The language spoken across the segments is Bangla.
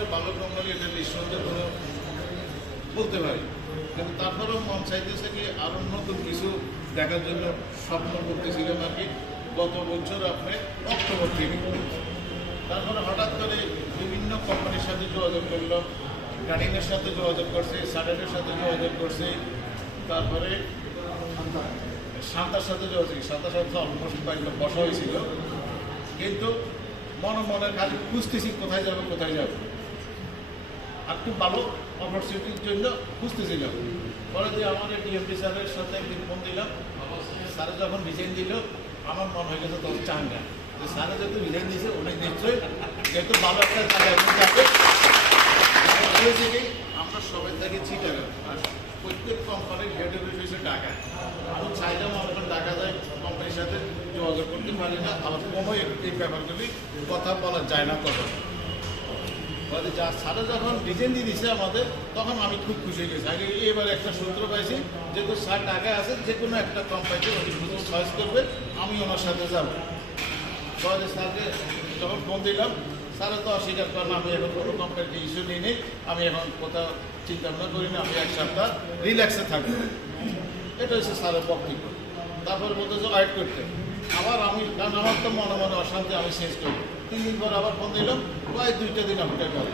একটা ভালো কোম্পানি, এটা নিঃসন্দেহে কোনো বলতে পারি, কিন্তু তারপরেও মন চাইতেছে কি আরও নতুন কিছু দেখার জন্য স্বপ্ন করতেছিলাম আর কি গত বছর আপনি অক্টোবর থেকে। তারপরে হঠাৎ করে বিভিন্ন কোম্পানির সাথে যোগাযোগ করলাম, গার্ডিয়ানের সাথে যোগাযোগ করছে, সাডেনের সাথে যোগাযোগ করছে, তারপরে শান্তার সাথে যোগাযোগ, শান্তার সাথে অলমোস্ট কয়েকটা বসা হয়েছিল, কিন্তু মনে মনে খালি খুঁজতেছি কোথায় যাবো কোথায় যাবো, আর খুব ভালো অপরচুনিটির জন্য খুঁজতেছিলাম। পরে দিয়ে আমার ডিএমপি স্যারের সাথে একদিন ফোন দিলাম, স্যারে যখন রিজাইন দিল আমার মনে হয়ে গেছে তখন চাঙ্গা যে স্যারে যেহেতু রিজাইন দিয়েছে উনি নিশ্চয়ই যেহেতু ভালো একটা জায়গায় যাবে। আমরা সবাই থাকি চিটাগাং, আর প্রত্যেক কোম্পানির হেড অফিস হয়েছে ঢাকা। আমি চাইলাম আমাদের ঢাকা যায় কোম্পানির সাথে যোগাযোগ করতে পারি না, আবার কোনো এই ব্যাপারগুলি কথা বলা যায় না তখন। যা স্যারে যখন রিজাইন দিয়ে দিছে আমাদের, তখন আমি খুব খুশি হয়ে গেছি। আগে এবার একটা সূত্র পাইছি যেহেতু স্যার ঢাকায় আছে, যে কোনো একটা কোম্পানিতে উনি বুঝে চয়েস করবে, আমি ওনার সাথে যাবো। তাহলে স্যারকে যখন ফোন দিলাম, স্যারে তো অস্বীকার করেন আমি এখন কোনো কোম্পানিতে ইস্যু নিয়ে নেই, আমি এখন কোথাও চিন্তা ভাবনা করি না, আমি এক সপ্তাহ রিল্যাক্সে থাকবো। এটা হচ্ছে স্যারের বক্তব্য। তারপর বলতেছে ওয়েট করতে, আবার আমি, কারণ আমার তো মনে মনে অশান্তি, আমি শেষ করবো। 3 দিন পর আবার ফোন দিলাম, প্রায় 2টা দিন আপনি করে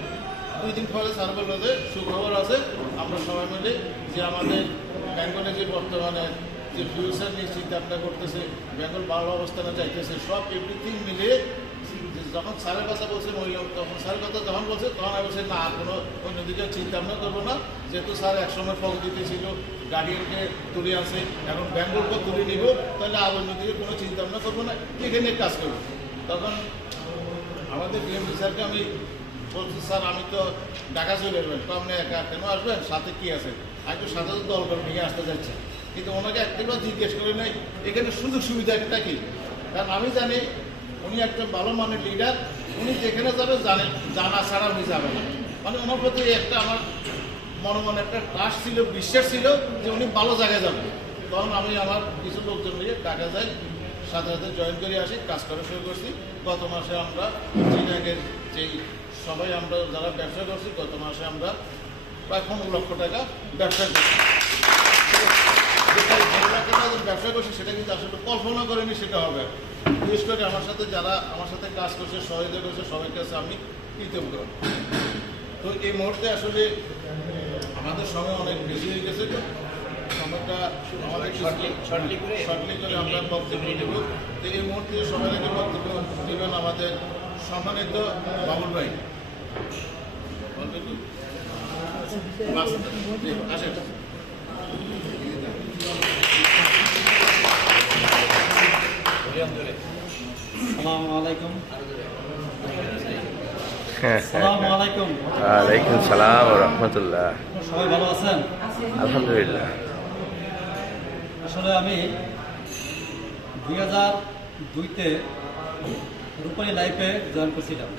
2 দিন পরে স্যার বললো যে সুখবর আছে, আমরা সবাই মিলে যে আমাদের বেঙ্গলে যে বর্তমানে যে ফিউচার নিয়ে চিন্তা ভাবনা করতেছে, বেঙ্গল ভালো অবস্থানে যাইতেছে, সব এভরিথিং মিলিয়ে যখন স্যারের কথা বলছে মহিলা, তখন স্যারের কথা যখন বলছে তখন আমি বলছি না, আর কোনো অন্যদিকে চিন্তা ভাবনা করবো না, যেহেতু স্যার একসময় ফল দিতেছিল, গার্ডিয়ানকে তুলে আসে, এখন বেঙ্গলকে তুলে নিব, তাহলে আর অন্যদিকে কোনো চিন্তা ভাবনা করবো না, এখানে কাজ করবো। তখন আমাদের ডিএমপি স্যারকে আমি বলছি, স্যার আমি তো ঢাকা চলে আসবেন, তো আপনি একা কেন আসবেন, সাথে কি আছে, আমি তো সাথে দল করে নিয়ে আসতে যাচ্ছি, কিন্তু ওনাকে একটিবার জিজ্ঞেস করে নাই এখানে সুযোগ সুবিধা একটা কি। কারণ আমি জানি উনি একটা ভালো মানের লিডার, উনি যেখানে যাবে জানা ছাড়া উনি যাবে না, মানে ওনার প্রতি একটা আমার মনে মনে একটা ট্রাস্ট ছিল, বিশ্বাস ছিল যে উনি ভালো জায়গায় যাবে। তখন আমি আমার কিছু লোকজন নিয়ে ঢাকা যাই, সাথে সাথে জয়েন করে আসি, কাজ করা শুরু করছি। গত মাসে আমরা চিটাগের যেই সবাই আমরা যারা ব্যবসা করছি, গত মাসে আমরা প্রায় 15 লক্ষ টাকা ব্যবসা করছি। ব্যবসা করছি সেটা কিন্তু আসলে কল্পনা করেনি সেটা হবে। বিশেষ করে আমার সাথে যারা আমার সাথে কাজ করছে, সহযোগিতা করছে, সবাই কাছে আমি কৃতজ্ঞ। তো এই মুহূর্তে আসলে আমাদের সময় অনেক বেশি হয়ে গেছে, সময়টা আমাদের শর্টলি করে আমরা বক্তব্য দেব। তো এই মুহূর্তে সবাই আগে বক্তব্য দেবেন আমাদের সম্মানিত বাবুল ভাই। আসেন। ওয়ালাইকুম সালাম ওয়া রাহমাতুল্লাহ। সবাই ভালো আছেন? আলহামদুলিল্লাহ। আসলে আমি 2002-তে রূপালী লাইফে জয়েন করছিলাম।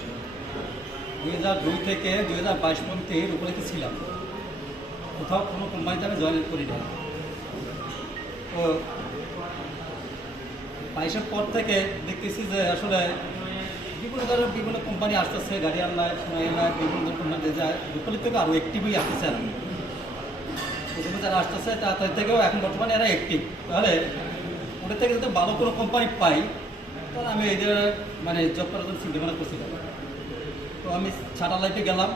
2002 থেকে 2022 পর্যন্ত রূপালীতে ছিলাম, কোথাও কোনো কোম্পানিতে আমি জয়েন করি না। তো 22-এর পর থেকে দেখতেছি যে আসলে বিভিন্ন কোম্পানি আসতেছে, গার্ডিয়ান লাইফ, স্মাইল লাইফ, বিভিন্ন কোম্পানিতে যায়। রূপালী থেকে আরও অ্যাক্টিভই আসতেছে না, প্রথমে যারা আসতেছে তাদের থেকেও এখন বর্তমানে এরা অ্যাক্টিভ। তাহলে ওদের থেকে যদি ভালো কোনো কোম্পানি পাই, তাহলে আমি এদের মানে জব করার জন্য চিন্তা ভাবনা করছিলাম। তো আমি ছাটা লাইফে গেলাম,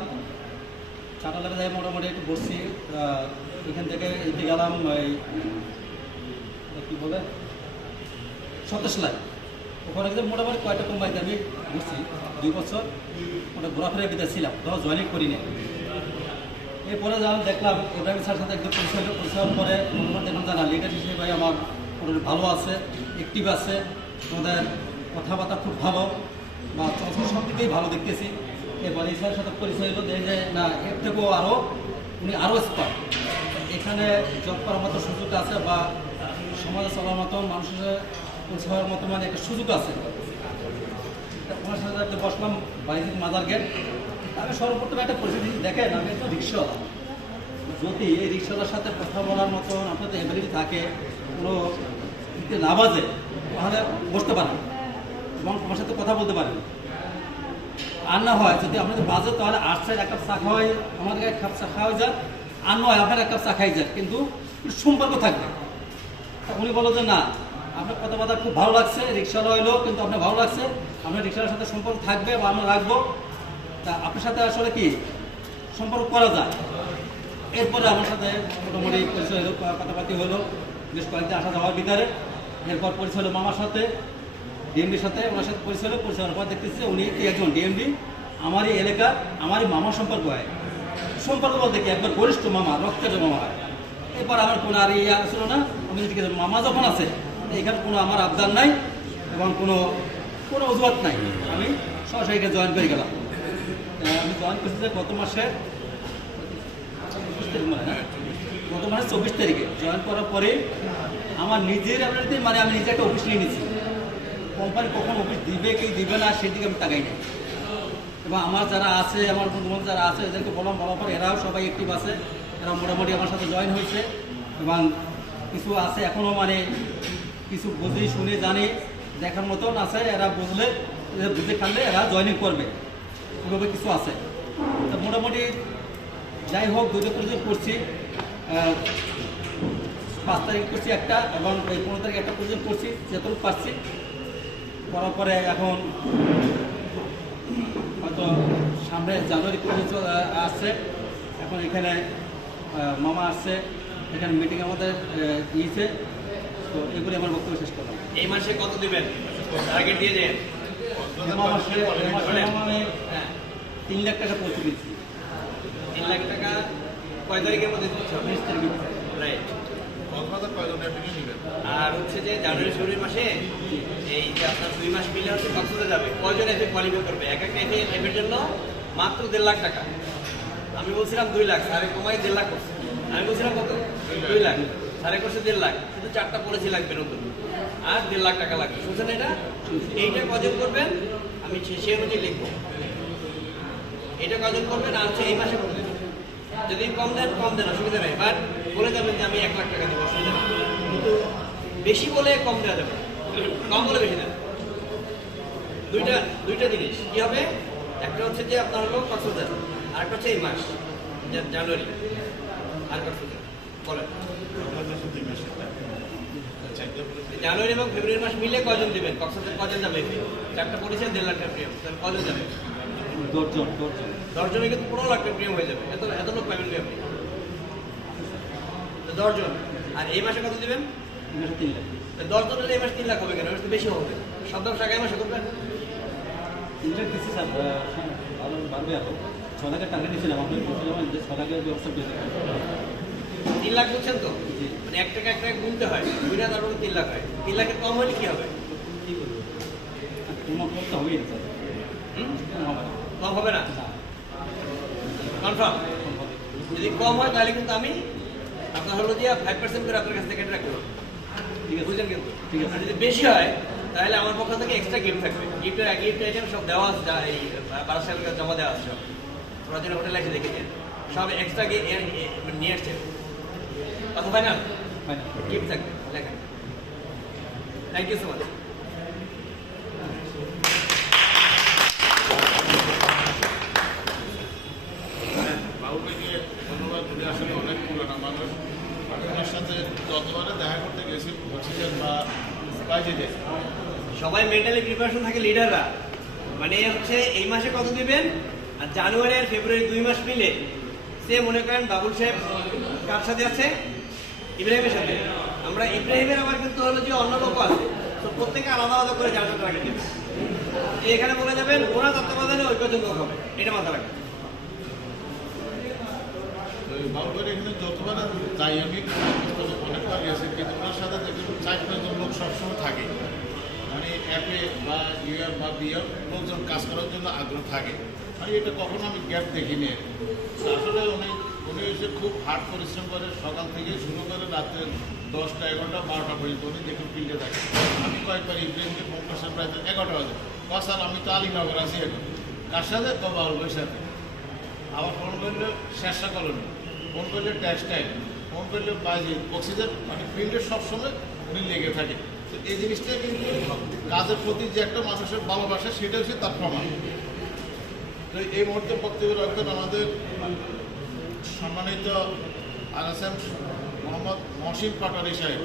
ছাটা লাইফে যাই মোটামুটি একটু বসছি। এখান থেকে এদিকে গেলাম কী বলে সতেশ লাইফ, ওখানে কিন্তু মোটামুটি কয়েকটা কোম্পানিতে আমি ঘুরছি। 2 বছর ওটা ঘোরাফেরার ভিতরে ছিলাম, তখন জয়েনিং করিনি। এরপরে যখন দেখলাম ইব্রাহিম স্যার সাথে একদম পরিচয় হওয়ার পরে দেখলাম যে না, লিডার হিসেবে ভাই আমার মোটামুটি ভালো আছে, অ্যাক্টিভ আছে, ওদের কথাবার্তা খুব ভালো, বা চলচ্চিত্র সব দিকেই ভালো দেখতেছি। এরপরে এই স্যারের সাথে পরিচয় হলো, দেখে যে না, এর থেকেও উনি আরও এক্সপার্ট, এখানে জব করার মতো সুযোগ আছে, বা সমাজে চলার মতো, মানুষের পরিচয়ের মতো মানে একটা সুযোগ আছে। ওনার সাথে বসলাম বাইজিদ মাজার গেট। আমি সর্বপ্রথম একটা পরিস্থিতি দেখেন, আমি একটু রিক্সাওয়ালা, যদি এই রিক্সাওয়ালার সাথে কথা বলার মতন আপনার তো এবিলিটি থাকে, কোনো দিতে না বাজে, তাহলে বসতে পারেন এবং তোমার সাথে কথা বলতে পারেন। আর না হয় যদি আপনাদের বাজে তাহলে 8 সাইড এক কাপ চা খাওয়াই আমাদের এক কাপ চা খাওয়াই যান, আর নয় আপনার এক কাপ চা খাই যান, কিন্তু সম্পর্ক থাকবে। উনি বলো যে না আপনার কথাবার্তা খুব ভালো লাগছে, রিক্সাওয়ালা হইলো কিন্তু আপনার ভালো লাগছে, আপনার রিক্সাওয়ালার সাথে সম্পর্ক থাকবে বা আমরা রাখবো, তা আপনার সাথে আসলে কি সম্পর্ক করা যায়। এরপরে আমার সাথে মোটামুটি পরিচয় হলো, কথাবার্তি হলো, বেশ কয়েকদিন আসা যাওয়ার ভিতরে। এরপর পরিচয় হলো মামার সাথে, ডিএমডির সাথে, ওনার সাথে পরিচয় হলো। পরিচয় হওয়ার পর দেখতেছি উনি কি একজন ডিএমডি, আমারই এলাকার আমারই মামার সম্পর্ক হয়। সম্পর্ক বলতে কি একবার বরিষ্ঠ মামা, রক্তের মামা হয়। এরপর আমার কোনো আর ইয়ে আসলো না, আমি ঠিক আছে মামা যখন আছে এখানে কোনো আমার আবদার নাই এবং কোনো অজুহাত নাই, আমি সরাসরি এখানে জয়েন করে গেলাম। আমি জয়েন করছি যে গত মাসে 24 তারিখে জয়েন করার পরে আমার নিজের মানে আমি নিজে একটা অফিস নিয়ে নিয়েছি। কোম্পানি কখন অফিস দিবে কি দিবে না সেদিকে আমি তাকাই না। এবং আমার যারা আছে, আমার বন্ধু যারা আছে এদেরকে বলার পর এরাও সবাই অ্যাক্টিভ আছে, এরা মোটামুটি আমার সাথে জয়েন হয়েছে এবং কিছু আছে এখনও মানে কিছু বুঝে শুনে জানে দেখার মতন আছে, এরা বুঝলে বুঝে খাললে এরা জয়েনিং করবে, এভাবে কিছু আছে। তো মোটামুটি যাই হোক 2 করছি, 5 তারিখ করছি একটা এবং 15 তারিখ একটা পর্যন্ত করছি, যতটুকু পারছি করার পরে এখন হয়তো সামনে জানুয়ারি পর্যন্ত আসছে। এখন এখানে মামা আসছে, এখানে মিটিং আমাদের দিয়েছে। তো এগুলি আমার বক্তব্য শেষ করলাম। এই মাসে কত দিবেন টার্গেট দিয়ে দেন? মাসে আমি 3 লাখ টাকা পৌঁছে দিচ্ছি। 3 লাখ টাকা কয় তারিখের মধ্যে দিচ্ছ? 20 তারিখে। রাইট। কক্সবাজার কয়জন অ্যাপ্লিকেশন নেবেন? আর হচ্ছে যে জানুয়ারি ফেব্রুয়ারি মাসে এই যে আপনার 2 মাস মিলে হচ্ছে কক্সবাজার যাবে, কয়জন এফে কোয়ালিফাই করবে? এক একটা এফের জন্য মাত্র 1.5 লাখ টাকা। আমি বলছিলাম 2 লাখ, স্যারে কমাই 1.5 লাখ করছে। আমি বলছিলাম কত? 2 লাখ, স্যারে করছে 1.5 লাখ। শুধু 4টা পলিসি লাগবে নতুন, আর 1.5 লাখ টাকা লাগবে। শুনছেন এটা? এইটা কজন করবেন আমি সে অনুযায়ী লিখবো। এটা কজন করবেন আর হচ্ছে এই মাসে করবেন। যদি কম দেন অসুবিধা নেই, বাট বলে যাবেন যে আমি 1 লাখ টাকা দেবো, অসুবিধা নেই। কিন্তু বেশি বলে কম দেওয়া যাবে না, কম বলে বেশি দেন। দুইটা জিনিস কি হবে, একটা হচ্ছে যে আপনার হলো কক্সবাজার, আর একটা হচ্ছে এই মাস জানুয়ারি আর কক্সবাজার। বলেন জানুয়ারি এবং ফেব্রুয়ারি মাস মিলে কজন দিবেন? কক্সবাজার কজন যাবে? 4টা পরিচয় 1.5 লাখ টাকা প্রিমিয়াম, তাহলে কজন যাবে? 10 জনে কিন্তু 15 লাখ টাকা প্রিমিয়াম হয়ে যাবে। এত লোক পাবেন কি আপনি? 10 জন। আর এই মাসে কত দিবেন? 3 লাখ। 10 জনের এই মাসে 3 লাখ হবে কেন? এর তো বেশি হবে। সব ব্যবসা আগামী মাসে করবেন। 3 লাখ দিচ্ছি স্যার, আরো বাড়বে আরো। 6 লাখের টার্গেট দিয়েছিলাম, আপনি বলছিলাম যে 6 লাখের ব্যবস্থা পেতে 3 লাখ বলছেন তো, মানে 1 টাকা 1 টাকা গুনতে হয়, 2 টাকা তারপরে 3 লাখ হয়। 3 লাখের কম হলে কি হবে? কি করবো? তোমার করতে হবেই না স্যার। কম হবে না? কনফার্ম? যদি কম হয় তাহলে কিন্তু আমি আপনার হলো যে 5% করে আপনার কাছ থেকে কেটে রাখবো। ঠিক আছে, বুঝলেন? কিন্তু ঠিক আছে। আর যদি বেশি হয় তাহলে আমার পক্ষ থেকে এক্সট্রা গিফট থাকবে। গিফট আইটেম সব দেওয়া আছে, এই 12 সালের কাছে জমা দেওয়া আছে সব। ওরা যেন হোটেলে এসে দেখে নেন, সব এক্সট্রা নিয়ে আসছে। কথা ফাইনাল? গিফট থাকবে লেখা। Thank you so much. বাবুকে ধন্যবাদ। উনি আসলে অনেক পুরোনো মানুষ, ওনার সাথে যতবারে দেখা করতে গেছি অক্সিজেন বা কাজে সবাই মেন্টালি প্রিপারেশন থাকে লিডাররা, মানে হচ্ছে এই মাসে কত দিবেন, আর জানুয়ারি আর ফেব্রুয়ারি 2 মাস মিলে সে মনে করেন বাবুল সাহেব কার সাথে আছে? ইব্রাহিমের সাথে। আমরা ইব্রাহিমের আবার কিন্তু হলো যে অন্য লোক আছে, তো প্রত্যেকে আলাদা আলাদা করে যার সাথে রাখে দেবেন। এখানে বলে যাবেন ওনার তত্ত্বাবধানে ওই কজন লোক হবে, এটা মাথা রাখবেন। বাবুর এখানে যতবার যাই আমি অনেকবার গেছি, কিন্তু ওনার সাথে দেখুন 4-5 লোক সবসময় থাকে, মানে অ্যাপে বা ইয়ে বা বিয়ে লোকজন কাজ করার জন্য আগ্রহ থাকে। মানে এটা কখনো আমি গ্যাপ দেখিনি। আসলে উনি এসে খুব হার্ড পরিশ্রম করে, সকাল থেকে শুরু করে রাত্রে 10টা 11টা 12টা পর্যন্ত উনি দেখুন ফিল্ডে থাকে। আমি কয়েকবার ইব্রাহিমকে ফোন করছিলাম প্রায় 11টা বাজে, স্যার আমি তো আলীনগর আছি এখন, কার সাথে? বাবুর সাথে। আবার ফোন করলে শেরশা কলোনি, ফোন করলে টেক্সটাইল, ফোন করলে বাজি অক্সিজেন, মানে ফিল্ডে সবসময় উনি লেগে থাকে। তো এই জিনিসটা কিন্তু কাজের প্রতি যে একটা মানুষের ভালোবাসা, সেটা হচ্ছে তার প্রমাণ। তো এই মুহূর্তে বক্তব্য রাখবেন আমাদের সম্মানিত আরএসএম মোহাম্মদ মহসিন পাটারি সাহেব।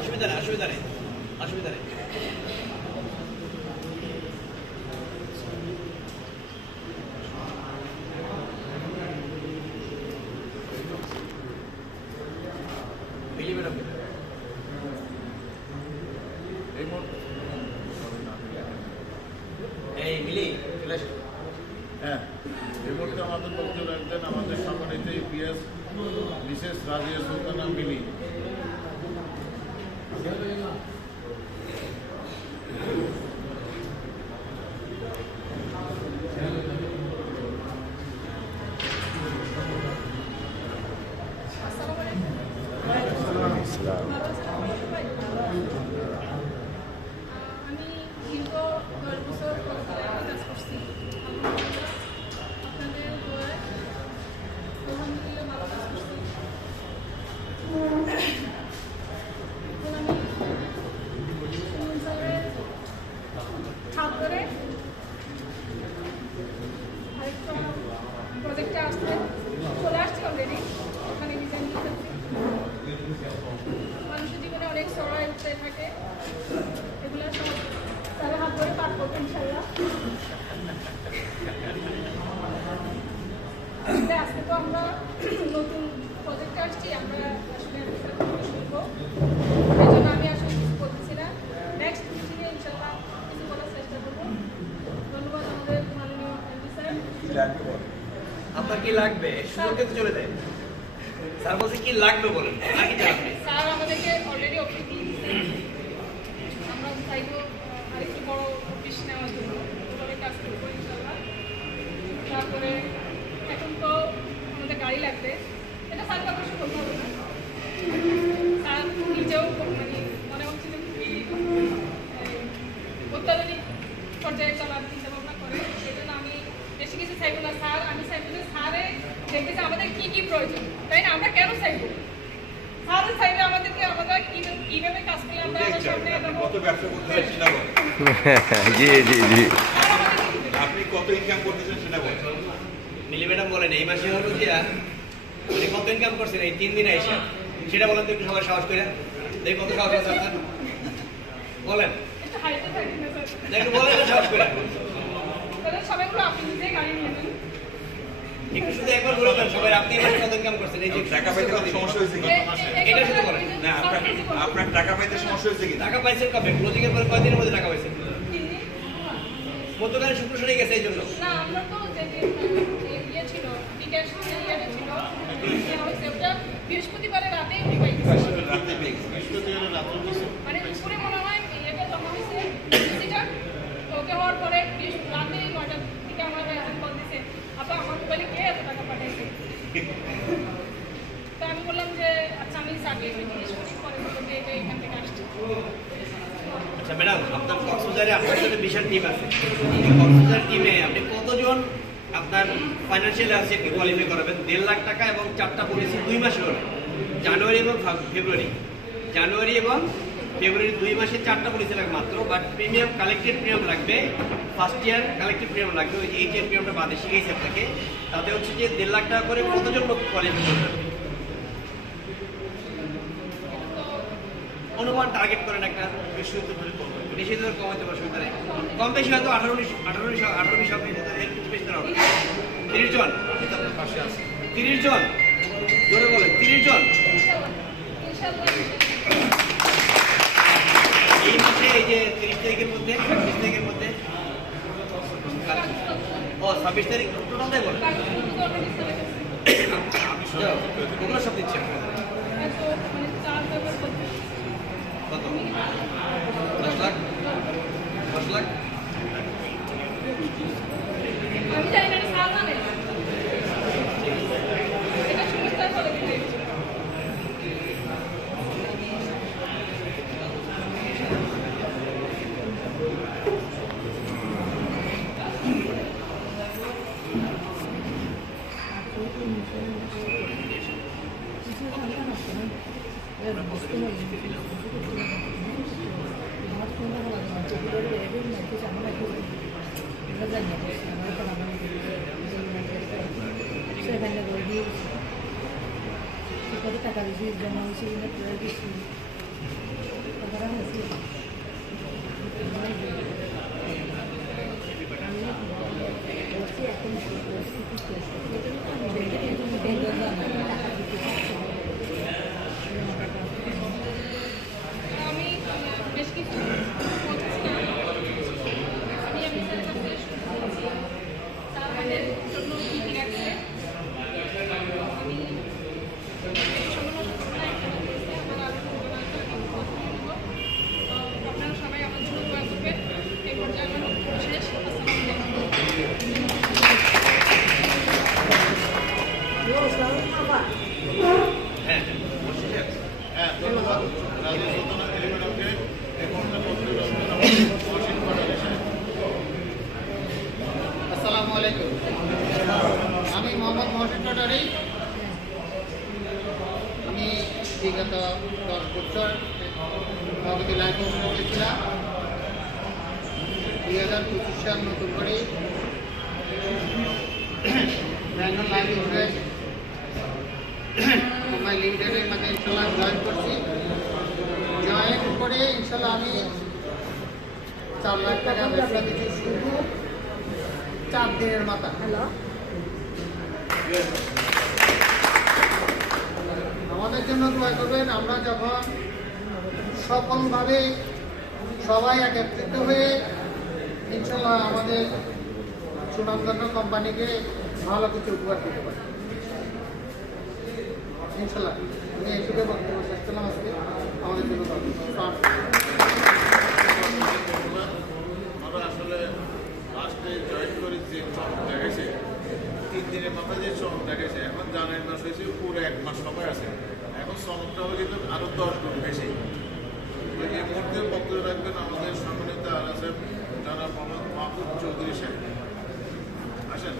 অসুবিধা নেই, অসুবিধা নেই, অসুবিধা নেই। মিলি ম্যাডাম এই মুহূর্তে এই মিলি চলে আসো। হ্যাঁ, এই মুহূর্তে আমাদের বক্তব্য রাখবেন আমাদের সম্মানিত ইপিএস মিসেস রাজিয়া সুলতানা মিলি। ইসলাম আমি দীর্ঘ 10 বছর কলকাতায় কাজ করছি। আপনাদের দোয়ায় আলহামদুলিল্লাহ ভালো কাজ করছি। এখন আমি স্যারের হাত ধরে আরেকটা প্রজেক্টে আসতে চলে আসছি অলরেডি। ওখানে ডিজাইন করতেছি। মানুষের জীবনে অনেক সরাই উঠতে থাকে, এগুলো সব তারা হাত ধরে পার করবো ইনশাল্লাহ। আজকে তো আমরা নতুন প্রজেক্টে আসছি, আমরা আসলে শিখবো, এই জন্য আমি আসলে কিছু বলতেছি না। নেক্সট মিটিংয়ে ইনশাল্লাহ কিছু বলার চেষ্টা করবো। ধন্যবাদ আমাদের মাননীয় এমপি স্যার। আপনার কি লাগবে? সুযোগ কিন্তু চলে যায়। স্যার বলছে কি লাগবে বলেন, নাকি লাগবে? স্যার আমাদেরকে অলরেডি অফিস দিয়েছে, আমরা চাইবো আরেকটু বড় অফিস নেওয়ার জন্য, ওভাবে কাজ করবো ইনশাল্লাহ। তারপরে এখন তো আমাদের গাড়ি লাগবে, এটা স্যারকে অবশ্যই বলতে হবে না। স্যার নিজেও মানে মনে হচ্ছে যে খুবই অত্যাধুনিক পর্যায়ে চলার চিন্তা ভাবনা করে, সেই জন্য আমি বেশি কিছু চাইবো না। স্যার আমি চাইবো যে স্যারে দেখতে যে আমাদের কী কী প্রয়োজন, তাই না? আমরা কেন চাইবো? স্যারও চাইবে আমাদেরকে, আমরা কীভাবে কাজ করলে আমরা আবার সামনে এগোবো। কত ব্যবসা করতে চান সেটা বলেন। জি জি জি স্যার আমাদেরকে কি দেবে? আপনি কত ইনকাম করতেছেন সেটা বলেন। মিলি ম্যাডাম বলেন এই মাসে হলো দিয়া উনি কত ইনকাম করছেন এই 3 দিনে এসে, সেটা বলেন তো একটু সবাই সাহস করে। দেখি কত সাহস আছে আপনার, বলেন। একটু হাইটে থাকি না স্যার, একটু বলেন না সাহস করে। তাহলে সবাইগুলো আপনি নিজেই গাড়ি নিয়ে নেন। একটু শুধু একবার বলে দেন সবাই আপনি এই মাসে কত ইনকাম করছেন, এই যে টাকা পাইতে কোনো সমস্যা হয়েছে কি? এটা শুধু বলেন। না আপনার টাকা পাইতে সমস্যা হয়েছে কি? টাকা পাইছেন কবে? ক্লোজিং এর পরে কয়দিনের মধ্যে টাকা পাইছেন? গতকাল শুক্র শনি গেছে এই জন্য। না, আমরা তো যে ইয়ে ছিল, বিকাশ ইয়েটা ছিল, ওটা বৃহস্পতিবারে রাতে উনি পাইছি। রাতে পেয়ে গেছে। বৃহস্পতিবার রাত্রে কিছু মানে দুপুরে মনে হয় ইয়েটা জমা হয়েছে, রিসিটটা। তো ওকে হওয়ার পরে রাতে 9টার দিকে আমার কল দিছে, আপা আমার মোবাইলে কে এত টাকা পাঠাইছে। তো আমি বললাম যে আচ্ছা আমি সার্টিফিকেট জিজ্ঞেস করি, পরে বললো যে এটা এখান থেকে আসছে। আচ্ছা ম্যাডাম, আপনার কক্সবাজারে আপনার সাথে বিশাল টিম আছে। এই কক্সবাজার টিমে আপনি কতজন আপনার ফাইন্যান্সিয়াল অ্যাসেট কোয়ালিফাই করাবেন? 1.5 লাখ টাকা এবং 4টা পলিসি 2 মাসের হলো, জানুয়ারি এবং ফেব্রুয়ারি। জানুয়ারি এবং ফেব্রুয়ারি 2 মাসে 4টা পলিসি লাগবে মাত্র, বাট প্রিমিয়াম কালেক্টেড প্রিমিয়াম লাগবে, ফার্স্ট ইয়ার কালেক্টেড প্রিমিয়াম লাগবে, ওই এইচএর প্রিমিয়ামটা বাদে শিখেছি আপনাকে। তাতে হচ্ছে যে 1.5 লাখ টাকা করে কতজন লোক কোয়ালিফাই করবেন? অনুমান টার্গেট করেন একটা। বেশি হতে কমাতে পারবে অসুবিধা নেই, কম বেশি হয়তো 18-20 হবে, এর কিছু বেশি দাঁড়াবে। 30 জন, পাশে আছে। 30 জন জোরে বলেন, 30 জন ইনশাল্লাহ ইনশাল্লাহ। এই মাসে, এই যে 30 তারিখের মধ্যে, 26 তারিখের মধ্যে, ও 26 তারিখ টোটালটাই বলেন। ওগুলো সব দিচ্ছে কত? 10 লাখ? 10 লাখ? আমি জানি না, এটা স্যার জানে। এটা সুমিস্তার বলে দিতে। টাকা বেশি জমা হয়েছে বেশি আমি বেশ কিছু করছিলাম আমি স্যারের কাছে শুনেছি স্যার আমাদের জন্য কী কী রাখছে আমি আপনারা সবাই আমার জন্য দোয়া করবেন এই পর্যায়ে আমার শেষ। হ্যাঁ, ধন্যবাদ রাজীব সুলতানা দেবী ম্যাডামকে। এখন আসসালামু আলাইকুম। আমি মোহাম্মদ মহসিন চৌধুরী। আমি বিগত 10 বছর নগদী লাইফ ইন্স্যুরেন্সে ছিলাম। 2025 সাল নতুন করে ব্যাঙ্গল লাইফ ইন্স্যুরেন্স মুম্বাই লিমিটেডের মধ্যে ইনশাল্লাহ জয়েন করছি। জয়েন করে ইনশাল্লাহ আমি 4 লাখ টাকা ব্যবসা দিচ্ছি শুধু 4 দিনের মাথা। আমাদের জন্য দোয়া করবেন। আমরা যখন সফলভাবে সবাই একত্রিত হয়ে ইনশাল্লাহ আমাদের সুনামধন্য কোম্পানিকে ভালো কিছু উপহার দিতে পারি ইনশাল্লাহ। আমি এইটুকু বক্তব্য শেষ করলাম আজকে। আমাদের জন্য আমরা আসলে লাস্টে জয়েন করে যে চমক দেখেছে 3 দিনের মাথায় যে চমক দেখেছে, এখন জানুয়ারি মাস হয়েছে, পুরো 1 মাস সময় আছে। এখন চমকটা হবে কিন্তু আরো 10 গুণ বেশি। এই মুহূর্তে বক্তব্য রাখবেন আমাদের সম্মানিত আলাসেব জনাব মোহাম্মদ মাহবুব চৌধুরী সাহেব। আসেন।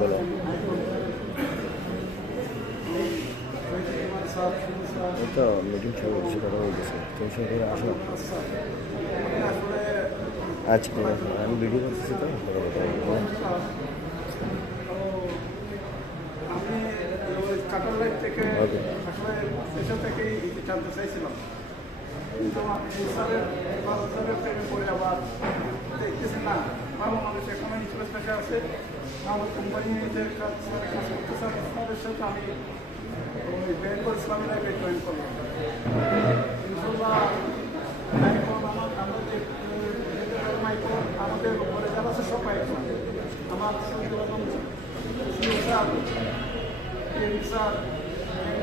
বলো এই তো মিটিং শুরু হচ্ছে, কথা বলতেছে, তুমি সব করে আসো। আচ্ছা ঠিক আছে, আমি ভিডিও করতেছি তো আমি কাটারবাড়ি থেকে আসলে দেশে থেকেই জানতে চাইছিলাম, কিন্তু এই স্যারের প্রেমে পড়ে আবার দেখতেছি না ভালো মানুষ এখনো ইন্স্যুরেন্স পেশে আছে। আমার কোম্পানিতে কাজ করতে স্যারের সাথে আমি ওই বেঙ্গল ইসলামী লাইফে জয়েন করলাম। ইনশাল্লাহ আমাদের উপরে যারা আছে সবাই আমার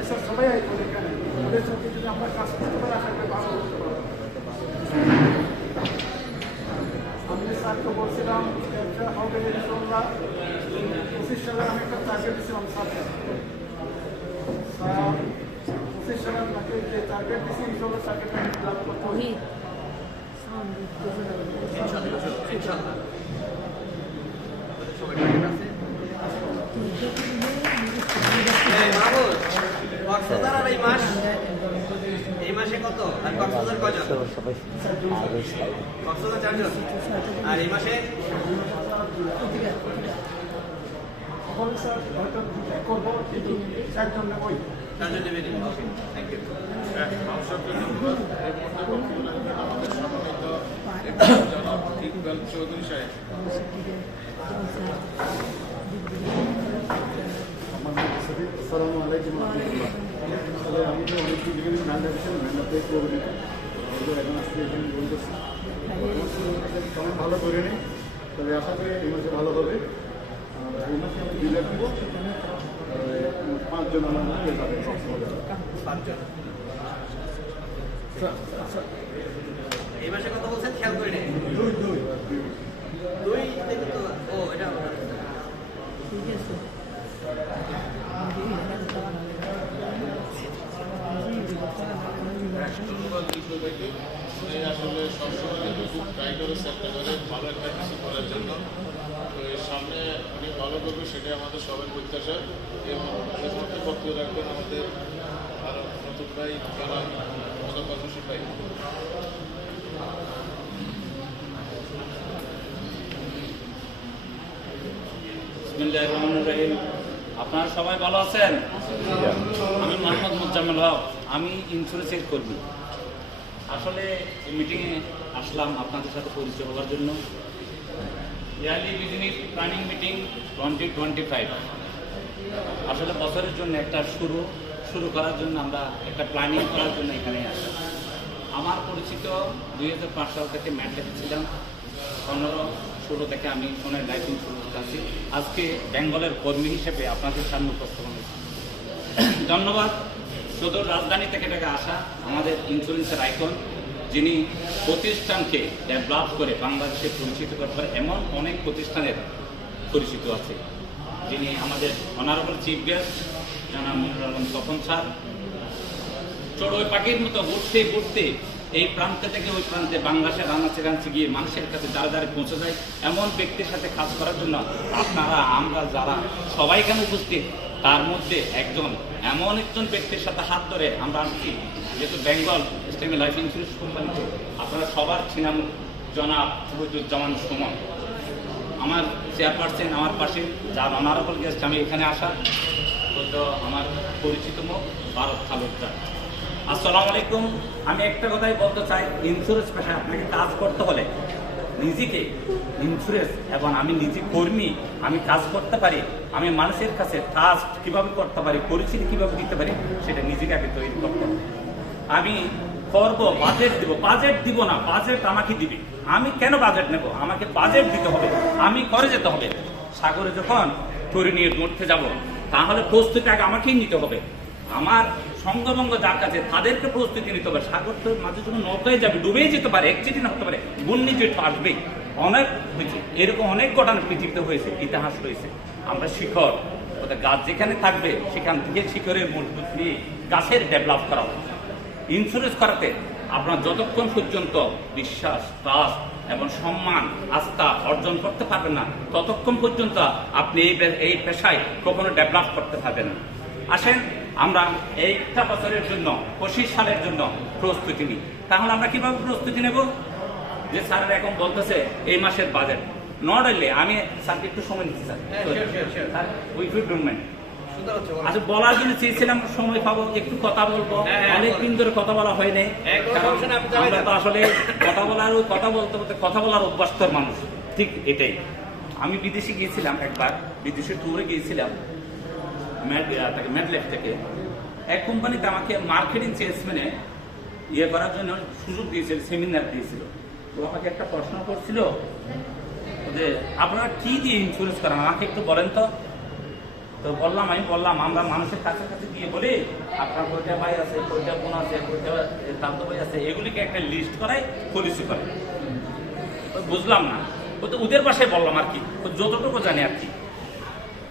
স্যার সবাই আইতো এখানে। ওদের সাথে যদি আমরা কাজ করতে পারি আশা করি ভালো করতে পারবো। আমি স্যারকে বলছিলাম ব্যবসা হবে ইনশাল্লাহ 25 সালে আমি একটা টার্গেট দিয়েছিলাম স্যারকে। স্যার 25 সালে আপনাকে যে টার্গেট দিয়েছি ইনশাল্লাহ টার্গেটটা লাভ করতে হবে। কক্সবাজার আর এই মাসে কত? আর কক্সবাজার কয়জন? কক্সবাজার 4 জন। আর এই মাসে স্যার হয়তো করবো কিন্তু 4 জন ওই 4 জন নেবেন। ওকে, থ্যাংক ইউ। আমাদের সম্মানিত জনাব ইকবাল চৌধুরী সাহেব। আসসালামু আলাইকুম রহমতুল্লাহ। আসলে আমি তো অনেক দিন থেকে ঠান্ডা ছিলাম, ঠান্ডাতে প্রবলেম এখন আসতে এখানে বলতেছি সময় ভালো করে নিই, তবে আশা করি এই মাসে ভালো হবে। এই মাসে আমি 2 লাখ দেবো, 5 জন আমার মধ্যে যাবে। 5 জন। এই মাসে কত বলছেন খেয়াল করে নেই। 2 থেকে তো ও এটা ঠিক আছে ধন্যবাদ বিপ্লব ভাইকে। উনি আসলে সবসময় কিন্তু খুব ট্রাই করে চেষ্টা করে ভালো একটা কিছু করার জন্য। তো এর সামনে উনি ভালো করবে সেটাই আমাদের সবার প্রত্যাশা। এবং এর মধ্যে বক্তব্য রাখবেন আমাদের আর নতুন ভাই জনাব মোজাফফর হোসেন ভাই। বিসমিল্লাহির রহমানির রহিম। আপনারা সবাই ভালো আছেন? আমি মোহাম্মদ মুজাম্মেল হক, আমি ইন্স্যুরেন্সের কর্মী। আসলে এই মিটিংয়ে আসলাম আপনাদের সাথে পরিচয় হওয়ার জন্য। ইয়ারলি বিজনেস প্ল্যানিং মিটিং 2025 আসলে বছরের জন্য একটা শুরু করার জন্য আমরা একটা প্ল্যানিং করার জন্য এখানে আসলাম। আমার পরিচিত 2005 সাল থেকে ম্যাট্রিক ছিলাম, 15-16 থেকে আমি সোনার লাইফ ইন্স্যুরেন্স আছি। আজকে বেঙ্গলের কর্মী হিসেবে আপনাদের সামনে উপস্থাপন হয়েছি। ধন্যবাদ শুধু রাজধানী থেকে টাকা আসা আমাদের ইন্স্যুরেন্সের আইকন, যিনি প্রতিষ্ঠানকে ডেভেলপ করে বাংলাদেশে পরিচিত করতে পারে এমন অনেক প্রতিষ্ঠানের পরিচিত আছে, যিনি আমাদের অনারেবল চিফ গেস্ট জনাব মনিরুল আলম তপন স্যার। চড়ুই পাখির মতো ঘুরতে এই প্রান্তে থেকে ওই প্রান্তে বাংলাদেশের রানাচে গিয়ে মানুষের কাছে দ্বারে পৌঁছে যায় এমন ব্যক্তির সাথে কাজ করার জন্য আপনারা আমরা যারা সবাই এখানে উপস্থিত, তার মধ্যে এমন একজন ব্যক্তির সাথে হাত ধরে আমরা আসছি, যেহেতু বেঙ্গল স্টেট লাইফ ইন্স্যুরেন্স কোম্পানিতে আপনারা সবার ছিলাম জনাব শহীদুজ্জামান সুমন, আমার চেয়ারপারসন, আমার পাশে যার অনারেবল গেস্ট আমি এখানে আসা তো আমার পরিচিত মুখ ভারত তালুকদার। আসসালামু আলাইকুম। আমি একটা কথাই বলতে চাই, ইন্স্যুরেন্স পেশায় আপনাকে কাজ করতে হলে নিজেকে ইন্স্যুরেন্স এবং আমি নিজে কর্মী, আমি কাজ করতে পারি, আমি মানুষের কাছে ট্রাস্ট কীভাবে করতে পারি, পরিচিতি কীভাবে দিতে পারি, সেটা নিজেকে আগে তৈরি করতে হবে। আমি করবো, বাজেট দিব না, বাজেট আমাকে দিবে। আমি কেন বাজেট নেব? আমাকে বাজেট দিতে হবে, আমি করে যেতে হবে। সাগরে যখন তরি নিয়ে মরতে যাব, তাহলে প্রস্তুতি আগে আমাকেই নিতে হবে। আমার সঙ্গভঙ্গ যার কাছে তাদেরকে প্রস্তুতি নিতে হবে। সাগর তো মাঝে যখন নৌকায় যাবে ডুবেই যেতে পারে, একচিটিন হতে পারে, ঘূর্ণিঝড় আসবেই। অনেক হয়েছে, এরকম অনেক ঘটনা পৃথিবীতে হয়েছে, ইতিহাস রয়েছে। আমরা শিখর, ওদের গাছ যেখানে থাকবে সেখান থেকে শিখরের মজবুত নিয়ে গাছের ডেভেলপ করা হবে। ইন্স্যুরেন্স করাতে আপনার যতক্ষণ পর্যন্ত বিশ্বাস, ট্রাস্ট এবং সম্মান, আস্থা অর্জন করতে পারবেন না, ততক্ষণ পর্যন্ত আপনি এই পেশায় কখনো ডেভেলপ করতে পারবেন না। আসেন আমরা এইটা বছরের জন্য 25 সালের জন্য প্রস্তুতি নিই। তাহলে আমরা কিভাবে প্রস্তুতি নেব? যে স্যারের এখন বলতেছে এই মাসের বাজেট নট হইলে আমি স্যারকে একটু সময় নিচ্ছি স্যার, আচ্ছা বলার জন্য চেয়েছিলাম, সময় পাবো, একটু কথা বলবো। অনেকদিন ধরে কথা বলা হয়নি, আমরা তো আসলে কথা বলার অভ্যস্ত মানুষ, ঠিক এটাই। আমি বিদেশে গিয়েছিলাম একবার, বিদেশে ট্যুরে গিয়েছিলাম ম্যাডলেফ থেকে। এক কোম্পানিতে আমাকে মার্কেটিং সেলসম্যানে করার জন্য সুযোগ দিয়েছিল, সেমিনার দিয়েছিল। তো আমাকে একটা প্রশ্ন করছিল যে আপনারা কি দিয়ে ইন্স্যুরেন্স করেন, আমাকে একটু বলেন তো। আমি বললাম আমরা মানুষের কাছে গিয়ে বলি আপনার কয়টা ভাই আছে, কয়টা বোন আছে, কয়টা দাদু ভাই আছে, এগুলিকে একটা লিস্ট করাই পলিসি করে। বুঝলাম না, ওদের বাসায় বললাম আর কি, যতটুকু জানি আর কি।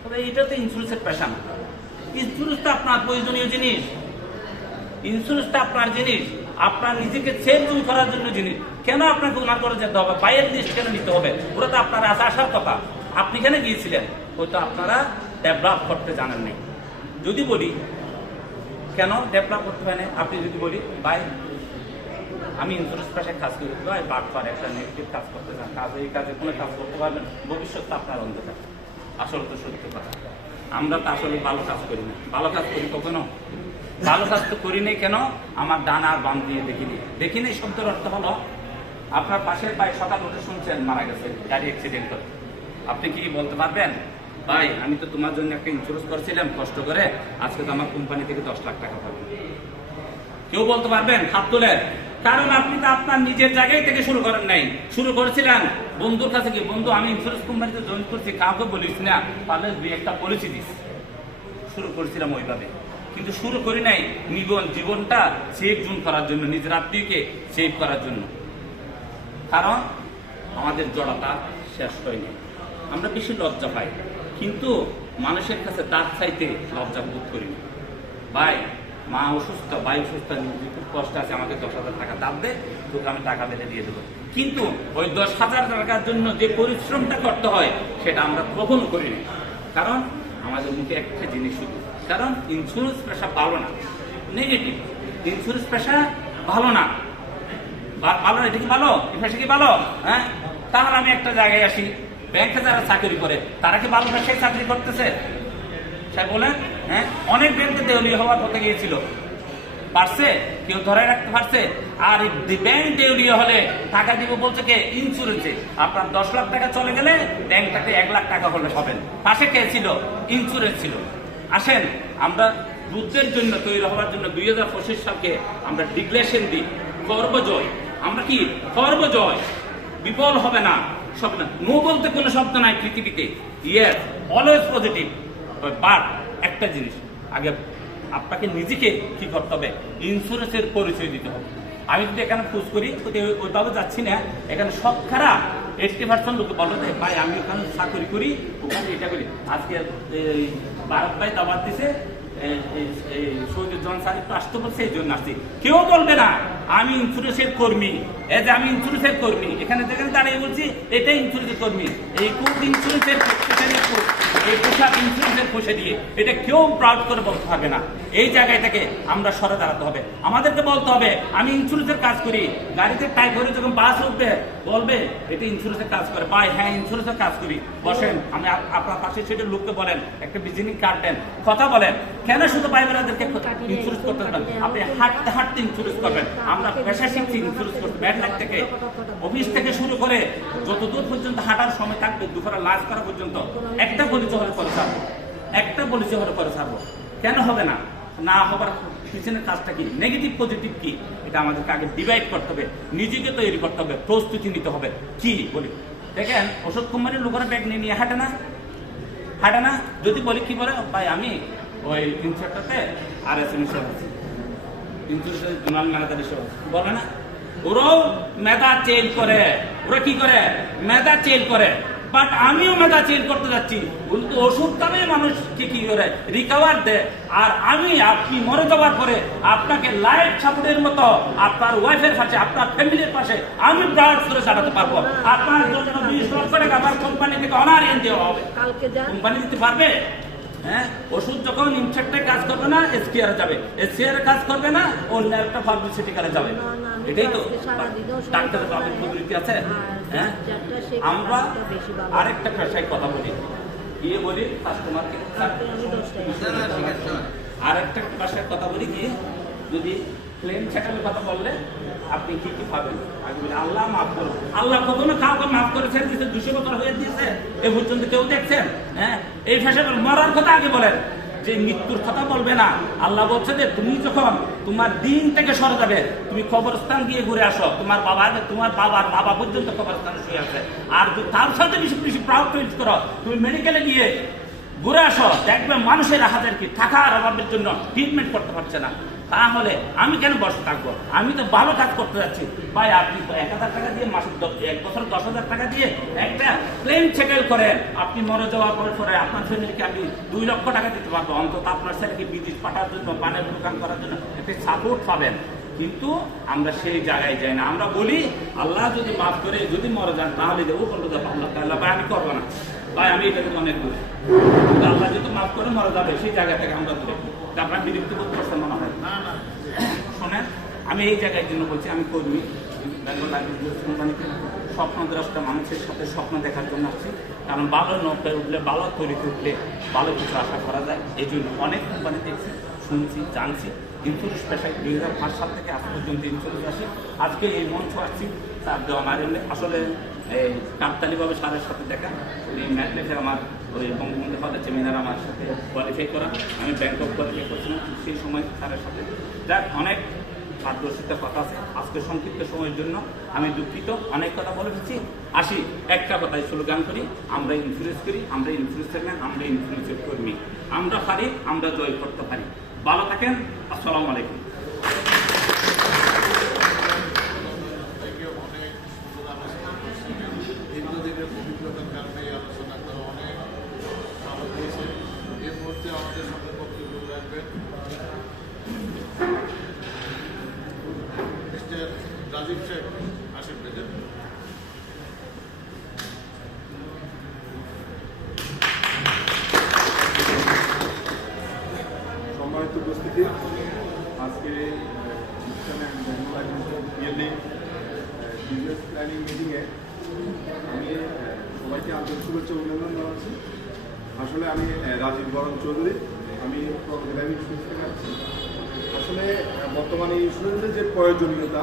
তবে এটা তো ইন্স্যুরেন্সের পেশা না। ইন্স্যুরেন্সটা আপনার প্রয়োজনীয় জিনিস, ইন্স্যুরেন্সটা আপনার জিনিস, আপনার নিজেকে সেভ করার জন্য জিনিস। কেন আপনাকে ওনার করে যেতে হবে, বাইরের লিস্ট কেন নিতে হবে? ওরা তো আপনার আসার কথা। আপনি কেন গিয়েছিলেন? হয়তো আপনারা ডেভেলপ করতে জানেন নাই। যদি বলি কেন ডেভেলপ করতে হয় না, আপনি যদি বলি ভাই আমি ইন্স্যুরেন্স পেশায় কাজ করি, ভাই বাটপার একটা নেগেটিভ কাজ করতে চান, এই কাজে কোনো কাজ করতে পারবেন, ভবিষ্যৎটা আপনার অন্ধকার। আসলে তো সত্যি কথা, আমরা তো আসলে ভালো কাজ করি না। ভালো কাজ করি কখনো? ভালো কাজ তো করি নাই। কেন? আমার ডান আর বাম দিয়ে দেখিনি। শব্দের অর্থ হলো আপনার পাশের ভাই সকাল উঠে শুনছেন মারা গেছে গাড়ি অ্যাক্সিডেন্ট করে, আপনি কি বলতে পারবেন ভাই আমি তো তোমার জন্য একটা ইন্স্যুরেন্স করছিলাম কষ্ট করে, আজকে তো আমার কোম্পানি থেকে 10 লাখ টাকা পাবেন? কেউ বলতে পারবেন? হাত তোলেন। কারণ আপনি তো আপনার নিজের জায়গায় থেকে শুরু করেন নাই, শুরু করেছিলেন বন্ধুর কাছে গিয়ে, বন্ধু আমি ইন্স্যুরেন্স কোম্পানিতে জয়েন করছি, কাউকে বলিস না, তাহলে 2-1টা পলিসি দিস। শুরু করেছিলাম ওইভাবে, কিন্তু শুরু করি নাই জীবনটা সেভ করার জন্য, নিজের আত্মীয়কে সেভ করার জন্য। কারণ আমাদের জড়তা শেষ হয়নি, আমরা বেশি লজ্জা পাই। কিন্তু মানুষের কাছে তার চাইতে লজ্জা বোধ করি না। ভাই মা অসুস্থ, ভাই অসুস্থ, খুব কষ্ট আছে, আমাকে 10,000 টাকা দাম দে, তোকে আমি টাকা দিলে দিয়ে দেবো। কিন্তু ওই 10,000 টাকার জন্য যে পরিশ্রমটা করতে হয় সেটা আমরা কখনো করি না। কারণ আমাদের মুখে একটা জিনিস শুধু, কারণ ইন্স্যুরেন্স পেশা ভালো না, নেগেটিভ। ইন্স্যুরেন্স পেশা ভালো না, ভালো এটা কি ভালো? এই পেশা কি ভালো? হ্যাঁ, তাহলে আমি একটা জায়গায় আসি, ব্যাংকে যারা চাকরি করে তারা কি ভালো পেশায় চাকরি করতেছে? সে বলেন, হ্যাঁ, অনেক ব্যাংকে দেউলিয়া হওয়ার কথা গিয়েছিল, পারছে? কেউ ধরে রাখতে পারছে? আর ব্যাংক দেউলিয়া হলে টাকা দিব বলছে কে? ইন্স্যুরেন্সে। আপনার 10 লাখ টাকা চলে গেলে ব্যাংকটাতে 1 লাখ টাকা হলে হবেন। পাশে কে ছিল? ইন্স্যুরেন্স ছিল। আসেন, আমরা যুদ্ধের জন্য তৈরি হওয়ার জন্য 2025 সালকে আমরা ডিক্লারেশন দিই, সর্বজয়। আমরা কি সর্বজয়, বিফল হবে না, সব না। নো বলতে কোনো শব্দ নাই পৃথিবীতে। Yes, always positive. বাট একটা জিনিস, আগে আপনাকে নিজেকে কি করতে হবে? ইন্স্যুরেন্সের পরিচয় দিতে হবে। আমি যদি এখানে খোঁজ করি, ওইভাবে যাচ্ছি না, এখানে সব খারাপ। 80% লোকে বলো যে ভাই আমি ওখানে চাকরি করি, ওখানে এটা করি। আজকে ভারত ভাই দাবাত দিছে, শহীদুজ্জামান সাহেব তো আসতে বলছে, এই জন্য আসছি। কেউ বলবে না আমি ইন্স্যুরেন্সের কর্মী, এই যে আমি ইন্স্যুরেন্সের কর্মী, এখানে যেখানে দাঁড়িয়ে বলছি এটাই ইন্স্যুরেন্সের কর্মী। এই কোড ইন্স্যুরেন্সের এই পোশাক ইন্স্যুরেন্সের পয়সা দিয়ে এটা কেউ প্রাউড করে বলতে হবে না। এই জায়গায় থেকে আমরা সরে দাঁড়াতে হবে। আমাদেরকে বলতে হবে আমি ইন্স্যুরেন্সের কাজ করি। গাড়িতে টাই করে যখন বাস উঠবে বলবে এটা ইন্স্যুরেন্সের কাজ করে। ভাই হ্যাঁ, ইন্স্যুরেন্সের কাজ করি, বসেন। আমি আপনার পাশে সেটা লোককে বলেন, একটা ভিজিটিং কার্ড দেন, কথা বলেন। কেন শুধু ভাইবোনেদেরকে ইন্স্যুরেন্স করতে পারবেন? আপনি হাঁটতে হাঁটতে ইন্স্যুরেন্স করবেন। আমরা পেশা শিখছি ইন্স্যুরেন্স করতে, ব্যাড লাগ থেকে অফিস থেকে শুরু করে যত দূর পর্যন্ত হাঁটার সময় থাকবে, দুপুরে লাঞ্চ করা পর্যন্ত একটা পরিচয় হলে করে ছাড়বো, একটা পরিচয় হলে করে ছাড়বো। কেন হবে না? না হবার পিছনের কাজটা কি, নেগেটিভ পজিটিভ কি, এটা আমাদেরকে আগে ডিভাইড করতে হবে, নিজেকে তৈরি করতে হবে, প্রস্তুতি নিতে হবে। কি বলি দেখেন, ওষুধ কোম্পানির লোকেরা ব্যাগ নিয়ে নিয়ে হাঁটে না, হাঁটে না। যদি বলি কি বলে, ভাই আমি ওই ইনস্ট্রাক্টরতে আর এস এম আছি, ইন্স্যুরেন্স জোনাল ম্যানেজার হিসেবে বলে না। ওরাও মেধা চেঞ্জ করে, ওরা কি করে? মেধা চেঞ্জ করে। বাট আমিও মেধা চেঞ্জ করতে যাচ্ছি, কিন্তু ওষুধ দামে মানুষ কি করে রিকভার দেয়। আর আমি আপনি মরে যাওয়ার পরে আপনাকে লাইফ সাপোর্টের মতো আপনার ওয়াইফের পাশে, আপনার ফ্যামিলির পাশে আমি প্রাউড করে চালাতে পারবো। আপনার জন্য 20 লক্ষ টাকা আমার কোম্পানি থেকে অনারিয়ান দেওয়া হবে। কোম্পানি দিতে পারবে? হ্যাঁ, ওষুধ যখন ইনসেক্টে কাজ করবে না, এসকিআর যাবে, এসকিআর কাজ করবে না, অন্য একটা ফার্মাসিউটিক্যালে যাবে। এটাই তো ডাক্তারের পাবেন পদ্ধতি আছে। হ্যাঁ, আমরা আরেকটা পেশায় কথা বলি, গিয়ে বলি কাস্টমারকে, আরেকটা পেশায় কথা বলি গিয়ে যদি ক্লেম সেটেলের কথা বললে আপনি কি কি পাবেন? আগে বলি আল্লাহ মাফ করুন। আল্লাহ কখনো কাউকে মাফ করে ছেড়ে দিয়েছে? 200 বছর হয়ে দিয়েছে, এ পর্যন্ত কেউ দেখছেন? হ্যাঁ, এই ফ্যাশন মরার কথা আগে বলেন, যে মৃত্যুর কথা বলবে না। আল্লাহ বলছে যে তুমি যখন তোমার দিন থেকে সরে যাবে, তুমি কবরস্থান দিয়ে ঘুরে আসো, তোমার বাবার বাবা পর্যন্ত কবরস্থানে শুয়ে আছে। আর তার সাথে বেশি বেশি প্রাউড ফিল করো, তুমি মেডিকেলে গিয়ে ঘুরে আসো, দেখবে মানুষের হাজার কি টাকার অভাবের জন্য ট্রিটমেন্ট করতে পারছে না। তাহলে আমি কেন বসে থাকবো? আমি তো ভালো কাজ করতে যাচ্ছি। ভাই আপনি 1,000 টাকা দিয়ে মাসে 1 বছর 10,000 টাকা দিয়ে একটা ক্লেম সেটেল করেন, আপনি মরে যাওয়ার পরে আপনার ফ্যামিলিকে আমি 2 লক্ষ টাকা দিতে পারবো। অন্তত আপনার ছেলেকে বিদেশ পাঠার জন্য, পানের দোকান করার জন্য একটা সাপোর্ট পাবেন। কিন্তু আমরা সেই জায়গায় যাই না। আমরা বলি আল্লাহ যদি মাফ করে যদি মরে যান তাহলে দেবো, বলতে আল্লাহ ভাই আমি করবো না, ভাই আমি এটা কিন্তু অনেক দূরে। আল্লাহ যদি মাফ করে মরে যাবে সেই জায়গা থেকে আমরা দূরে। আপনার বিরক্তি বোধ করছেন মনে হয়? শোনেন, আমি এই জায়গায় জন্য বলছি, আমি কর্মী বেঙ্গল লাইফ ইন্স্যুরেন্স কোম্পানিতে স্বপ্নদ্রষ্টা মানুষের সাথে স্বপ্ন দেখার জন্য আসছি। কারণ ভালো নৌকায় উঠলে, ভালো তৈরিতে উঠলে ভালো কিছু আশা করা যায়। এই জন্য অনেক কোম্পানি দেখছি, শুনছি, জানছি। ইন্স্যুরেন্স পেশায় 2005 সাল থেকে আজ পর্যন্ত ইন্স্যুরেন্স আসি। আজকে এই মঞ্চ আসছি তার দেওয়া আমার আসলে এই কাকতালিভাবে স্যারের সাথে দেখা, উনি ম্যাথলেটে আমার ওই বঙ্গবন্ধু কলেজ সেমিনার আমার সাথে কোয়ালিফাই করা, আমি ব্যাংক অফ কোয়ালিফাই করছিলাম সেই সময় স্যারের সাথে। যাক, অনেক পারদর্শিতার কথা আছে। আজকে সংক্ষিপ্ত সময়ের জন্য আমি দুঃখিত, অনেক কথা বলে ফেলছি। আসি একটা কথাই স্লোগান করি, আমরা ইন্স্যুরেন্স করি, আমরা ইন্স্যুরেন্সের ম্যান, আমরা ইন্স্যুরেন্সের কর্মী। আমরা পারি, আমরা জয় করতে পারি। ভালো থাকেন, আসসালামু আলাইকুম। দীর্ঘদিনের অভিজ্ঞতার কারণে এই আলোচনা করা অনেক সম্মানিত উপস্থিতি, আজকে বিজনেস প্ল্যানিং মিটিংয়ে আমি সবাইকে আন্তরিক শুভেচ্ছা অভিনন্দন জানাচ্ছি। আসলে আমি রাজীব বরণ চৌধুরী, আমি ইন্স্যুরেন্স থেকে আসছি। আসলে বর্তমানে ইন্স্যুরেন্সের যে প্রয়োজনীয়তা,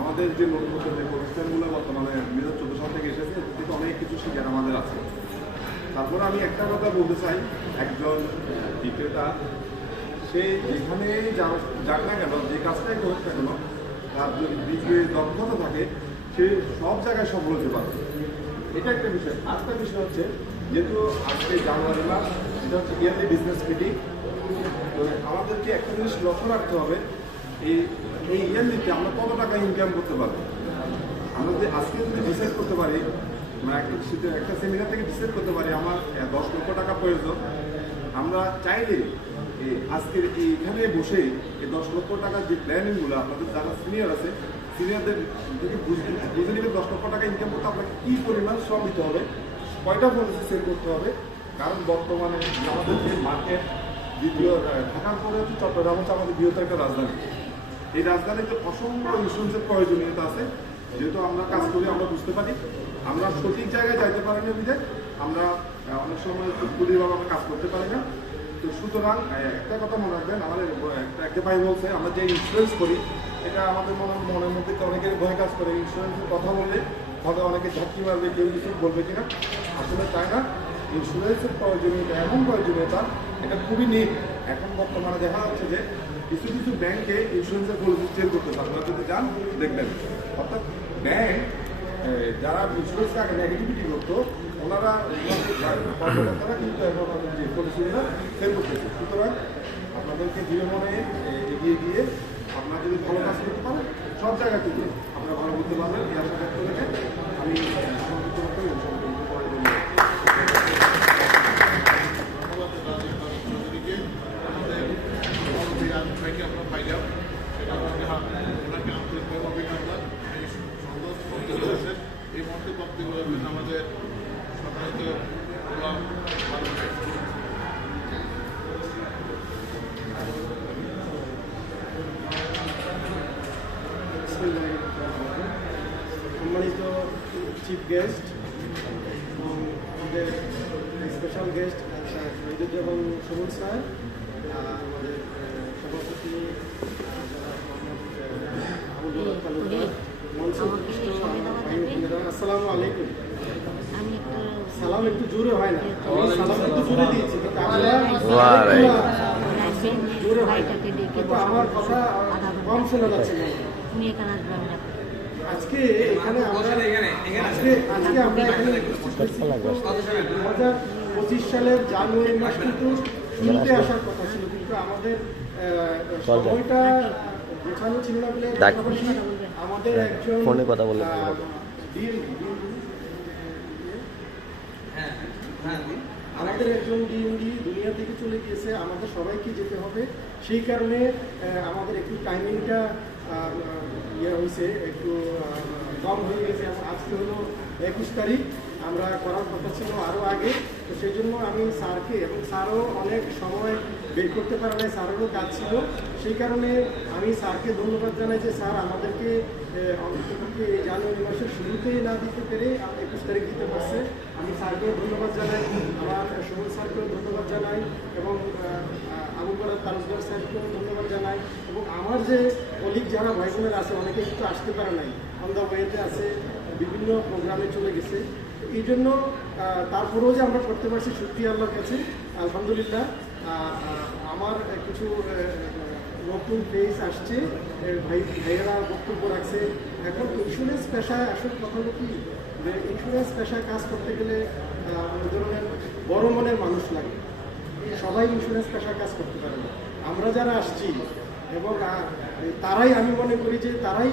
আমাদের যে নতুন যে প্রতিষ্ঠানগুলো বর্তমানে 2014 সাল থেকে এসেছে, এর থেকে অনেক কিছু শিকার আমাদের আছে। তারপরে আমি একটা কথা বলতে চাই, একজন বিক্রেতা সে যেখানে যাক না কেন, যে কাজটাই হোক না কেন, তার যদি বিক্রির দক্ষতা থাকে, সে সব জায়গায় সফল হতে পারবে। এটা একটা বিষয়। আরেকটা বিষয় হচ্ছে, যেহেতু আজকে জানুয়ারি মাস, এটা হচ্ছে ইয়ারলি বিজনেস মিটিং, তো আমাদেরকে একটা জিনিস লক্ষ্য রাখতে হবে, এই ইয়ারলিতে আমরা কত টাকা ইনকাম করতে পারবো। আমরা যদি আজকে যদি ডিসাইড করতে পারি, মানে একটা সেমিনার থেকে ডিসাইড করতে পারি আমার 10 লক্ষ টাকা প্রয়োজন, আমরা চাইলে আজকের এইখানে বসে এই 10 লক্ষ টাকার যে প্ল্যানিংগুলো আপনাদের যারা সিনিয়র আছে, সিনিয়রদের যদি বুঝে নেবেন 10 লক্ষ টাকা ইনকাম করতে আপনাকে কী পরিমাণ শ্রম দিতে হবে, কয়টা পলিসি সেল করতে হবে। কারণ বর্তমানে আমাদের যে মার্কেট, দ্বিতীয় ঢাকার পরে হচ্ছে চট্টগ্রাম হচ্ছে আমাদের বৃহত্তর একটা রাজধানী। এই রাজধানীতে অসংখ্য ইন্স্যুরেন্সের প্রয়োজনীয়তা আছে। যেহেতু আমরা কাজ করি, আমরা বুঝতে পারি, আমরা সঠিক জায়গায় যাইতে পারি না বিধে আমরা অনেক সময় পুলিশভাবে আমরা কাজ করতে পারি না। তো সুতরাং একটা কথা মনে রাখবেন, আমাদের একটা ভাই বলছে আমরা যে ইন্স্যুরেন্স করি, এটা আমাদের মনের মধ্যে অনেকের ভয় কাজ করে। ইন্স্যুরেন্সের কথা বললে হয়তো অনেকে ঝাঁকি মারবে, কেউ কিছু বলবে কিনা, আসলে তাই না। ইন্স্যুরেন্সের প্রয়োজনীয়তা এমন প্রয়োজনীয়তা, এটা খুবই নিট। এখন বর্তমানে দেখা যাচ্ছে যে কিছু কিছু ব্যাংকে ইন্স্যুরেন্সের পলিসি চেঞ্জ করতেছে। আপনারা যদি যান দেখবেন, অর্থাৎ ব্যাংক যারা ইন্স্যুরেন্সকে আগে নেগেটিভিটি করতো, ওনারা কর্মকর্তারা কিন্তু এখন যে পলিসিগুলো সেল করতেছে। সুতরাং আপনাদেরকে দৃঢ় মনে এগিয়ে গিয়ে আপনারা যদি ভালো কাজ করতে পারেন, সব জায়গা থেকে আপনারা ভালো করতে পারবেন। এই আশা ব্যক্ত রেখে আমি সংযুক্ত করতে এই মুহূর্তে বক্তব্য রাখবেন আমাদের সম্মানিত গোলাম মারুফ ভাই। সম্মানিত চিফ গেস্ট, আমাদের special guest Shahiduzzaman Suman sir, আমাদের সভাপতি আসসালামু আলাইকুম। সালাম একটু জোরে হয় না, সালাম একটু জোরে দিয়েছি, জোরে হয়, কিন্তু আমার কথা কম শোনা যাচ্ছে না। আজকে এখানে আমরা এখানে 2025 সালের জানুয়ারি মাস কিন্তু শুরুতে আসার কথা ছিল, কিন্তু আমাদের সময়টা গোছানো ছিল না বলে আমাদের একজন ফোনে কথা বললে আমাদের একজন ডিএমডি দুনিয়া থেকে চলে গিয়েছে, আমাদের সবাইকে যেতে হবে। সেই কারণে আমাদের একটু টাইমিংটা হয়েছে, একটু কম হয়ে গেছে। আজকে হলো 21 তারিখ, আমরা করার কথা ছিল আরও আগে। তো সেই জন্য আমি স্যারকে, এবং স্যারও অনেক সময় বের করতে পারে না, স্যারেরও কাজ ছিল। সেই কারণে আমি স্যারকে ধন্যবাদ জানাই যে স্যার আমাদেরকে অন্ততপক্ষে এই জানুয়ারি মাসের শুরুতেই না দিতে পেরে 21 তারিখ দিতে পারছে। আমি স্যারকেও ধন্যবাদ জানাই, আমার সুমন স্যারকেও ধন্যবাদ জানাই, এবং আবু বকর তালুকদার স্যারকেও ধন্যবাদ জানাই, এবং আমার যে কলিগ যারা ভাই বোনেরা আছে, অনেকে একটু আসতে পারে নাই, অন দ্য ওয়েতে আছে, বিভিন্ন প্রোগ্রামে চলে গেছে। এই জন্য তারপরেও যে আমরা করতে পারছি, শুকরিয়া আল্লাহর কাছে, আলহামদুলিল্লাহ। আমার কিছু নতুন ফেস আসছে, ভাইয়েরা বক্তব্য রাখছে। এখন ইন্স্যুরেন্স পেশায় আসল কথা হলো কি, যে ইন্স্যুরেন্স পেশায় কাজ করতে গেলে ধরনের বড় মনের মানুষ লাগে, সবাই ইন্স্যুরেন্স পেশায় কাজ করতে পারে না। আমরা যারা আসছি, এবং তারাই, আমি মনে করি যে তারাই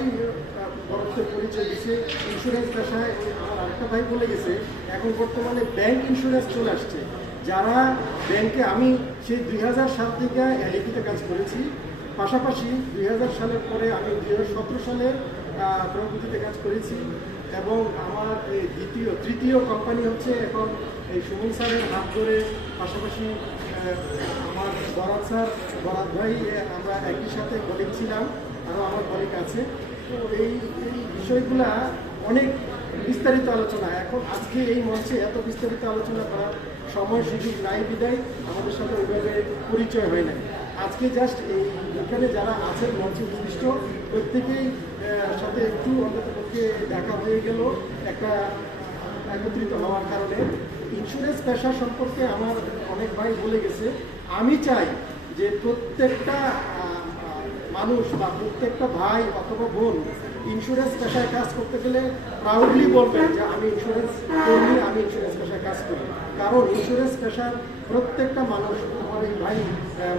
বরত্বের পরিচয় দিচ্ছে ইন্স্যুরেন্স পেশায়। আমার আরেকটা ভাই বলে গেছে, এখন বর্তমানে ব্যাংক ইন্স্যুরেন্স চলে আসছে। যারা ব্যাংকে, আমি সেই 2000 সাল থেকে এলআইপিতে কাজ করেছি, পাশাপাশি 2000 সালের পরে আমি 2017 সালে প্রগতিতে কাজ করেছি, এবং আমার তৃতীয় কোম্পানি হচ্ছে এখন এই সুমন স্যারের হাত ধরে, পাশাপাশি আমার বরাত ভাই, আমরা একই সাথে কলিগ ছিলাম, আরও আমার কলিগ আছে। তো এই বিষয়গুলা অনেক বিস্তারিত আলোচনা, এখন আজকে এই মঞ্চে এত বিস্তারিত আলোচনা করার সময় সুযোগ নাই বিদায় আমাদের সাথে ওইভাবে পরিচয় হয় নাই। আজকে জাস্ট এখানে যারা আছেন মঞ্চে উপবিষ্ট প্রত্যেকেই সাথে একটু অন্ততপক্ষে দেখা হয়ে গেল একটা একত্রিত হওয়ার কারণে। ইন্স্যুরেন্স পেশা সম্পর্কে আমার অনেক ভাই বলে গেছে। আমি চাই যে প্রত্যেকটা মানুষ বা প্রত্যেকটা ভাই অথবা বোন ইন্স্যুরেন্স পেশায় কাজ করতে গেলে প্রাউডলি বলবেন যে আমি ইন্স্যুরেন্স কর্মী, আমি ইন্স্যুরেন্স পেশায় কাজ করি। কারণ ইন্স্যুরেন্স পেশার প্রত্যেকটা মানুষ, আমার এই ভাই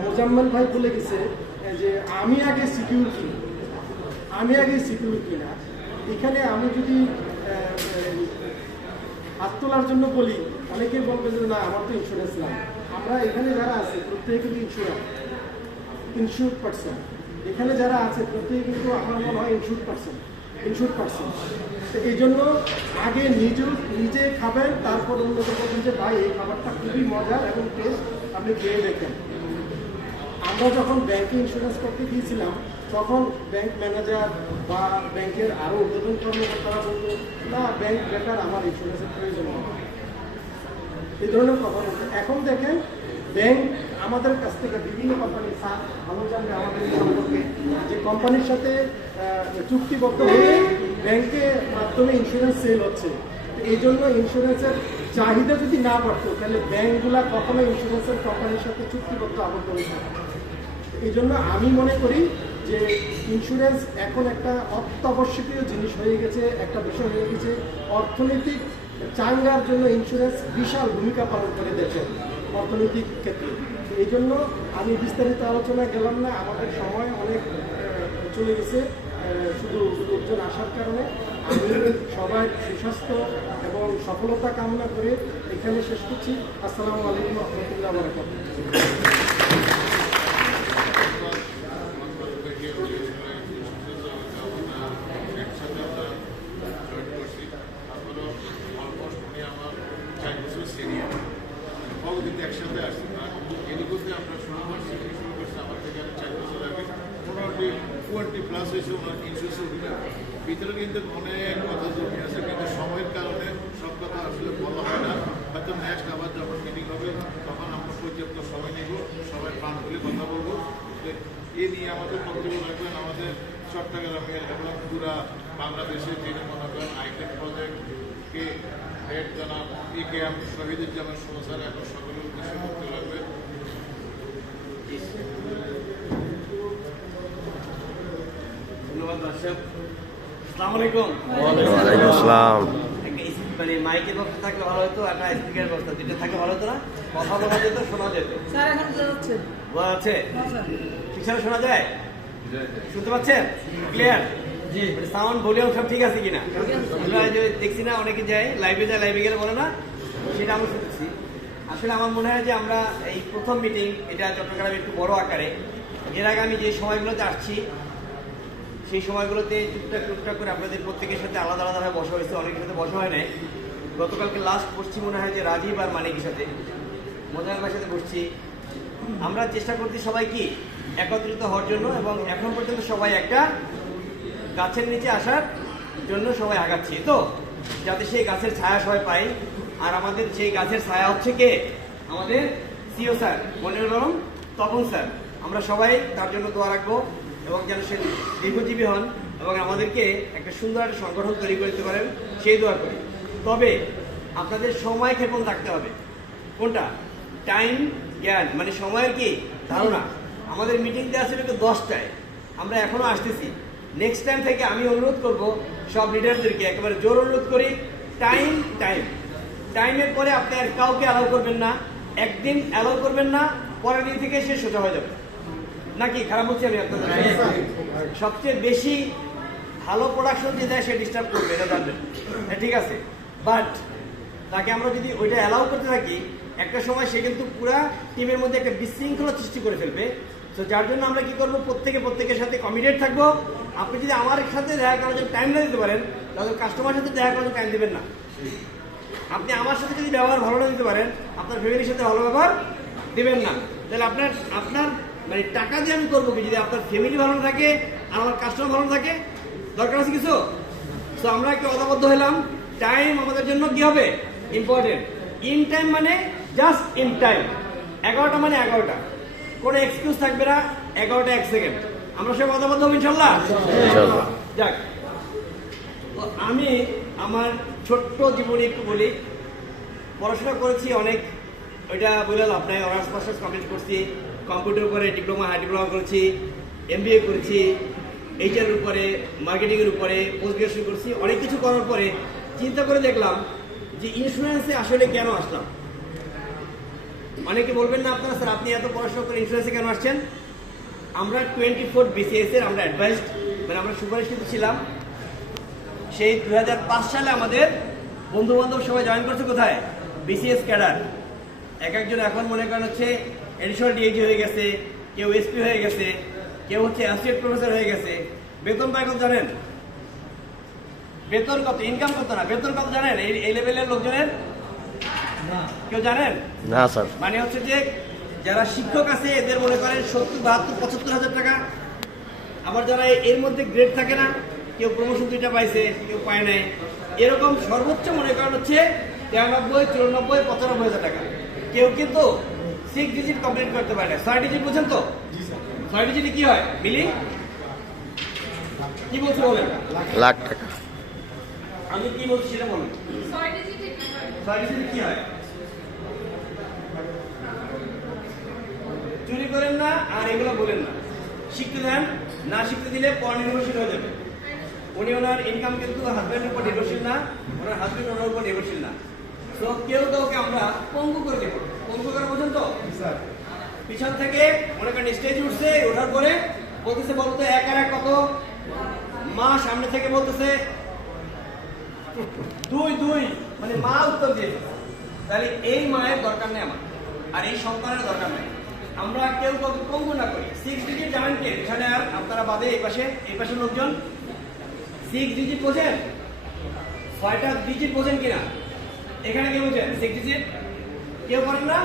মোজাম্মেল ভাই বলে গেছে যে আমি আগে সিকিউর কিনা। এখানে আমি যদি হাত তোলার জন্য বলি, অনেকেই বলবে যে না আমার তো ইন্স্যুরেন্স নাই। আমরা এখানে যারা আছে প্রত্যেকে কিন্তু ইনস্যুরড পার্সন। এখানে যারা আছে প্রত্যেকে কিন্তু আমার মনে হয় ইনস্যুরড পার্সন। তো এই জন্য আগে নিজে খাবেন, তারপর অন্যকে বলবেন যে ভাই এই খাবারটা খুবই মজার এবং টেস্ট, আপনি খেয়ে দেখেন। আমরা যখন ব্যাংকে ইন্স্যুরেন্স করতে গিয়েছিলাম তখন ব্যাংক ম্যানেজার বা ব্যাংকের আরও ঊর্ধ্বতন কর্মকর্তারা বলতো না ব্যাংক বেকার, আমার ইন্স্যুরেন্সের প্রয়োজন নেই, এই ধরনের কথা বলতো। এখন দেখেন ব্যাংক আমাদের কাছ থেকে বিভিন্ন কোম্পানি ভালো জানবে আমাদের সম্পর্কে, যে কোম্পানির সাথে চুক্তিবদ্ধ হয়ে ব্যাংকের মাধ্যমে ইন্স্যুরেন্স সেল হচ্ছে। এই জন্য ইন্স্যুরেন্সের চাহিদা যদি না বাড়তো তাহলে ব্যাংকগুলা কখনো ইন্স্যুরেন্সের কোম্পানির সাথে চুক্তিবদ্ধ আবদ্ধ হয়ে থাকে। এই জন্য আমি মনে করি যে ইন্স্যুরেন্স এখন একটা অত্যাবশ্যকীয় জিনিস হয়ে গেছে, একটা বিষয় হয়ে গেছে। অর্থনৈতিক চাঙ্গার জন্য ইন্স্যুরেন্স বিশাল ভূমিকা পালন করে দেশের অর্থনৈতিক ক্ষেত্রে। এই জন্য আমি বিস্তারিত আলোচনায় গেলাম না, আমাদের সময় অনেক চলে গেছে শুধু লোকজন আসার কারণে। আমি সবাই সুস্বাস্থ্য এবং সফলতা কামনা করে এখানে শেষ করছি। আসসালামু আলাইকুম রহমতুল্লাহ বারাকাতুহু। একসাথে আসছি এদিকে আপনার শুরু করছি আমার থেকে 4 বছর আগে মোটামুটি 20+ হয়েছে ওনার ইন্স্যুরেন্সের অভিনয়। ভিতরে কিন্তু অনেক কথা জমি আছে, কিন্তু সময়ের কারণে সব কথা আসলে বলা হয় না। হয়তো নেক্সট আবার যখন মিটিং হবে তখন আমরা পর্যাপ্ত সময় নিব, সবাই প্রাণ খুলে কথা বলবো। এ নিয়ে আমাদের বক্তব্য রাখবেন আমাদের চট্টগ্রামের এবং পুরা বাংলাদেশের যিনি মনে করেন আইটেক প্রজেক্টকে হেড জানাব PKM শহীদুজ্জামান সুমন এখন সকলের উদ্দেশ্যে বক্তব্য রাখবেন। ধন্যবাদ দর্শক। আসসালামু আলাইকুম। ওয়ালাইকুম আসসালাম। মানে মাইকের ব্যবস্থা থাকলে ভালো হতো, একটা স্পিকারের ব্যবস্থা দুটো থাকলে ভালো হতো না, কথা বলা যেত, শোনা যেত। স্যার এখন যাচ্ছে বলা আছে হ্যাঁ স্যার, ঠিকঠাক শোনা যায়? শুনতে পাচ্ছেন ক্লিয়ার? জি। সাউন্ড ভলিউম সব ঠিক আছে কিনা? আমরা যে দেখছি না অনেকে যায় লাইভে গেলে বলে না, সেটা আমরা শুনছি। আসলে আমার মনে হয় যে আমরা এই প্রথম মিটিং, এটা চট্টগ্রামে একটু বড় আকারে। এর আগে আমি যে সময়গুলোতে আসছি সেই সময়গুলোতে টুকটাক করে আপনাদের প্রত্যেকের সাথে আলাদা আলাদাভাবে বসা হয়েছে, অনেকের সাথে বসা হয় নাই। গতকালকে লাস্ট বসছি মনে হয় যে রাজীব আর মানিকের সাথে, মজার ভাইয়ের সাথে বসছি। আমরা চেষ্টা করছি সবাই কি একত্রিত হওয়ার জন্য, এবং এখন পর্যন্ত সবাই একটা গাছের নিচে আসার জন্য সবাই আগাচ্ছি, তো যাতে সেই গাছের ছায়া সবাই পাই। আর আমাদের সেই গাছের ছায়া হচ্ছে কে? আমাদের CO sir Manirul Alam Tapan sir. আমরা সবাই তার জন্য দোয়া রাখবো এবং যেন সে দীর্ঘজীবী হন এবং আমাদেরকে একটা সুন্দর একটা সংগঠন তৈরি করে দিতে পারেন, সেই দোয়া করি। তবে আপনাদের সময় ক্ষেপণ থাকতে হবে। কোনটা? টাইম জ্ঞান, মানে সময়ের কি ধারণা। আমাদের মিটিং দেওয়া ছিল তো 10টায়, আমরা এখনো আসতেছি। নেক্সট টাইম থেকে আমি অনুরোধ করব সব লিডারদেরকে, একেবারে জোর অনুরোধ করি, টাইমের পরে আপনি আর কাউকে অ্যালাউ করবেন না, একদিন অ্যালাউ করবেন না, পরের দিন থেকে সে সোজা হয়ে যাবে। নাকি খারাপ হচ্ছে? আমি আপনাদের সবচেয়ে বেশি ভালো প্রোডাকশন যে দেয় সে ডিস্টার্ব করবে, এটা জানবেন, ঠিক আছে? বাট তাকে আমরা যদি ওইটা অ্যালাউ করতে থাকি, একটা সময় সে কিন্তু পুরা টিমের মধ্যে একটা বিশৃঙ্খলা সৃষ্টি করে ফেলবে। তো যার জন্য আমরা কি করবো, প্রত্যেকের সাথে কমিটেড থাকবো। আপনি যদি আমার সাথে দেখা করার জন্য টাইম না দিতে পারেন, তাহলে কাস্টমারের সাথে দেখা করার জন্য টাইম দেবেন না। আপনি আমার সাথে যদি ব্যবহার ভালো না দিতে পারেন, আপনার ফ্যামিলির সাথে ভালো ব্যবহার দেবেন না, তাহলে আপনার আপনার মানে টাকা দিয়ে আমি করবো কি? যদি আপনার ফ্যামিলি ভালো না থাকে আর আমার কাস্টমার ভালো না থাকে, দরকার আছে কিছু? তো আমরা একটু অদাবদ্ধ হলাম। টাইম আমাদের জন্য কি হবে? ইম্পর্টেন্ট। ইন টাইম মানে জাস্ট ইন টাইম। 11টা মানে 11টা, কোনো এক্সকিউজ থাকবে না। 11টা 1 সেকেন্ড। আমরা সব অদাবদ্ধ হবো ইনশাল্লাহ। যাক, তো আমি আমার ছোট্ট জীবনে একটু বলি। পড়াশোনা করেছি অনেক, ওইটা বলে লাভ নাই। অনার্স মাস্টার্স কমপ্লিট করছি, কম্পিউটার উপরে ডিপ্লোমা, হাই ডিপ্লোমা করেছি, MBA করেছি, HR উপরে, মার্কেটিংয়ের উপরে পোস্ট গ্রাজুয়েশন করছি। অনেক কিছু করার পরে চিন্তা করে দেখলাম যে ইন্স্যুরেন্সে আসলে কেন আসলাম। অনেকে বলবেন না আপনারা, স্যার আপনি এত পড়াশোনা করে ইন্স্যুরেন্সে কেন আসছেন? আমরা 24 BCS এর আমরা অ্যাডভাইসড, মানে আমরা সুপারিশকৃত ছিলাম। সেই 2005 সালে আমাদের বন্ধু বান্ধব সবাই জয়েন করছে কোথায়? BCS cadre. একজন এখন মনে করেন হচ্ছে এডিশনাল DIG হয়ে গেছে, কেউ SP হয়ে গেছে, কেউ হচ্ছে অ্যাসোসিয়েট প্রফেসর হয়ে গেছে। বেতন পায় কত জানেন? বেতন কত? ইনকাম কত না, বেতন কত জানেন এই লেভেলের লোকজনের? কেউ জানেন না স্যার। মানে হচ্ছে যে যারা শিক্ষক আছে এদের মনে করেন 70, 72, 75 হাজার টাকা। আবার যারা এর মধ্যে গ্রেড থাকে না, কেউ প্রমোশন 2টা পাইছে, কেউ পায় নাই, এরকম সর্বোচ্চ মনে করেন হচ্ছে 93, 94, 95 হাজার টাকা। কেউ কিন্তু 6 ডিজিট কমপ্লিট করতে পারে না। 6 ডিজিট বুঝেন তো? 6 ডিজিটে কি হয় মিলি? কি বলছো বলেন? লাখ টাকা। আমি কি বলছি সেটা বলুন। 6 ডিজিটে 6 ডিজিটে কি হয়? চুরি করেন না আর এগুলো বলেন না, শিখতে দেন। না শিখতে দিলে পরনির্ভরশীল হয়ে যাবে। উনি ওনার ইনকাম কিন্তু হাজব্যান্ডের উপর নির্ভরশীল না, ওনার হাজব্যান্ড ওনার উপর নির্ভরশীল না। তো কেউ কাউকে আমরা পঙ্গু করে দেবো। পঙ্গু করে বোঝেন তো? পিছন থেকে মনে করেন স্টেজে উঠছে, ওঠার পরে বলতেছে বলতো 1 আর 1 কত? মা সামনে থেকে বলতেছে 2 2, মানে মা উত্তর দিয়ে। তাহলে এই মায়ের দরকার নেই আমার, আর এই সন্তানের দরকার নেই। আমরা কেউ কাউকে পঙ্গু না করি। 6 ডিজিট জানেন কে? এখানে আর আপনারা বাদে এই পাশে লোকজন 6 ডিজিট বোঝেন? 6টা ডিজিট বোঝেন কিনা? এখানে কেউ বোঝেন 6 ডিজিট? কেউ করেন না?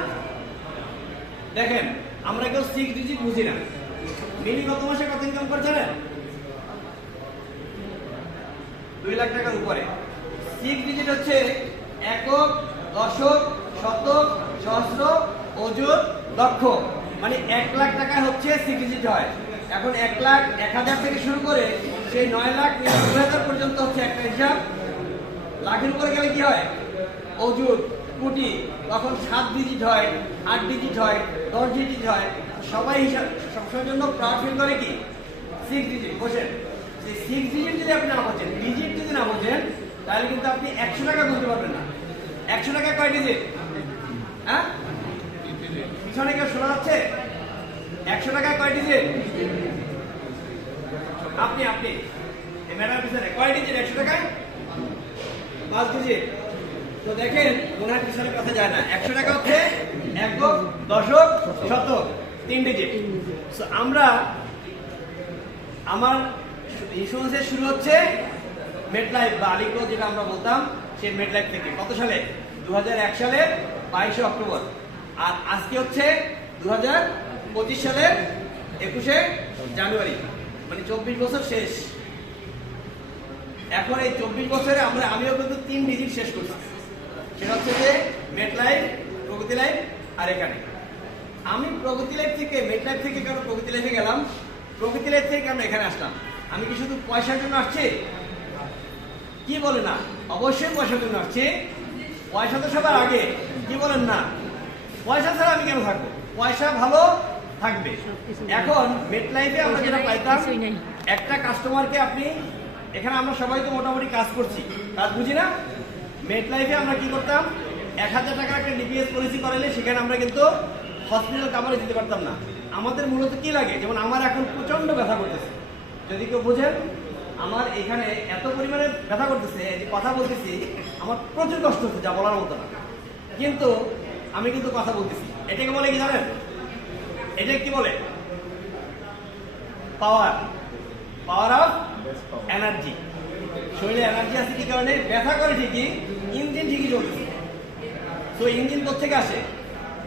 দেখেন, আমরা কেউ 6 ডিজিট বুঝি না। মিনি গত মাসে কত ইনকাম করে জানেন? 2 লাখ টাকার উপরে। 6 ডিজিট হচ্ছে একক, দশক, শতক, সহস্র, অযুত, লক্ষ, মানে 1 লাখ টাকা হচ্ছে 6 ডিজিট হয়। এখন 1 লাখ 1000 থেকে শুরু করে সেই 9,99,000 পর্যন্ত হচ্ছে একটা হিসাব। লাখের উপরে গেলে কি হয়? অযুত, কোটি, তখন 7 ডিজিট হয়, 8 ডিজিট হয়, 10 ডিজিট হয়। সবাই হিসাব সবসময়ের জন্য প্রাউড ফিল করে কি? 6 ডিজিট। বসেন, সেই 6 ডিজিট যদি আপনি না বোঝেন, ডিজিট যদি না বোঝেন, তাহলে কিন্তু আপনি 100 টাকা বুঝতে পারবেন না। 100 টাকা কয় ডিজিট? হ্যাঁ, পিছনে কেউ শোনা যাচ্ছে? 100 টাকা কয় ডিজিট? আপনি এই ম্যাডাম পিছনে কয় ডিজিট? 100 টাকায় 5 ডিজিট। তো দেখেন ওনার পিছনে কথা যায় না। 100 টাকা হচ্ছে একক, দশক, শতক, 3 ডিজিট। সো আমরা, আমার ইন্স্যুরেন্সের শুরু হচ্ছে মেটলাইফ বা আলিগ্রো যেটা আমরা বলতাম, সেই মেটলাইফ থেকে। কত সালে? 2001 সালের 22শে অক্টোবর। আর আজকে হচ্ছে 2025 সালের 21শে জানুয়ারি, মানে 24 বছর শেষ। এখন এই 24 বছরে আমিও কিন্তু 3 ডিজিট শেষ করছি। সেটা হচ্ছে যে মেটলাইফ, প্রগতি লাইফ আর এখানে। আমি প্রগতি লাইফ থেকে, মেটলাইফ থেকে কেন প্রগতি লাইফে গেলাম, প্রগতি লাইফ থেকে আমরা এখানে আসলাম। আমি কি শুধু পয়সার জন্য আসছি? কি বলে না? অবশ্যই পয়সার জন্য আসছি। পয়সা তো সবার আগে, কি বলেন না? পয়সা ছাড়া আমি কেন থাকবো? পয়সা ভালো থাকবে। এখন মেটলাইফে আমরা যেটা পাইতাম, একটা কাস্টমারকে আপনি, এখানে আমরা সবাই তো মোটামুটি কাজ করছি, কাজ বুঝি না? মেটলাইফে আমরা কি করতাম? 1000 টাকার একটা DPS পলিসি করালে সেখানে আমরা কিন্তু হসপিটাল কাভারেজ দিতে পারতাম না। আমাদের মূলত কি লাগে? যেমন আমার এখন প্রচন্ড ব্যথা করতেছে, যদি কেউ বোঝেন, আমার এখানে এত পরিমাণে ব্যথা করতেছে, যে কথা বলতেছি আমার প্রচুর কষ্ট হচ্ছে, যা বলার মতো না। কিন্তু আমি কিন্তু কথা বলতেছি। এটাকে বলে কি জানেন? এটা কি বলে? পাওয়ার, পাওয়ার অফ এনার্জি। শরীরে এনার্জি আছে কি কারণে? ব্যথা করে ঠিকই, ইঞ্জিন ঠিকই চলতেছে। তো ইঞ্জিন কোথেকে আসে?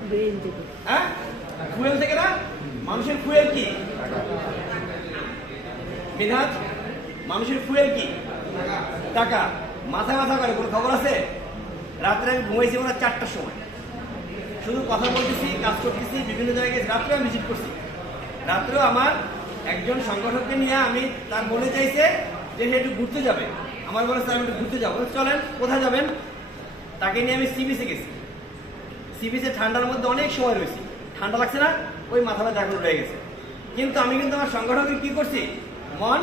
ব্রেন থেকে। হ্যাঁ, ফুয়েল থেকে না? মানুষের ফুয়েল কি মিনহাজ? মানুষের ফুয়েল কি? টাকা। মাথা মাথা করে কোনো খবর আছে? রাত্রে আমি ঘুমাইছি মানে 4টার সময়, শুধু কথা বলতেছি, কাজ করতেছি, বিভিন্ন জায়গায় রাত্রে আমি ভিজিট করছি। রাত্রেও আমার একজন সংগঠককে নিয়ে আমি তার মনে চাইছে যে সে একটু ঘুরতে যাবে, আমার বলে স্যার আমি একটু ঘুরতে যাবো। চলেন, কোথায় যাবেন? তাকে নিয়ে আমি সি বিচে গেছি। সি বিচে ঠান্ডার মধ্যে অনেক সময় রয়েছি, ঠান্ডা লাগছে না, ওই মাথা ব্যথা এখন রয়ে গেছে। কিন্তু আমি কিন্তু আমার সংগঠকের কি করছি, মন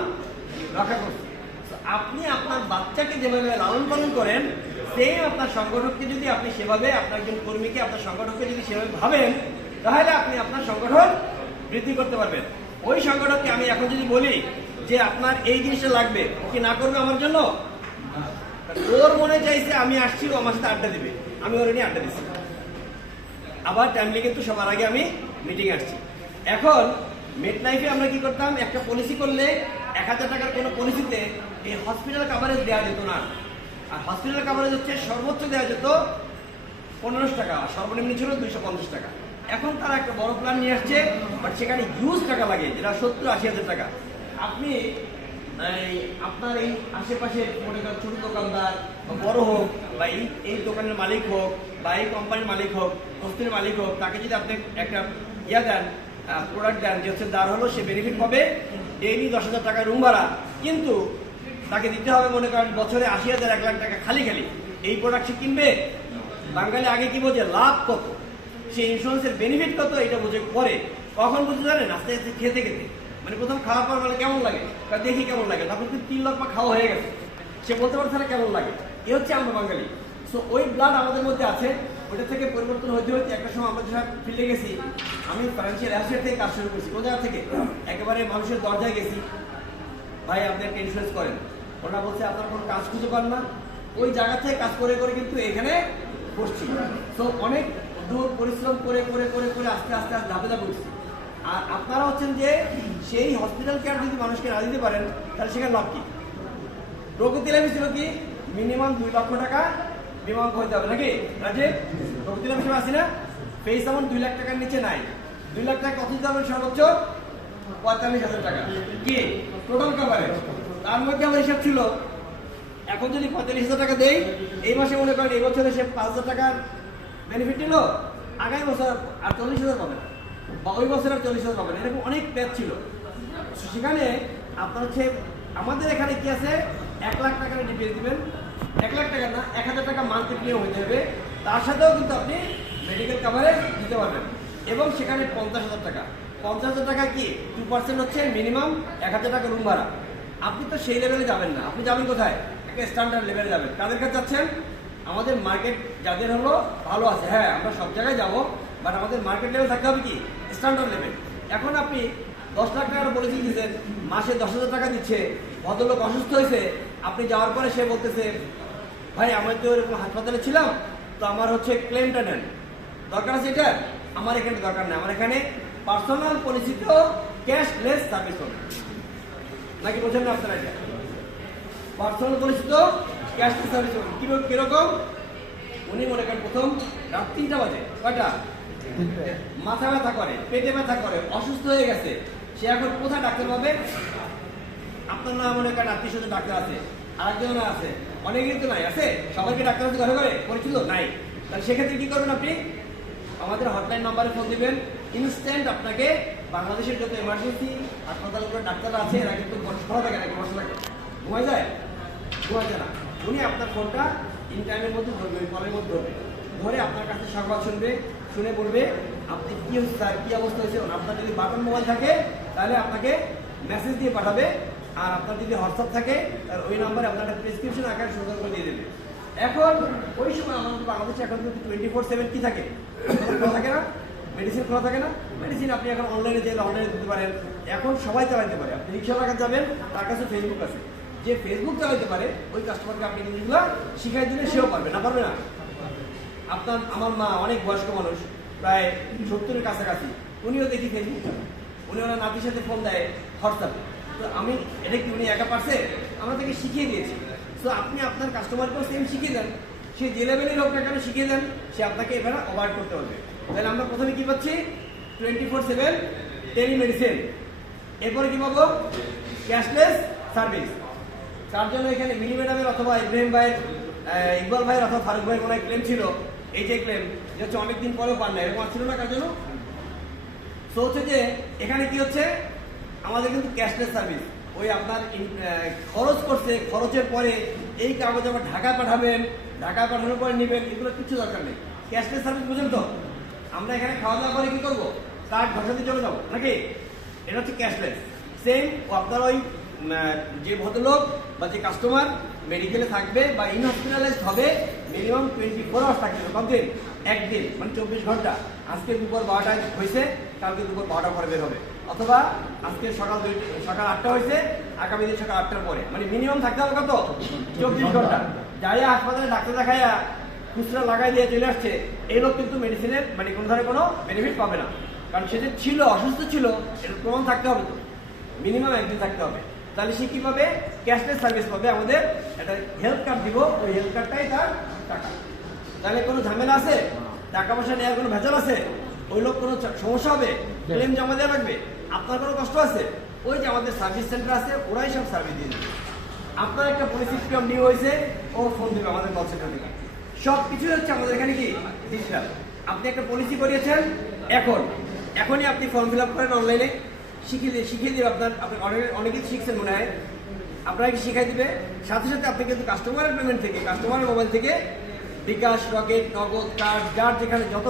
রক্ষা করছি। তো আপনি আপনার বাচ্চাকে যেভাবে লালন পালন করেন, সেই আপনার সংগঠককে যদি আপনি সেভাবে, আপনার একজন কর্মীকে আপনার সংগঠককে যদি সেভাবে ভাবেন, তাহলে আপনি আপনার সংগঠন বৃদ্ধি করতে পারবেন। ওই সংগঠককে আমি এখন যদি বলি যে আপনার এই জিনিসটা লাগবে, ও কি না করবে আমার জন্য? ওর মনে চাইছে আমি আসছি, ও আমার সাথে আড্ডা দিবে, আমি ওর নিয়ে আড্ডা দিচ্ছি। আবার টাইমলি কিন্তু সবার আগে আমি মিটিং আসছি। এখন মেটলাইফে আমরা কি করতাম, একটা পলিসি করলে 1000 টাকার কোনো পলিসিতে এই হসপিটাল কাভারেজ দেওয়া যেত না। আর হসপিটাল কাভারেজ হচ্ছে সর্বোচ্চ দেওয়া যেত 1500 টাকা, আর সর্বনিম্ন ছিল 250 টাকা। এখন তারা একটা বড় প্ল্যান নিয়ে আসছে, বাট সেখানে হিউজ টাকা লাগে, যেটা 70-80 হাজার টাকা। আপনি আপনার এই আশেপাশে মনে করেন ছোট দোকানদার বা বড় হোক, বা এই দোকানের মালিক হোক, বা এই কোম্পানির মালিক হোক, হস্পিটালের মালিক হোক, তাকে যদি আপনি একটা দেন, প্রোডাক্ট দেন, যে হচ্ছে দাঁড় হলো, সে বেনিফিট পাবে ডেইলি 10,000 টাকা রুম ভাড়া, কিন্তু তাকে দিতে হবে মনে করেন বছরে 80,000, 1 লাখ টাকা খালি খালি। এই প্রোডাক্ট সে কিনবে? বাঙালি আগে কি বোঝে, লাভ কত, সেই ইন্স্যুরেন্সের বেনিফিট কত, এটা বুঝে পরে। কখন বুঝতে জানেন? আস্তে আস্তে খেতে খেতে, মানে প্রথম খাওয়ার পর মানে কেমন লাগে, দেখি কেমন লাগে, তখন কিন্তু 3 লাখ খাওয়া হয়ে গেছে, সে বলতে পারছে না কেমন লাগে। এ হচ্ছে আমরা বাঙালি। সো ওই ব্লাড আমাদের মধ্যে আছে, ওটা থেকে পরিবর্তন হতে হতে একটা সময় আমরা যখন ফিল্ডে গেছি, আমি ফাইন্যান্সিয়াল অ্যাসেট থেকে কাজ শুরু করছি। কোথা থেকে? একেবারে মানুষের দরজায় গেছি, ভাই আপনি একটা ইন্স্যুরেন্স করেন। ওরা বলছে আপনার কোনো কাজ খুঁজে পান না। ওই জায়গা থেকে কাজ করে করে কিন্তু এখানে বসছি। তো অনেক দূর পরিশ্রম করে করে করে করে আস্তে আস্তে ধাপে ধাপে উঠছি। আর আপনারা হচ্ছেন যে সেই হসপিটাল কেয়ার যদি মানুষকে না দিতে পারেন, তাহলে সেখানে লাভ কি? প্রগতি লাভে ছিল কি মিনিমাম 2 লক্ষ টাকা বিমা হইতে হবে নাকি রাজে? প্রগতি লাভে আসি না, ফেস অ্যামাউন্ট 2 লাখ টাকার নিচে নাই। 2 লাখ টাকা কত দিতে হবে? সর্বোচ্চ 45,000 টাকা কি টোটাল কভারেজ। তার মধ্যে আমার হিসাব ছিল, এখন যদি 45,000 টাকা দেই, এই মাসে মনে করেন এই বছরে সে 5,000 টাকার বেনিফিট নিল, আগামী বছর আর 40,000 পাবেন, বা ওই বছর আর 40,000 পাবেন, এরকম অনেক প্যাচ ছিল। সেখানে আপনার হচ্ছে আমাদের এখানে কি আছে, 1 লাখ টাকার ডিপিএস দিবেন, 1 লাখ টাকা না 1,000 টাকা মান্থলি প্রিমিয়াম হয়ে যাবে, তার সাথেও কিন্তু আপনি মেডিকেল কাভারেজ দিতে পারবেন। এবং সেখানে 50,000 টাকা, 50,000 টাকা কি 2% হচ্ছে মিনিমাম 1,000 টাকা রুম ভাড়া। আপনি তো সেই লেভেলে যাবেন না, আপনি যাবেন কোথায়? একটা স্ট্যান্ডার্ড লেভেলে যাবেন। কাদের কাছে যাচ্ছেন? আমাদের মার্কেট যাদের হলো ভালো আছে, হ্যাঁ আমরা সব জায়গায় যাবো, বাট আমাদের মার্কেট লেভেল থাকতে হবে কি স্ট্যান্ডার্ড লেভেল। এখন আপনি 10 লাখ টাকার পলিসি দিচ্ছেন, মাসে 10,000 টাকা দিচ্ছে, ভদ্রলোক অসুস্থ হয়েছে, আপনি যাওয়ার পরে সে বলতেছে ভাই আমি তো এরকম হাসপাতালে ছিলাম, তো আমার হচ্ছে ক্লেমটা নেন, দরকার আছে এটা, আমার এখানে দরকার নেই, আমার এখানে পার্সোনাল পলিসিতেও ক্যাশলেস সার্ভিস হবে নাকি বোঝেন না আপনারা? এটা পার্সোনাল পলিসিতেও ক্যাশলেস সার্ভিস হবে। কিরকম? উনি মনে করেন প্রথম রাত 3টা বাজে, কয়টা মাথা ব্যথা করে, পেটে ব্যথা করে, অসুস্থ হয়ে গেছে, সে এখন কোথায় ডাক্তার পাবে? আপনার না মনে করেন আত্মীয় ডাক্তার আছে, আরেকজন আছে, অনেকেই তো নাই, আছে সবাইকে ডাক্তার আছে ঘরে ঘরে পরিচিত নাই। তাহলে সেক্ষেত্রে কি করবেন? আপনি আমাদের হটলাইন নাম্বারে ফোন দিবেন, ইনস্ট্যান্ট আপনাকে বাংলাদেশের যত এমার্জেন্সি হাসপাতালগুলো ডাক্তাররা আছে, এরা কিন্তু খোলা থাকে নাকি বসে থাকে, ঘুমাই যায়? ঘুমাই যায় না। উনি আপনার ফোনটা ইন টাইমের মধ্যে ধরবে, ওই কলের মধ্যে ধরবে, ধরে আপনার কাছে সংবাদ শুনবে, শুনে বলবে আপনি কি হচ্ছে, কি অবস্থা হয়েছে। আপনার যদি বাটন মোবাইল থাকে তাহলে আপনাকে মেসেজ দিয়ে পাঠাবে, আর আপনার যদি হোয়াটসঅ্যাপ থাকে তাহলে ওই নাম্বারে আপনার একটা প্রেসক্রিপশন আকারে সুন্দর করে দিয়ে দেবে। এখন ওই সময় আমাদের বাংলাদেশে এখন কিন্তু 24/7 কি থাকে, খোলা থাকে না, মেডিসিন খোলা থাকে না। মেডিসিন আপনি এখন অনলাইনে যেয়ে অনলাইনে দিতে পারেন, এখন সবাই চালাইতে পারে। আপনি রিক্সা লাগাতে যাবেন, তার কাছে ফেসবুক আছে, যে ফেসবুক চালাইতে পারে ওই কাস্টমারকে আপনি জিনিসগুলো শিখাই দিলে সেও পারবে না, পারবে না? আপনার আমার মা অনেক বয়স্ক মানুষ, প্রায় 70-এর কাছাকাছি, উনিও দেখি ফেসবুক চালান, উনি ওনার নাতির সাথে ফোন দেয় হোয়াটসঅ্যাপে। তো আমি এটা কি উনি একা পারছে? আমরা তাকে শিখিয়ে দিয়েছি। তো আপনি আপনার কাস্টমারকেও সেম শিখিয়ে দেন, সে সে যে লেভেলের হোক না কেন শিখিয়ে দেন, সে আপনাকে এবার অ্যাভয়েড করতে হবে। তাহলে আমরা প্রথমে কি পাচ্ছি? 24/7 টেলিমেডিসিন। এরপরে কি পাবো? Cashless service. তার জন্য এখানে মিনি ম্যাডামের অথবা ইব্রাহিম ভাইয়ের, ইকবাল ভাইয়ের অথবা ফারুক ভাইয়ের কোনো ক্লেম ছিল, এই যে ক্লেম যে হচ্ছে অনেকদিন পরেও পান না, এরকম ছিল না কার জন্য? সো হচ্ছে যে এখানে কি হচ্ছে, আমাদের কিন্তু ক্যাশলেস সার্ভিস। ওই আপনার খরচ করছে, খরচের পরে এই কাগজ আবার ঢাকায় পাঠাবেন, ঢাকায় পাঠানোর পরে নেবেন, এগুলো কিছু দরকার নেই। ক্যাশলেস সার্ভিস বুঝেন তো? আমরা এখানে খাওয়া দাওয়া করে কি করবো? কার্ড ঘষাতে চলে যাবো নাকি? এটা হচ্ছে ক্যাশলেস। সেম আপনার ওই যে ভদ্রলোক বা যে কাস্টমার মেডিকেলে থাকবে বা ইন হসপিটালাইজড হবে, মিনিমাম 24 আওয়ার্স থাকবে। কতদিন? একদিন, মানে 24 ঘন্টা। আজকে দুপুর 12টায় হয়েছে, কালকে দুপুর 12টার পরে বের হবে, অথবা আজকে সকাল 8টা হয়েছে, আগামী দিন সকাল 8টার পরে, মানে মিনিমাম থাকতে হবে কত? 24 ঘন্টা। যাই হাসপাতালে ডাক্তার দেখাইয়া খুচরা লাগাই দিয়ে চলে আসছে, এই লোক কিন্তু মেডিসিনের মানে কোনো ধরনের কোনো বেনিফিট পাবে না, কারণ সে যে ছিল অসুস্থ ছিল এটার প্রমাণ থাকতে হবে, তো মিনিমাম একদিন থাকতে হবে। তাহলে সে কি পাবে? ক্যাশলেস সার্ভিস পাবে। আমাদের একটা হেলথ কার্ড দিব, ওই হেলথ কার্ডটাই তার টাকা। তাহলে কোনো ঝামেলা আছে? টাকা পয়সা নেওয়ার কোনো ভেজাল আছে? ওই লোক কোনো সমস্যা হবে? ক্লেম জমা দেওয়া লাগবে? আপনার কোনো কষ্ট আছে? ওই যে আমাদের সার্ভিস সেন্টার আছে, ওরাই সব সার্ভিস দিয়ে দেবে। আপনার একটা পলিসি ফর্ম নিয়ে হয়েছে, ও ফোন দেবে আমাদের কল সেন্টার থেকে। সব কিছুই হচ্ছে আমাদের এখানে কি ডিজিটাল। আপনি একটা পলিসি করিয়েছেন, এখনই আপনি ফর্ম ফিল আপ করেন অনলাইনে, শিখিয়ে দিবে। আপনি অনেকেই শিখছেন মনে হয়, আপনাকে শিখাই দিবে। সাথে সাথে আপনি কিন্তু কাস্টমারের পেমেন্ট থেকে, কাস্টমারের মোবাইল থেকে বিকাশ, রকেট, নগদ, কার্ড, যার যেখানে যত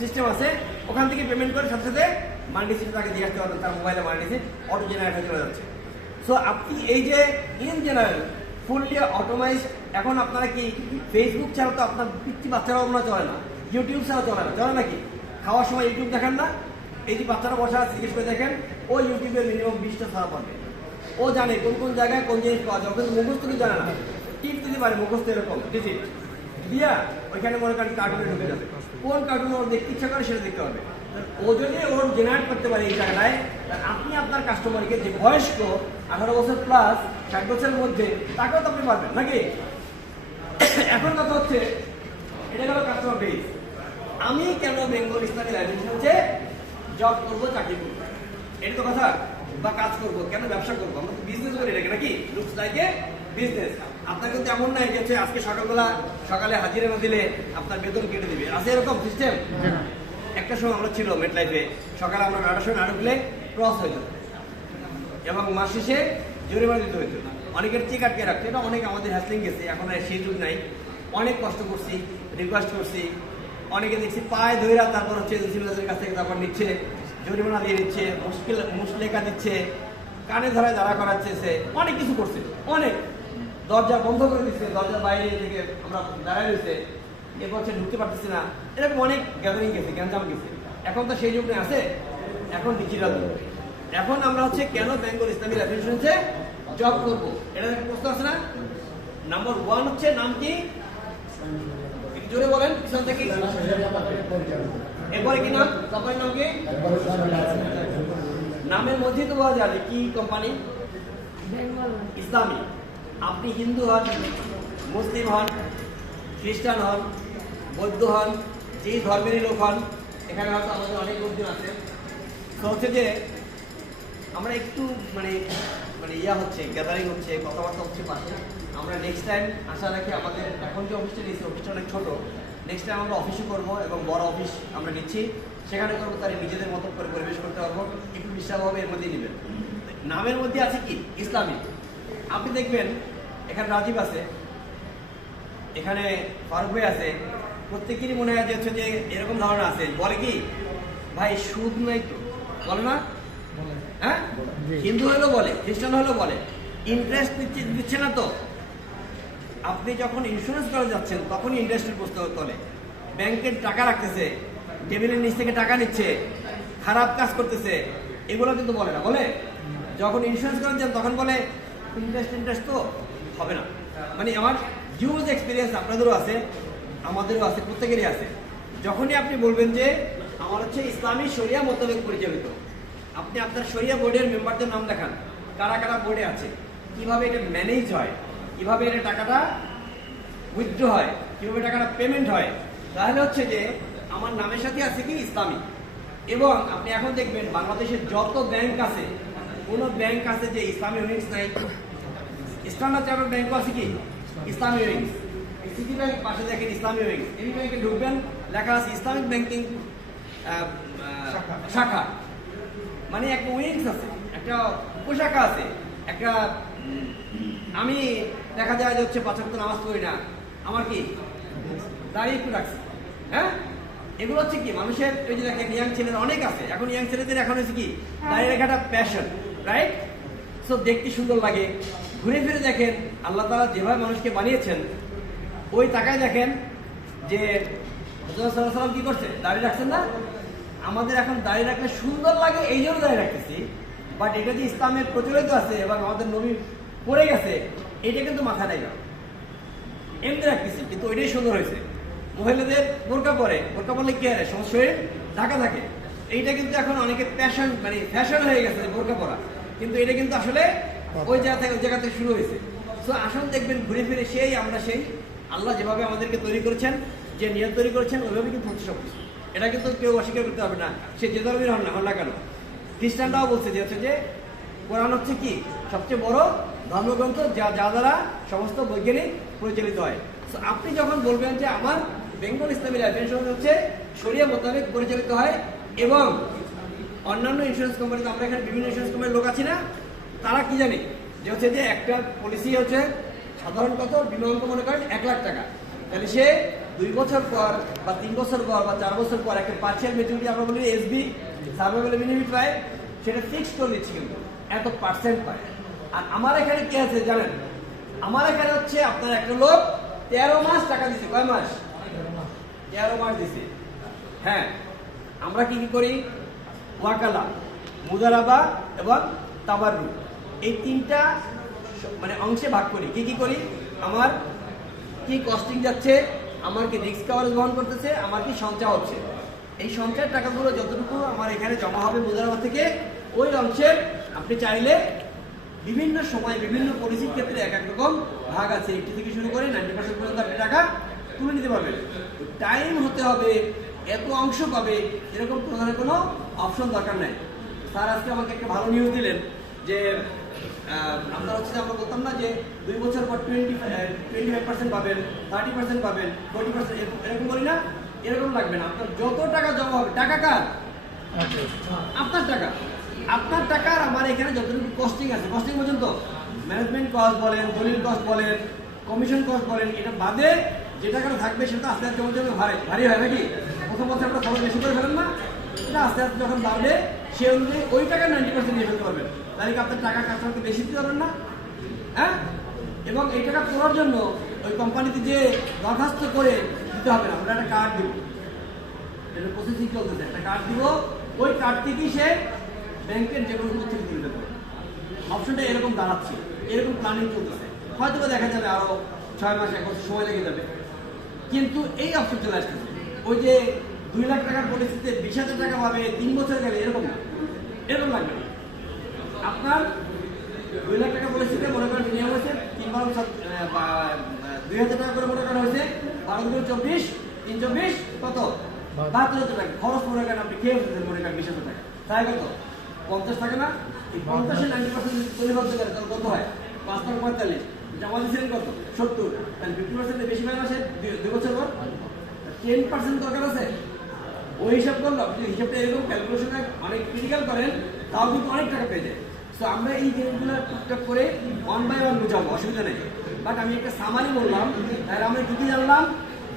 সিস্টেম আছে ওখান থেকে পেমেন্ট করে সাথে সাথে মানি রিসিপ্ট তাকে দিয়ে আসতে পারবেন। তার মোবাইলে মানি রিসিপ্ট অটো জেনারেট হয়ে চলে যাচ্ছে। সো আপনি এই যে ইন জেনারেল ফুললি অটোমাইজ। এখন আপনারা কি ফেসবুক ছাড়া তো আপনার পিচ্ছি বাচ্চারাও আপনার চলে না, ইউটিউব ছাড়া চলে না, চলে নাকি? খাওয়ার সময় ইউটিউব দেখেন না? এই যে বাচ্চারা বসা জিজ্ঞেস করে দেখেন, ও ইউটিউবে মিনিমাম 20টা ছাড়া পাবে। ও জানে কোন কোন জায়গায় কোন জিনিস পাওয়া যায়, কিন্তু মুখস্থ কি জানে না। টিপ দিতে পারে মুখস্থ এরকম ডিজিট দিয়া, ওইখানে মনে করেন কার্টুনে ঢুকে যাবে। কোন কার্টুন ওর দেখতে ইচ্ছা করে সেটা দেখতে হবে। ও যদি ওর জেনারেট করতে পারে এই জায়গাটায়, আপনি আপনার কাস্টমারকে যে বয়স্ক 18 বছর প্লাস 60 বছরের মধ্যে, তাকেও তো আপনি পারবেন নাকি? এখন কথা হচ্ছে, এটা গেল কাস্টমার বেস। আমি কেন বেঙ্গল ইসলামী লাইব্রেরিতে জব করবো, চাকরি করবো, এটা তো কথা। বা কাজ করবো কেন, ব্যবসা করবো, আমরা তো বিজনেস করি নাকি? নাকি লুকস লাইক এ বিজনেস। আপনার কিন্তু এমন নাই যে আজকে সকালে হাজিরা না দিলে আপনার বেতন কেটে দিবে, আছে এরকম সিস্টেম? একটা সময় আমরা ছিল মেট লাইফে, সকালে আমরা 9টার সময় না ঢুকলে ক্রস হয়ে যেত এবং মাস শেষে জরিমানা দিতে হইতো। অনেকের চেক আটকে রাখতো, এটা অনেক আমাদের হ্যাসলিং গেছে। এখন আর সেই যুগ নাই। অনেক কষ্ট করছি, রিকোয়েস্ট করছি, অনেকে দেখছি পায়ে ধইরা তারপর হচ্ছে এজেন্সির কাছ থেকে তারপর নিচ্ছে, জরিমানা দিয়ে দিচ্ছে, মুশলেখা দিচ্ছে, কানে ধরায় দাঁড়া করাচ্ছে, অনেক কিছু করছে। অনেক দরজা বন্ধ করে দিচ্ছে, দরজার বাইরে থেকে আমরা দাঁড়ায় রয়েছে, এরপর হচ্ছে ঢুকতে পারতেছি না, এরকম অনেক গ্যাদারিং গেছে, গ্যাঞ্জাম গেছে। এখন তো সেই যুগ নিয়ে আছে, এখন ডিজিটাল যুগ। এখন আমরা হচ্ছে কেন বেঙ্গল ইসলামী লাইব্রেরিতে জব করবো, এটা একটা প্রশ্ন আছে না? নাম্বার 1 হচ্ছে নাম কি? জোরে বলেন পিছন থেকে। এরপরে কি নাম? কোম্পানির নাম কি? নামের মধ্যেই তো বলা যায় কি কোম্পানি? ইসলামী। আপনি হিন্দু হন, মুসলিম হন, খ্রিস্টান হন, বৌদ্ধ হন, যেই ধর্মেরই লোক হন, এখানে হয়তো আমাদের অনেক লোকজন আছে। তো হচ্ছে যে আমরা একটু মানে ইয়া হচ্ছে, গ্যাদারিং হচ্ছে, কথাবার্তা হচ্ছে পাশে। আমরা নেক্সট টাইম আশা রাখি, আমাদের এখন যে অফিসটা নিচ্ছি অফিসটা অনেক ছোট, নেক্সট টাইম আমরা অফিসও করবো এবং বড় অফিস আমরা নিচ্ছি, সেখানে করবো। তারা নিজেদের মতো করে পরিবেশ করতে পারবো, একটু বিশ্বাসভাবে এর মধ্যেই নেবেন। নামের মধ্যে আছে কি? ইসলামী। আপনি দেখবেন এখানে রাজীব আছে, এখানে ফারুক ভাই আছে, প্রত্যেকেরই মনে হয় যে হচ্ছে যে এরকম ধারণা আছে। বলে কি ভাই সুদ নাই তো, বলে না? হ্যাঁ, হিন্দু হলেও বলে, খ্রিস্টান হলেও বলে, ইন্টারেস্ট দিচ্ছে না তো। আপনি যখন ইন্স্যুরেন্স করে যাচ্ছেন তখনই ইন্টারেস্টের প্রস্তাব তোলে। ব্যাংকের টাকা রাখতেছে, টেবিলের নিচ থেকে টাকা নিচ্ছে, খারাপ কাজ করতেছে, এগুলো কিন্তু বলে না। বলে যখন ইন্স্যুরেন্স করেন যান তখন বলে ইন্টারেস্ট তো হবে না। মানে আমার হিউজ এক্সপিরিয়েন্স, আপনাদেরও আছে, আমাদেরও আছে, প্রত্যেকেরই আছে। যখনই আপনি বলবেন যে আমার হচ্ছে ইসলামী শরিয়া মোতাবেক পরিচালিত, আপনি আপনার শরিয়া বোর্ডের মেম্বারদের নাম দেখান, কারা কারা বোর্ডে আছে, কিভাবে এটা ম্যানেজ হয়, কিভাবে এটা টাকাটা উইথড্র হয়, কীভাবে টাকাটা পেমেন্ট হয়, তাহলে হচ্ছে যে আমার নামের সাথে আছে কি ইসলামী। এবং আপনি এখন দেখবেন বাংলাদেশের যত ব্যাংক আছে, কোনো ব্যাংক আছে যে ইসলামী উইংস নাই। স্ট্যান্ডার্ড চার্টার্ড ব্যাংকও আছে কি ইসলামী উইংস। সিটি ব্যাংক পাশে দেখেন ইসলামী উইংস। এই ব্যাংকে ঢুকবেন, লেখা আছে ইসলামিক ব্যাংকিং শাখা, মানে একটা উইংস আছে, একটা উপশাখা আছে, একটা আমি দেখা যায় যে হচ্ছে 5 ওয়াক্ত নামাজ পড়ি না, আমার কি দাঁড়িয়ে একটু রাখছি, হ্যাঁ, এগুলো হচ্ছে কি মানুষের, ওই যে দেখেন ইয়াং ছেলেরা অনেক আছে, এখন ইয়াং ছেলেদের এখন হচ্ছে কি দাঁড়িয়ে রাখাটা প্যাশন, রাইট? সো দেখতে সুন্দর লাগে। ঘুরে ফিরে দেখেন আল্লাহ তাআলা যেভাবে মানুষকে বানিয়েছেন, ওই তাকায় দেখেন যে হযরত সাল্লাল্লাহু আলাইহি ওয়াসাল্লাম কি করছে, দাঁড়িয়ে রাখছেন না? আমাদের এখন দাঁড়িয়ে রাখলে সুন্দর লাগে এই জন্য দাঁড়িয়ে রাখতেছি, বাট এটা যে ইসলামের প্রচলিত আছে এবং আমাদের নবী পড়ে গেছে, এটা কিন্তু মাথা নেই না, এমনি রাখতেছি, কিন্তু ওইটাই সুন্দর হয়েছে। মহিলাদের বোরকা পরে, বোরকা পরলে কি হয়, সমস্ত শরীর ঢাকা থাকে, এইটা কিন্তু এখন অনেকে প্যাশন, মানে ফ্যাশন হয়ে গেছে বোরকা পরা, কিন্তু এটা কিন্তু আসলে ওই জায়গা থেকে শুরু হয়েছে। সো আসলে দেখবেন ঘুরে ফিরে সেই আমরা সেই আল্লাহ যেভাবে আমাদেরকে তৈরি করেছেন, যে নিয়ম তৈরি করেছেন, ওইভাবে কিন্তু হচ্ছে সব কিছু। এটা কিন্তু কেউ অস্বীকার করতে হবে না, সে যে ধর্মের হন না কেন। খ্রিস্টানরাও বলছে যে হচ্ছে যে কোরআন হচ্ছে কি সবচেয়ে বড় ধর্মগ্রন্থ, যা দ্বারা সমস্ত বৈজ্ঞানিক পরিচালিত হয়। তো আপনি যখন বলবেন যে আমার বেঙ্গল ইসলামী লাইফ ইন্স্যুরেন্স হচ্ছে শরিয়া মোতাবেক পরিচালিত হয়, এবং অন্যান্য ইন্স্যুরেন্স কোম্পানিতে আমরা এখানে বিভিন্ন ইন্স্যুরেন্স কোম্পানির লোক আছি না, তারা কি জানে যে হচ্ছে যে একটা পলিসি হচ্ছে সাধারণ কত বিমা অঙ্ক মনে করেন 1 লাখ টাকা, তাহলে সে 2 বছর পর বা 3 বছর পর বা 4 বছর পর একটা পার্সিয়াল ম্যাচুরিটি আমরা বলি এসবি সার্ভাইভাল বেনিফিট পায়, সেটা ফিক্সড করে দিচ্ছি, কিন্তু এত পার্সেন্ট পায়। আর আমার এখানে কি আছে জানেন, আমার এখানে হচ্ছে আপনার একটা লোক 13 মাস টাকা দিচ্ছে, কয় মাস? 13 মাস দিচ্ছে। হ্যাঁ, আমরা কি করি, ওয়াকালা, মুদারাবা এবং তাবাররু, এই 3টা মানে অংশে ভাগ করি। কি করি, আমার কি কস্টিং যাচ্ছে, আমার কি রিস্ক কভারেজ বহন করতেছে, আমার কি সঞ্চয় হচ্ছে, এই সঞ্চয়ের টাকাগুলো যতটুকু আমার এখানে জমা হবে মুদারাবা থেকে, ওই অংশের আপনি চাইলে বিভিন্ন সময় বিভিন্ন পলিসির ক্ষেত্রে এক এক রকম ভাগ আছে, 80 থেকে শুরু করে 90% পর্যন্ত আপনি টাকা তুলে নিতে পারবেন। টাইম হতে হবে, এত অংশ পাবে, এরকম ধরনের কোনো অপশন দরকার নাই। স্যার আজকে আমাকে একটা ভালো নিউজ দিলেন যে আপনার হচ্ছে যে আমরা বলতাম না যে 2 বছর পর 25% পাবেন, 30% পাবেন, 40%, এরকম বলি না, এরকম লাগবে না। আপনার যত টাকা জমা হবে, টাকা কার? আপনার টাকা, আপনার টাকার আমার এখানে যতটুকু কস্টিং আছে, কস্টিং পর্যন্ত ম্যানেজমেন্ট কস্ট বলেন, দলিল কস্ট বলেন, কমিশন কস্ট বলেন, এটা বাদে যে টাকাটা থাকবে সেটা আস্তে আস্তে জমা জমে ভারী হয় নাকি? প্রথম বছর আপনার খরচ বেশি করে ফেলেন না, এটা আস্তে আস্তে যখন বাড়বে সে অনুযায়ী ওই টাকা 90% নিয়ে ফেলতে পারবেন, তাহলে কি আপনার টাকা কাস্টমারকে বেশি দিতে পারবেন না? হ্যাঁ, এবং এই টাকা তোলার জন্য ওই কোম্পানিতে যে দরখাস্ত করে দিতে হবে না, আমরা একটা কার্ড দিব, এটা প্রসেসিং চলতেছে, একটা কার্ড দিব, ওই কার্ড থেকেই সে ব্যাংকের যে কোনো তথ্য তুলে দেবে। অপশনটা এরকম দাঁড়াচ্ছে, এরকম প্ল্যানিং চলতেছে, হয়তো দেখা যাবে আরো 6 মাস 1 বছর সময় লেগে যাবে, কিন্তু এই অপশন চলে আসতেছে। ওই যে 2 লাখ টাকার পলিসিতে 20,000 টাকা পাবে 3 বছর গেলে, এরকম না, এরকম লাগবে না। আপনার 2 লাখ টাকা পলিসিতে মনে করেন নিয়ম হয়েছে 2,000 টাকা করে মনে করা হয়েছে, 12-24, 3-24 কত 72,000 টাকা খরচ মনে করেন, আপনি খেয়ে ফেলছেন মনে করেন 20,000 টাকা, তাই কত 50 টাকা না? এই 50-এর 90% পরিবর্তন করে তাহলে কত হয়? 5,45, জমা দিচ্ছেন কত 70, তাহলে 50% বেশি পাবেন আসে 2 বছর পর, 10% দরকার আছে। ওই হিসাব করলো, আপনি হিসাবটা এরকম ক্যালকুলেশনে অনেক ক্রিটিক্যাল করেন, তাও কিন্তু অনেক টাকা পেয়ে যায়। সো আমরা এই জিনিসগুলো টুকটাক করে 1 by 1 বুঝাবো, অসুবিধা নেই, বাট আমি একটা সামারি বললাম। তাহলে আমরা কি জানলাম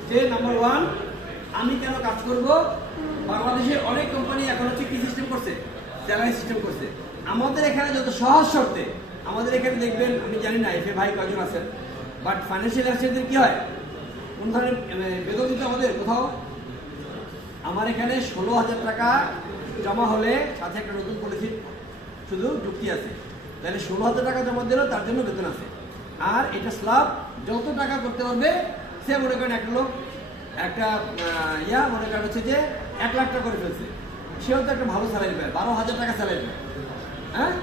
যে নাম্বার 1, আমি কেন কাজ করব। বাংলাদেশের অনেক কোম্পানি এখন হচ্ছে কি সিস্টেম করছে, স্যালারি সিস্টেম করছে। আমাদের এখানে যত সহজ শর্তে, আমাদের এখানে দেখবেন, আমি জানি না এফএ ভাই কয়জন আছেন, বাট ফাইন্যান্সিয়াল অ্যাসেটদের কি হয়, কোন ধরনের বেতন দিতে আমাদের কোথাও, আমার এখানে 16,000 টাকা জমা হলে সাথে একটা নতুন পলিসি শুধু যুক্তি আছে, তাহলে 16,000 টাকা জমা দিলেও তার জন্য বেতন আছে। আর এটা স্ল্যাব যত টাকা করতে পারবে, সে মনে করেন একটা লোক একটা মনে করেন হচ্ছে যে 1 লাখ টাকা করে ফেলছে, সেও তো একটা ভালো স্যালারি পায়, 12,000 টাকা স্যালারি পায়। হ্যাঁ,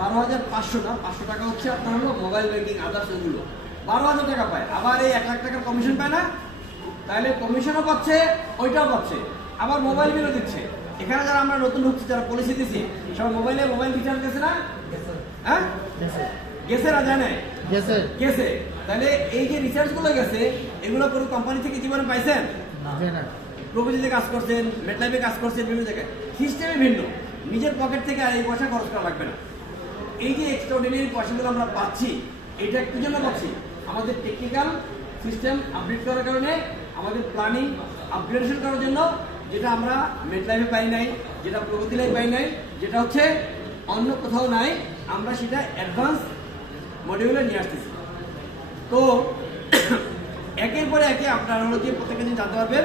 12,500 না, 500 টাকা হচ্ছে আপনার হলো মোবাইল ব্যাংকিং আদার্স, এগুলো 12,000 টাকা পায়, আবার এই 1 লাখ টাকার কমিশন পায় না? তাহলে কমিশনও পাচ্ছে, ওইটাও পাচ্ছে, আবার মোবাইল বিলও দিচ্ছে। এখানে যারা আমরা নতুন ঢুকছি, যারা পলিসি দিচ্ছি, সব মোবাইল রিচার্জ গেছে না? হ্যাঁ, গেছে না? জানে গেছে। তাহলে এই যে রিচার্জ গুলো গেছে, এগুলো কোনো কোম্পানি থেকে জীবনে পাইছেন? প্রগতিতে কাজ করছেন, মেটলাইফে কাজ করছেন, বিভিন্ন জায়গায় সিস্টেমে ভিন্ন। নিজের পকেট থেকে আর এই পয়সা খরচ করা লাগবে না। এই যে এক্সট্রাঅর্ডিনারি পয়সাগুলো আমরা পাচ্ছি, এটা কি জন্য পাচ্ছি? আমাদের টেকনিক্যাল সিস্টেম আপডেট করার কারণে, আমাদের প্ল্যানিং আপগ্রেডেশন করার জন্য, যেটা আমরা মেটলাইফে পাই নাই, যেটা প্রগতি লাইফে পাই নাই, যেটা হচ্ছে অন্য কোথাও নাই, আমরা সেটা অ্যাডভান্স মডিউলে নিয়ে আসতেছি। তো একের পরে একে আপনারা হলো যে প্রত্যেকটা জিনিস জানতে পারবেন।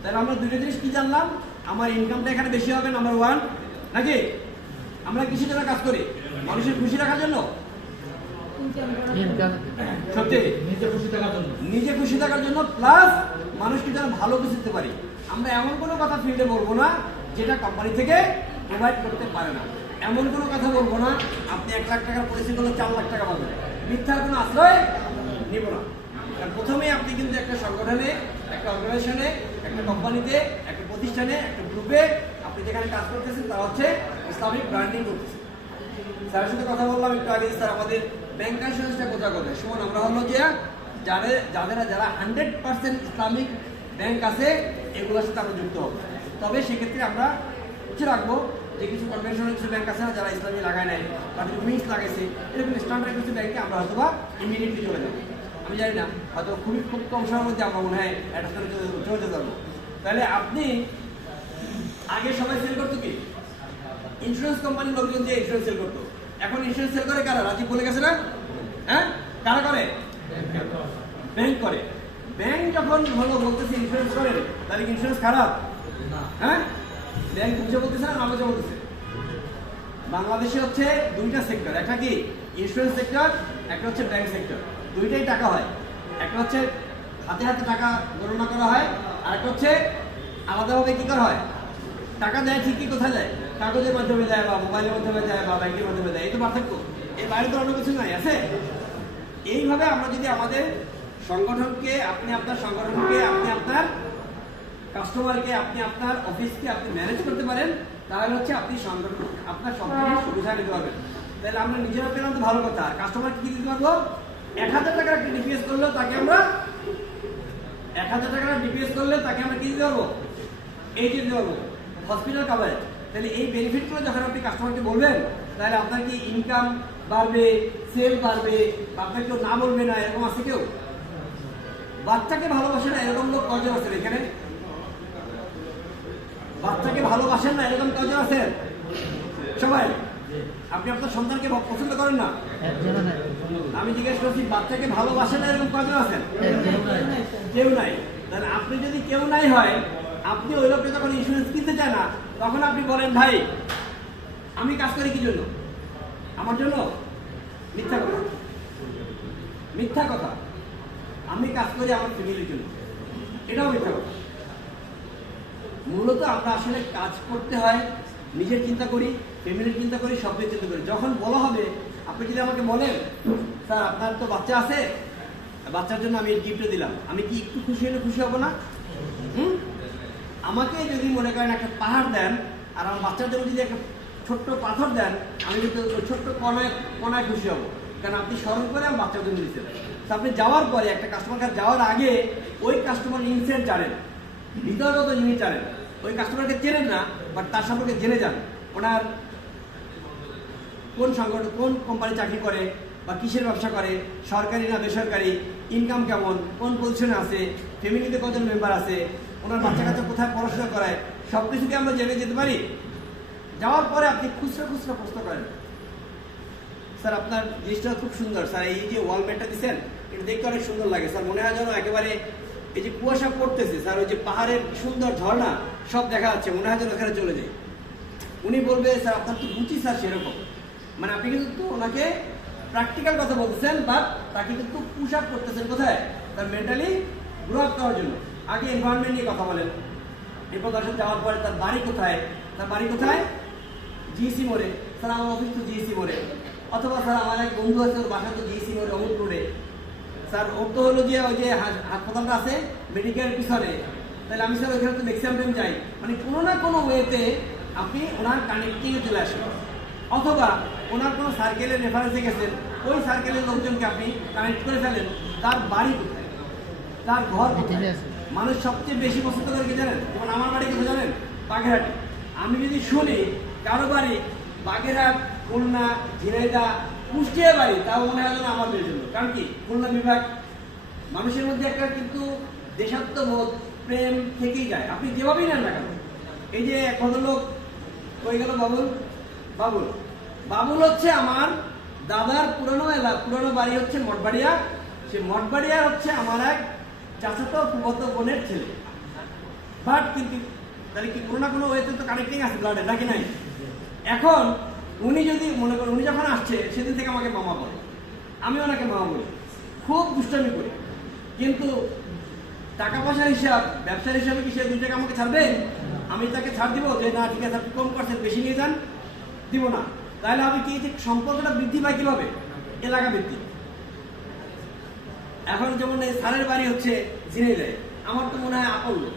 তাহলে আমরা দুটো জিনিস কি জানলাম? আমার ইনকামটা এখানে বেশি হবে, নাম্বার 1, নাকি? আমরা কিসের জন্য কাজ করি? মানুষের খুশি রাখার জন্য। সত্যি নিজে খুশি থাকার জন্য, প্লাস মানুষকে যেন ভালো কিছু দিতে পারি। আমরা এমন কোনো কথা ফিল্ডে বলবো না যেটা কোম্পানি থেকে প্রোভাইড করতে পারে না। এমন কোনো কথা বলবো না আপনি 1 লাখ টাকার পলিসি করলে 4 লাখ টাকা পাবেন। মিথ্যার কোনো আশ্রয় নিব না। কারণ প্রথমেই আপনি কিন্তু একটা সংগঠনে, একটা অর্গানাইজেশনে, একটা কোম্পানিতে, একটা প্রতিষ্ঠানে, একটা গ্রুপে আপনি যেখানে কাজ করতেছেন, তারা হচ্ছে ইসলামিক ব্র্যান্ডিং করতেছে। স্যারের সাথে কথা বললাম একটু আগে, স্যার আমাদের ব্যাংকার কোথায় কোথায় শুনুন। আমরা হলো যে যারা 100% ইসলামিক ব্যাংক আছে, এগুলোর সাথে আমরা যুক্ত হবো। তবে সেক্ষেত্রে আমরা উঠে রাখবো যে কিছু কনভেনশনাল কিছু ব্যাংক আছে না, যারা ইসলামী লাগায় নেয় বা কিছু মিক্স লাগাইছে, এরকম স্ট্যান্ডার্ড কিছু ব্যাংকে আমরা হয়তো বা ইমিডিয়েটলি চলে যাবো। আমি জানি না, হয়তো খুব কম সময়ের মধ্যে আমরা মনে হয় একটা চলে যেতে পারবো। তাহলে আপনি আগে সবাই সেল করতো কি? ইন্স্যুরেন্স কোম্পানির লোকজন যে ইন্স্যুরেন্স সেল করতো, এখন ইন্স্যুরেন্স সেল করে কারা? রাজীব বলে গেছে না? হ্যাঁ, কারা করে? ব্যাংক করে। ব্যাংক যখন হলো বলতেছে ইন্স্যুরেন্স করেন, তাহলে কি ইন্স্যুরেন্স খারাপ? হ্যাঁ, ব্যাংক বুঝে বলতেছে না, বুঝে বলতেছে। বাংলাদেশে হচ্ছে দুইটা সেক্টর, একটা কি ইন্স্যুরেন্স সেক্টর, একটা হচ্ছে ব্যাংক সেক্টর। দুইটাই টাকা হয়। একটা হচ্ছে হাতে হাতে টাকা গণনা করা হয়, আর একটা হচ্ছে আলাদাভাবে কি করা হয়? টাকা দেয় ঠিকই, কোথায় যায়? কাগজের মাধ্যমে যায়, বা মোবাইলের মাধ্যমে যায়, বা ব্যাংকের মাধ্যমে যায়। এই তো পার্থক্য, এর বাইরে তো অন্য কিছু নাই, আছে? এইভাবে আমরা যদি আমাদের সংগঠনকে, আপনি আপনার সংগঠনকে, আপনি আপনার কাস্টমারকে, আপনি আপনার অফিসকে আপনি ম্যানেজ করতে পারেন, তাহলে হচ্ছে আপনি সংগঠন আপনার সম্পূর্ণ সুবিধা নিতে পারবেন। তাহলে আমরা নিজেরা পেলাম তো ভালো কথা। কাস্টমারকে কি দিতে পারবো? 1,000 টাকার একটা ডিপিএস করলেও তাকে আমরা 1,000 টাকার ডিপিএস করলে তাকে আমরা কি দিতে পারবো? এই দিতে পারবো, হসপিটাল কভারেজ। তাহলে এই বেনিফিটগুলো যখন আপনি কাস্টমারকে বলবেন, তাহলে আপনার কি ইনকাম বাড়বে, সেল বাড়বে, আপনার কেউ না বলবে না, এরকম আছে কেউ? বাচ্চাকে ভালোবাসে না এরকম লোক কজন আছেন এখানে? বাচ্চাকে ভালোবাসেন না এরকম কজন আছেন? সবাই। আপনি আপনার সন্তানকে পছন্দ করেন না? আমি জিজ্ঞেস করছি, বাচ্চাকে ভালোবাসেন না এরকম কজন আছেন? কেউ নাই। তাহলে আপনি যদি কেউ নাই হয়, আপনি ওই লোকটা যখন ইন্স্যুরেন্স কিনতে চায় না, তখন আপনি বলেন, ভাই আমি কাজ করি কি জন্য? আমার জন্য? মিথ্যা কথা, মিথ্যা কথা। আমি কাজ করি আমার ফ্যামিলির জন্য, এটাও মিথ্যা কথা। মূলত আমরা আসলে কাজ করতে হয়, নিজের চিন্তা করি, ফ্যামিলির চিন্তা করি, সবের চিন্তা করি। যখন বলা হবে, আপনি যদি আমাকে বলেন, স্যার আপনার তো বাচ্চা আছে, বাচ্চার জন্য আমি গিফট দিলাম, আমি কি একটু খুশি হলে খুশি হব না? আমাকে যদি মনে করেন একটা পাহাড় দেন, আর আমার বাচ্চার জন্য যদি একটা ছোট্ট পাথর দেন, আমি কিন্তু ওই ছোট্ট কণায় খুশি হব, কারণ আপনি স্মরণ করে আমার বাচ্চার জন্য দিচ্ছেন। আপনি যাওয়ার পরে, একটা কাস্টমার কাছে যাওয়ার আগে ওই কাস্টমার ইনসেন্ট জানেন, ভিতরগত জিনিস জানেন। ওই কাস্টমারকে চেনেন না, বাট তার সম্পর্কে জেনে যান। ওনার কোন সংগঠন, কোন কোম্পানি চাকরি করে, বা কিসের ব্যবসা করে, সরকারি না বেসরকারি, ইনকাম কেমন, কোন পজিশনে আছে, ফ্যামিলিতে কজন মেম্বার আছে, ওনার বাচ্চা কাচ্চা কোথায় পড়াশোনা করায়, সব কিছুকে আমরা জেনে যেতে পারি। যাওয়ার পরে আপনি খুচরা খুচরা প্রশ্ন করেন, স্যার আপনার জিনিসটা খুব সুন্দর, স্যার এই যে ওয়ালমেটটা দিচ্ছেন এটা দেখতে অনেক সুন্দর লাগে, স্যার মনে হয় যেন একেবারে এই যে কুয়াশা পড়তেছে, স্যার ওই যে পাহাড়ের সুন্দর ঝর্ণা সব দেখা যাচ্ছে, মনে হয় যেন ওখানে চলে যায়। উনি বলবে, স্যার আপনার তো রুচি স্যার সেরকম। মানে আপনি কিন্তু ওনাকে প্র্যাকটিক্যাল কথা বলতেছেন, বাট তাকে কিন্তু পুশ আপ করতেছেন কোথায়? তার মেন্টালি গ্রো আপ করার জন্য। আগে এনভায়রনমেন্ট নিয়ে কথা বলেন, এরপর দর্শন যাওয়ার পরে তার বাড়ি কোথায়, তার বাড়ি কোথায়? জিসি মোড়ে। স্যার আমার অফিস তো জিসি মোড়ে, অথবা স্যার আমার এক বন্ধু আছে, ওর বাসা তো জিসি মোড়ে, অমুক রোডে। স্যার ওর তো হলো যে ওই যে হাসপাতালটা আছে মেডিকেলের পিছনে, তাহলে আমি স্যার ওইখানে তো ম্যাক্সিমাম টাইম যাই, মানে কোনো না কোনো ওয়েতে আপনি ওনার কানেক্টিংয়ে চলে আসেন, অথবা ওনার কোনো সার্কেলের রেফারেন্সে গেছেন, ওই সার্কেলের লোকজনকে আপনি কানেক্ট করে ফেলেন তার বাড়ি কোথায়, তার ঘর কোথায়। মানুষ সবচেয়ে বেশি পছন্দ করে কি জানেন? যেমন আমার বাড়ি কোথায় জানেন? বাগেরহাটে। আমি যদি শুনি কারো বাড়ি বাগেরহাট, খুলনা, ঝিনাইদহ, কুষ্টিয়া বাড়ি, তাও মনে হয় যেন আমার জন্য। কারণ কি? খুলনা বিভাগ, মানুষের মধ্যে একটা কিন্তু দেশাত্মবোধ, প্রেম থেকেই যায়, আপনি যেভাবেই নেন না কেন। এই যে এক ভদ্রলোক হয়ে গেল বাবুল, বাবুল বাবুল হচ্ছে আমার দাদার পুরনো বাড়ি হচ্ছে মঠবাড়িয়া, সে মঠবাড়িয়া হচ্ছে আমার এক চাচাতো ফুফাতো বোনের ছেলে। বাট কিন্তু তাহলে কি কোনো না কোনো ওয়েতে তো কানেক্টিং আছে ব্লাডে, নাকি নাই? এখন উনি যদি মনে করেন, উনি যখন আসছে সেদিন থেকে আমাকে মামা বলে, আমি ওনাকে মামা বলি, খুব দুষ্টামি করি, কিন্তু টাকা পয়সার হিসাব, ব্যবসার হিসাবে কি সে 2 টাকা আমাকে ছাড়বে? আমি তাকে ছাড় দিব যে না ঠিক আছে আপনি কম করছেন, বেশি নিয়ে যান? দিব না। তাহলে আমি কি সম্পর্কটা বৃদ্ধি পাই কিভাবে? এলাকা বৃদ্ধি। এখন যেমন এই স্যারের বাড়ি হচ্ছে ঝিনাইদহে, আমার তো মনে হয় আপন লোক,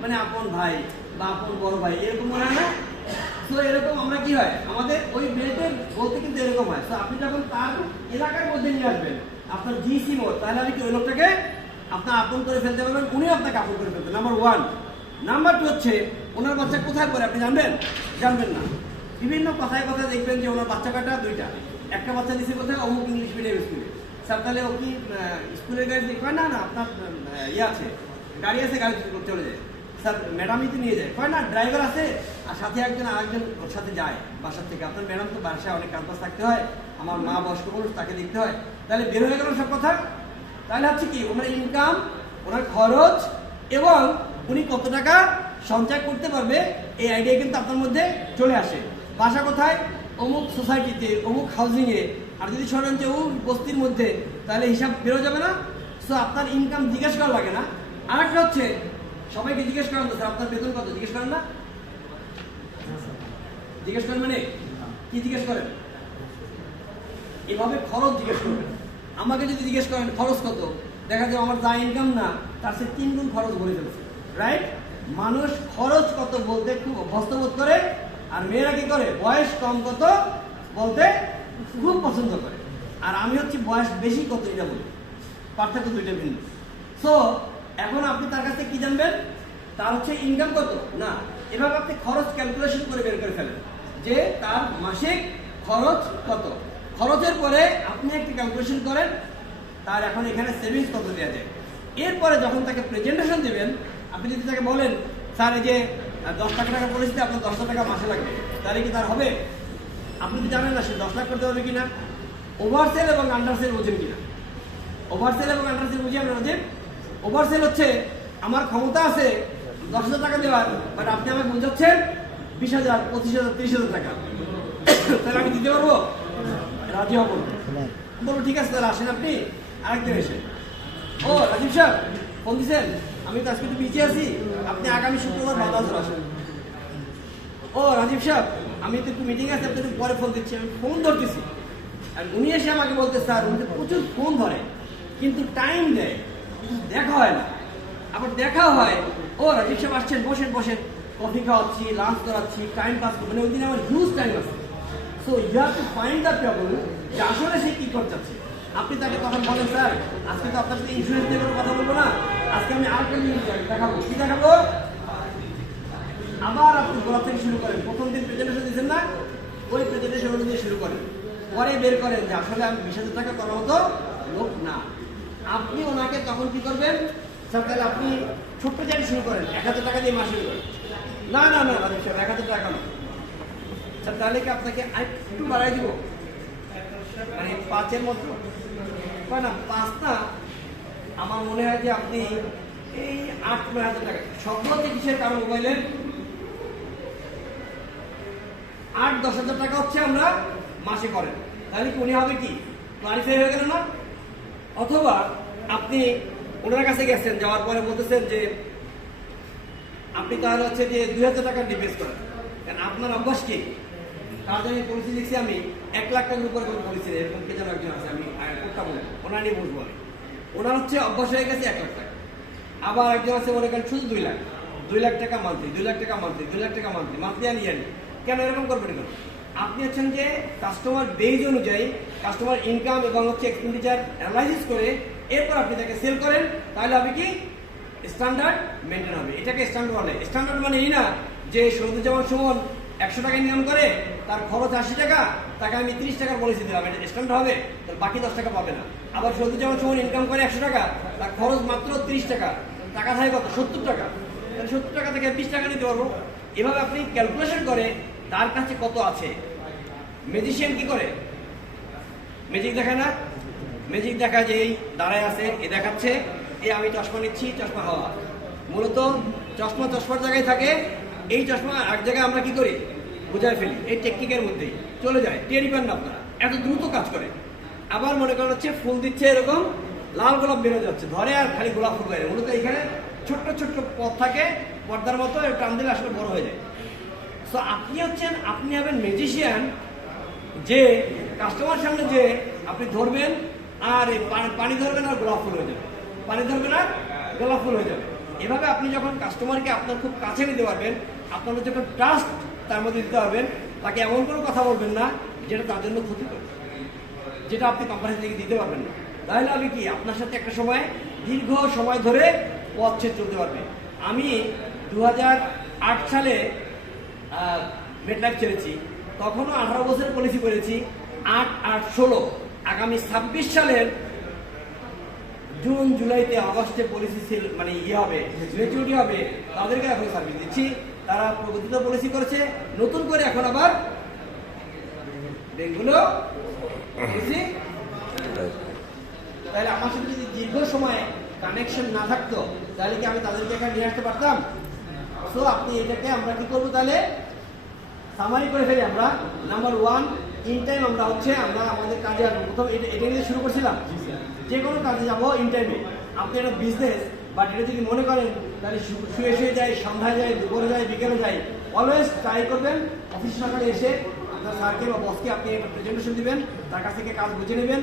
মানে আপন ভাই বা আপন বড় ভাই, এরকম মনে হয় না? তো এরকম আমরা কি হয়, আমাদের ওই বেল্টের বলতে কিন্তু এরকম হয়। তো আপনি যখন তার এলাকার মধ্যে নিয়ে আসবেন আপনার জিসি মোড, তাহলে আমি কি ওই লোকটাকে আপনার আপন করে ফেলতে পারবেন, উনিও আপনাকে আপন করে ফেলবেন। নাম্বার 1। নাম্বার 2 হচ্ছে ওনার বাচ্চা কোথায় পড়ে আপনি জানবেন? জানবেন না। বিভিন্ন কথায় কথায় দেখবেন যে ওনার বাচ্চা কাটা 2টা, একটা বাচ্চা দিচ্ছে কোথায়? অমুক ইংলিশ মিডিয়াম স্কুলে। স্যার তাহলে ও কি স্কুলের গাড়ি দেখবেন? না না, আপনার ইয়ে আছে, গাড়ি আছে, গাড়ি চলে যায়। স্যার ম্যাডামই তো নিয়ে যায়। কয় না, ড্রাইভার আছে আর সাথে একজন আরেকজন ওর সাথে যায় বাসার থেকে। আপনার ম্যাডাম তো বাসায় অনেক ক্যাম্পাস থাকতে হয়, আমার মা বয়স্ক মানুষ, তাকে দেখতে হয়। তাহলে বের হয়ে গেল সব কথা। তাহলে হচ্ছে কি, ওনার ইনকাম, ওনার খরচ এবং উনি কত টাকা সঞ্চয় করতে পারবে, এই আইডিয়া কিন্তু আপনার মধ্যে চলে আসে। বাসা কোথায়? অমুক সোসাইটিতে, অমুক হাউজিংয়ে। আর যদি শোনেন যে অমুক বস্তির মধ্যে, তাহলে হিসাব বেরো যাবে না। সো আপনার ইনকাম জিজ্ঞেস করা লাগে না। আরেকটা হচ্ছে সবাইকে জিজ্ঞেস করেন তো স্যার আপনার বেতন কত, জিজ্ঞেস করেন না? জিজ্ঞেস করেন মানে কি জিজ্ঞেস করেন? এভাবে খরচ জিজ্ঞেস করবেন। আমাকে যদি জিজ্ঞেস করেন খরচ কত, দেখা যায় আমার যা ইনকাম না তার সে 3 গুণ খরচ ভরে ফেলছে, রাইট? মানুষ খরচ কত বলতে খুব অভ্যস্ত বোধ করে, আর মেয়েরা কি করে? বয়স কম কত বলতে খুব পছন্দ করে। আর আমি হচ্ছে বয়স বেশি কত এটা বলি, পার্থক্য 2টা ভিন্ন। সো এখন আপনি তার কাছে কি জানবেন? তার হচ্ছে ইনকাম কত না, এভাবে আপনি খরচ ক্যালকুলেশন করে বের করে ফেলেন যে তার মাসিক খরচ কত। খরচের পরে আপনি একটি ক্যালকুলেশন করেন তার এখন এখানে সেভিংস কত দেওয়া যায়। এরপরে যখন তাকে প্রেজেন্টেশন দেবেন, আপনি যদি তাকে বলেন স্যার এই যে 10 লাখ টাকা পরিস্থিতি, আপনার 10 লাখ টাকা মাসে লাগবে, তাহলে কি তার হবে? আপনি তো জানেন না সে 10 লাখ করতে হবে কিনা, ওভারসেল এবং আন্ডারসেল বোঝেন কিনা। ওভারসেল এবং আন্ডারসেল বুঝি আমরা যে ওভারসেল হচ্ছে আমার ক্ষমতা আছে 10,000 টাকা দেওয়ার, বাট আপনি আমাকে বোঝাচ্ছেন 20,000, 25,000, 30,000 টাকা, তাহলে আমি দিতে পারবো? রাজি হবো। বলো ঠিক আছে, তাহলে আসেন আপনি আরেকদিন এসে। ও রাজীব সাহেব ফোন দিচ্ছেন, আমি তো আজকে একটু বিজি আছি, আপনি আগামী শুক্রবার বাংলাদেশ আসেন। ও রাজীব সাহেব আমি তো একটু মিটিং আছে, আপনাদের পরে ফোন দিচ্ছি। আমি ফোন ধরতেছি আর উনি এসে আমাকে বলতে স্যার উনি প্রচুর ফোন ধরে কিন্তু টাইম দেয়, দেখা হয় না। আবার দেখা হয়, ও রাজীব সাহেব আসছেন, বসেন বসেন, কফি খাওয়াচ্ছি, লাঞ্চ করাচ্ছি, টাইম পাস করবো, মানে ওই দিন আমার হিউজ টাইম আছে। So you have to find the problem যে আসলে সে কি করতে চাচ্ছে। আপনি তাকে তখন বলেন স্যার আজকে তো আপনার সাথে ইন্স্যুরেন্স নিয়ে কোনো কথা বলবো না, আজকে আমি আরেকটা জিনিস দেখাবো। কি দেখাবো? আবার আপনি গোড়া থেকে শুরু করেন। প্রথম দিন প্রেজেন্টেশন দিচ্ছেন না, ওই প্রেজেন্টেশন দিয়ে শুরু করেন, পরে বের করেন যে আসলে আমি 20,000 টাকা করার মতো লোক না। আপনি ওনাকে তখন কি করবেন? স্যার তাহলে আপনি ছোট্ট জায়গায় শুরু করেন, 1,000 টাকা দিয়ে মাস শুরু করেন। না না না রাজীব সাহেব 1,000 টাকা না, স্যার তাহলে কি আপনাকে একটু বাড়াই দিব, মানে 5-এর মতো হয় না, 5 না, আমার মনে হয় যে আপনি এই 8-9,000 টাকা সবগুলোতে কিসের কারণ মোবাইলের 8-10,000 টাকা হচ্ছে আমরা মাসে করেন, তাহলে কি উনি হবে কি ক্লারিফাই হয়ে গেল না? অথবা আপনি ওনার কাছে গেছেন, যাওয়ার পরে বলতেছেন যে আপনি তাহলে হচ্ছে যে 2,000 টাকা ডিপেন্ড করেন, কারণ আপনার অভ্যাস কি? তার জন্য পলিসি লিখছি আমি 1 লাখ টাকার উপরে কোনো পলিসি নেই, এরকম কে যেন একজন আছে, আমি কোনটা বলবো, ওনার নিয়ে বুঝবো। ওনার হচ্ছে অভ্যাস হয়ে গেছে 1 লাখ টাকা। আবার একজন আছে মনে করেন শুধু 2 লাখ টাকা মান্থলি, 2 লাখ টাকা মান্থলি, 2 লাখ টাকা মান্থলি আর ইয়ারলি। কেন এরকম করবেন কেন? আপনি হচ্ছেন যে কাস্টমার বেজ অনুযায়ী কাস্টমার ইনকাম এবং হচ্ছে এক্সপেন্ডিচার অ্যানালাইসিস করে এরপর আপনি তাকে সেল করেন, তাহলে আপনি কি স্ট্যান্ডার্ড মেনটেন হবে। এটাকে স্ট্যান্ডার্ড বলে। স্ট্যান্ডার্ড মানে এই না যে শহীদুজ্জামান সুমন 100 টাকা ইনকাম করে, তার খরচ 80 টাকা, তাকে আমি 30 টাকার পলিসি দিলাম, এটা স্ট্যান্ডার্ড হবে? তো বাকি 10 টাকা পাবে না। আবার শহীদুজ্জামান সুমন ইনকাম করে 100 টাকা, তার খরচ মাত্র 30 টাকা, টাকা থাকে কত? 70 টাকা। তাহলে 70 টাকা থেকে 20 টাকা নিতে পারবো। এভাবে আপনি ক্যালকুলেশন করে তার কাছে কত আছে। ম্যাজিশিয়ান কি করে? ম্যাজিক দেখায় না? ম্যাজিক দেখা যে এই দাঁড়ায় আছে, এ দেখাচ্ছে এই আমি চশমা নিচ্ছি, চশমা হওয়া। মূলত চশমার জায়গায় থাকে, এই চশমা এক জায়গায় আমরা কি করি? বুঝায় ফেলি। এই টেকনিকের মধ্যেই চলে যায়, টেরি পান না আপনারা, এত দ্রুত কাজ করে। আবার মনে করেন হচ্ছে ফুল দিচ্ছে, এরকম লাল গোলাপ বেরোয় যাচ্ছে, ধরে আর খালি গোলাপ ফুল বেরোয়। মূলত এখানে ছোট্ট ছোট্ট পথ থাকে, পর্দার মতো, টান দিলে আসলে বড় হয়ে যায়। সো আপনি হবেন ম্যাজিশিয়ান, যে কাস্টমার সামনে যে আপনি ধরবেন আর পানি ধরবেন আর গোলাপ ফুল হয়ে যাবে, পানি ধরবেন আর গোলাপ ফুল হয়ে যাবে। এভাবে আপনি যখন কাস্টমারকে আপনার খুব কাছে নিতে পারবেন, আপনার যখন ট্রাস্ট তার মধ্যে দিতে পারবেন, তাকে এমন কোনো কথা বলবেন না যেটা তার জন্য ক্ষতিকর, যেটা আপনি কোম্পানি থেকে দিতে পারবেন না। তাহলে আমি কি আপনার সাথে একটা সময় দীর্ঘ সময় ধরে পথ ছেদ চলতে পারবে। আমি 2008 সালে মেটলাইফ ছেড়েছি, তখনও 18 বছরের পলিসি করেছি। 8-8-16 আগামী 26 সালের জুন জুলাইতে আগস্টে পলিসি সেল মানে হবে, ম্যাচুরিটি হবে, তাদেরকে এখন সার্ভিস দিচ্ছি। তারা প্রগতিত পলিসি করেছে, নতুন করে এখন আবার ব্যাংকগুলো পলিসি। তাহলে আমার সাথে যদি দীর্ঘ সময় কানেকশন না থাকতো, তাহলে কি আমি তাদেরকে এখানে নিয়ে আসতে পারতাম? সো আপনি এটাকে আমরা কি করবো তাহলে সামারি করে ফেলি। আমরা নাম্বার 1, ইন টাইম আমরা আমাদের কাজে আসবো। প্রথম এটা নিয়ে শুরু করছিলাম, যে কোনো কাজে যাবো ইন টাইমে। আপনি একটা বিজনেস বাট এটা যদি মনে করেন তাহলে শুয়ে যায়, সন্ধ্যায় যায়, দুপুরে যায়, বিকেলে যায়, অলওয়েজ ট্রাই করবেন অফিস সকালে এসে আপনার স্যারকে বা বসকে আপনি একটা প্রেজেন্টেশন দিবেন, তার কাছ থেকে কাজ বুঝে নেবেন।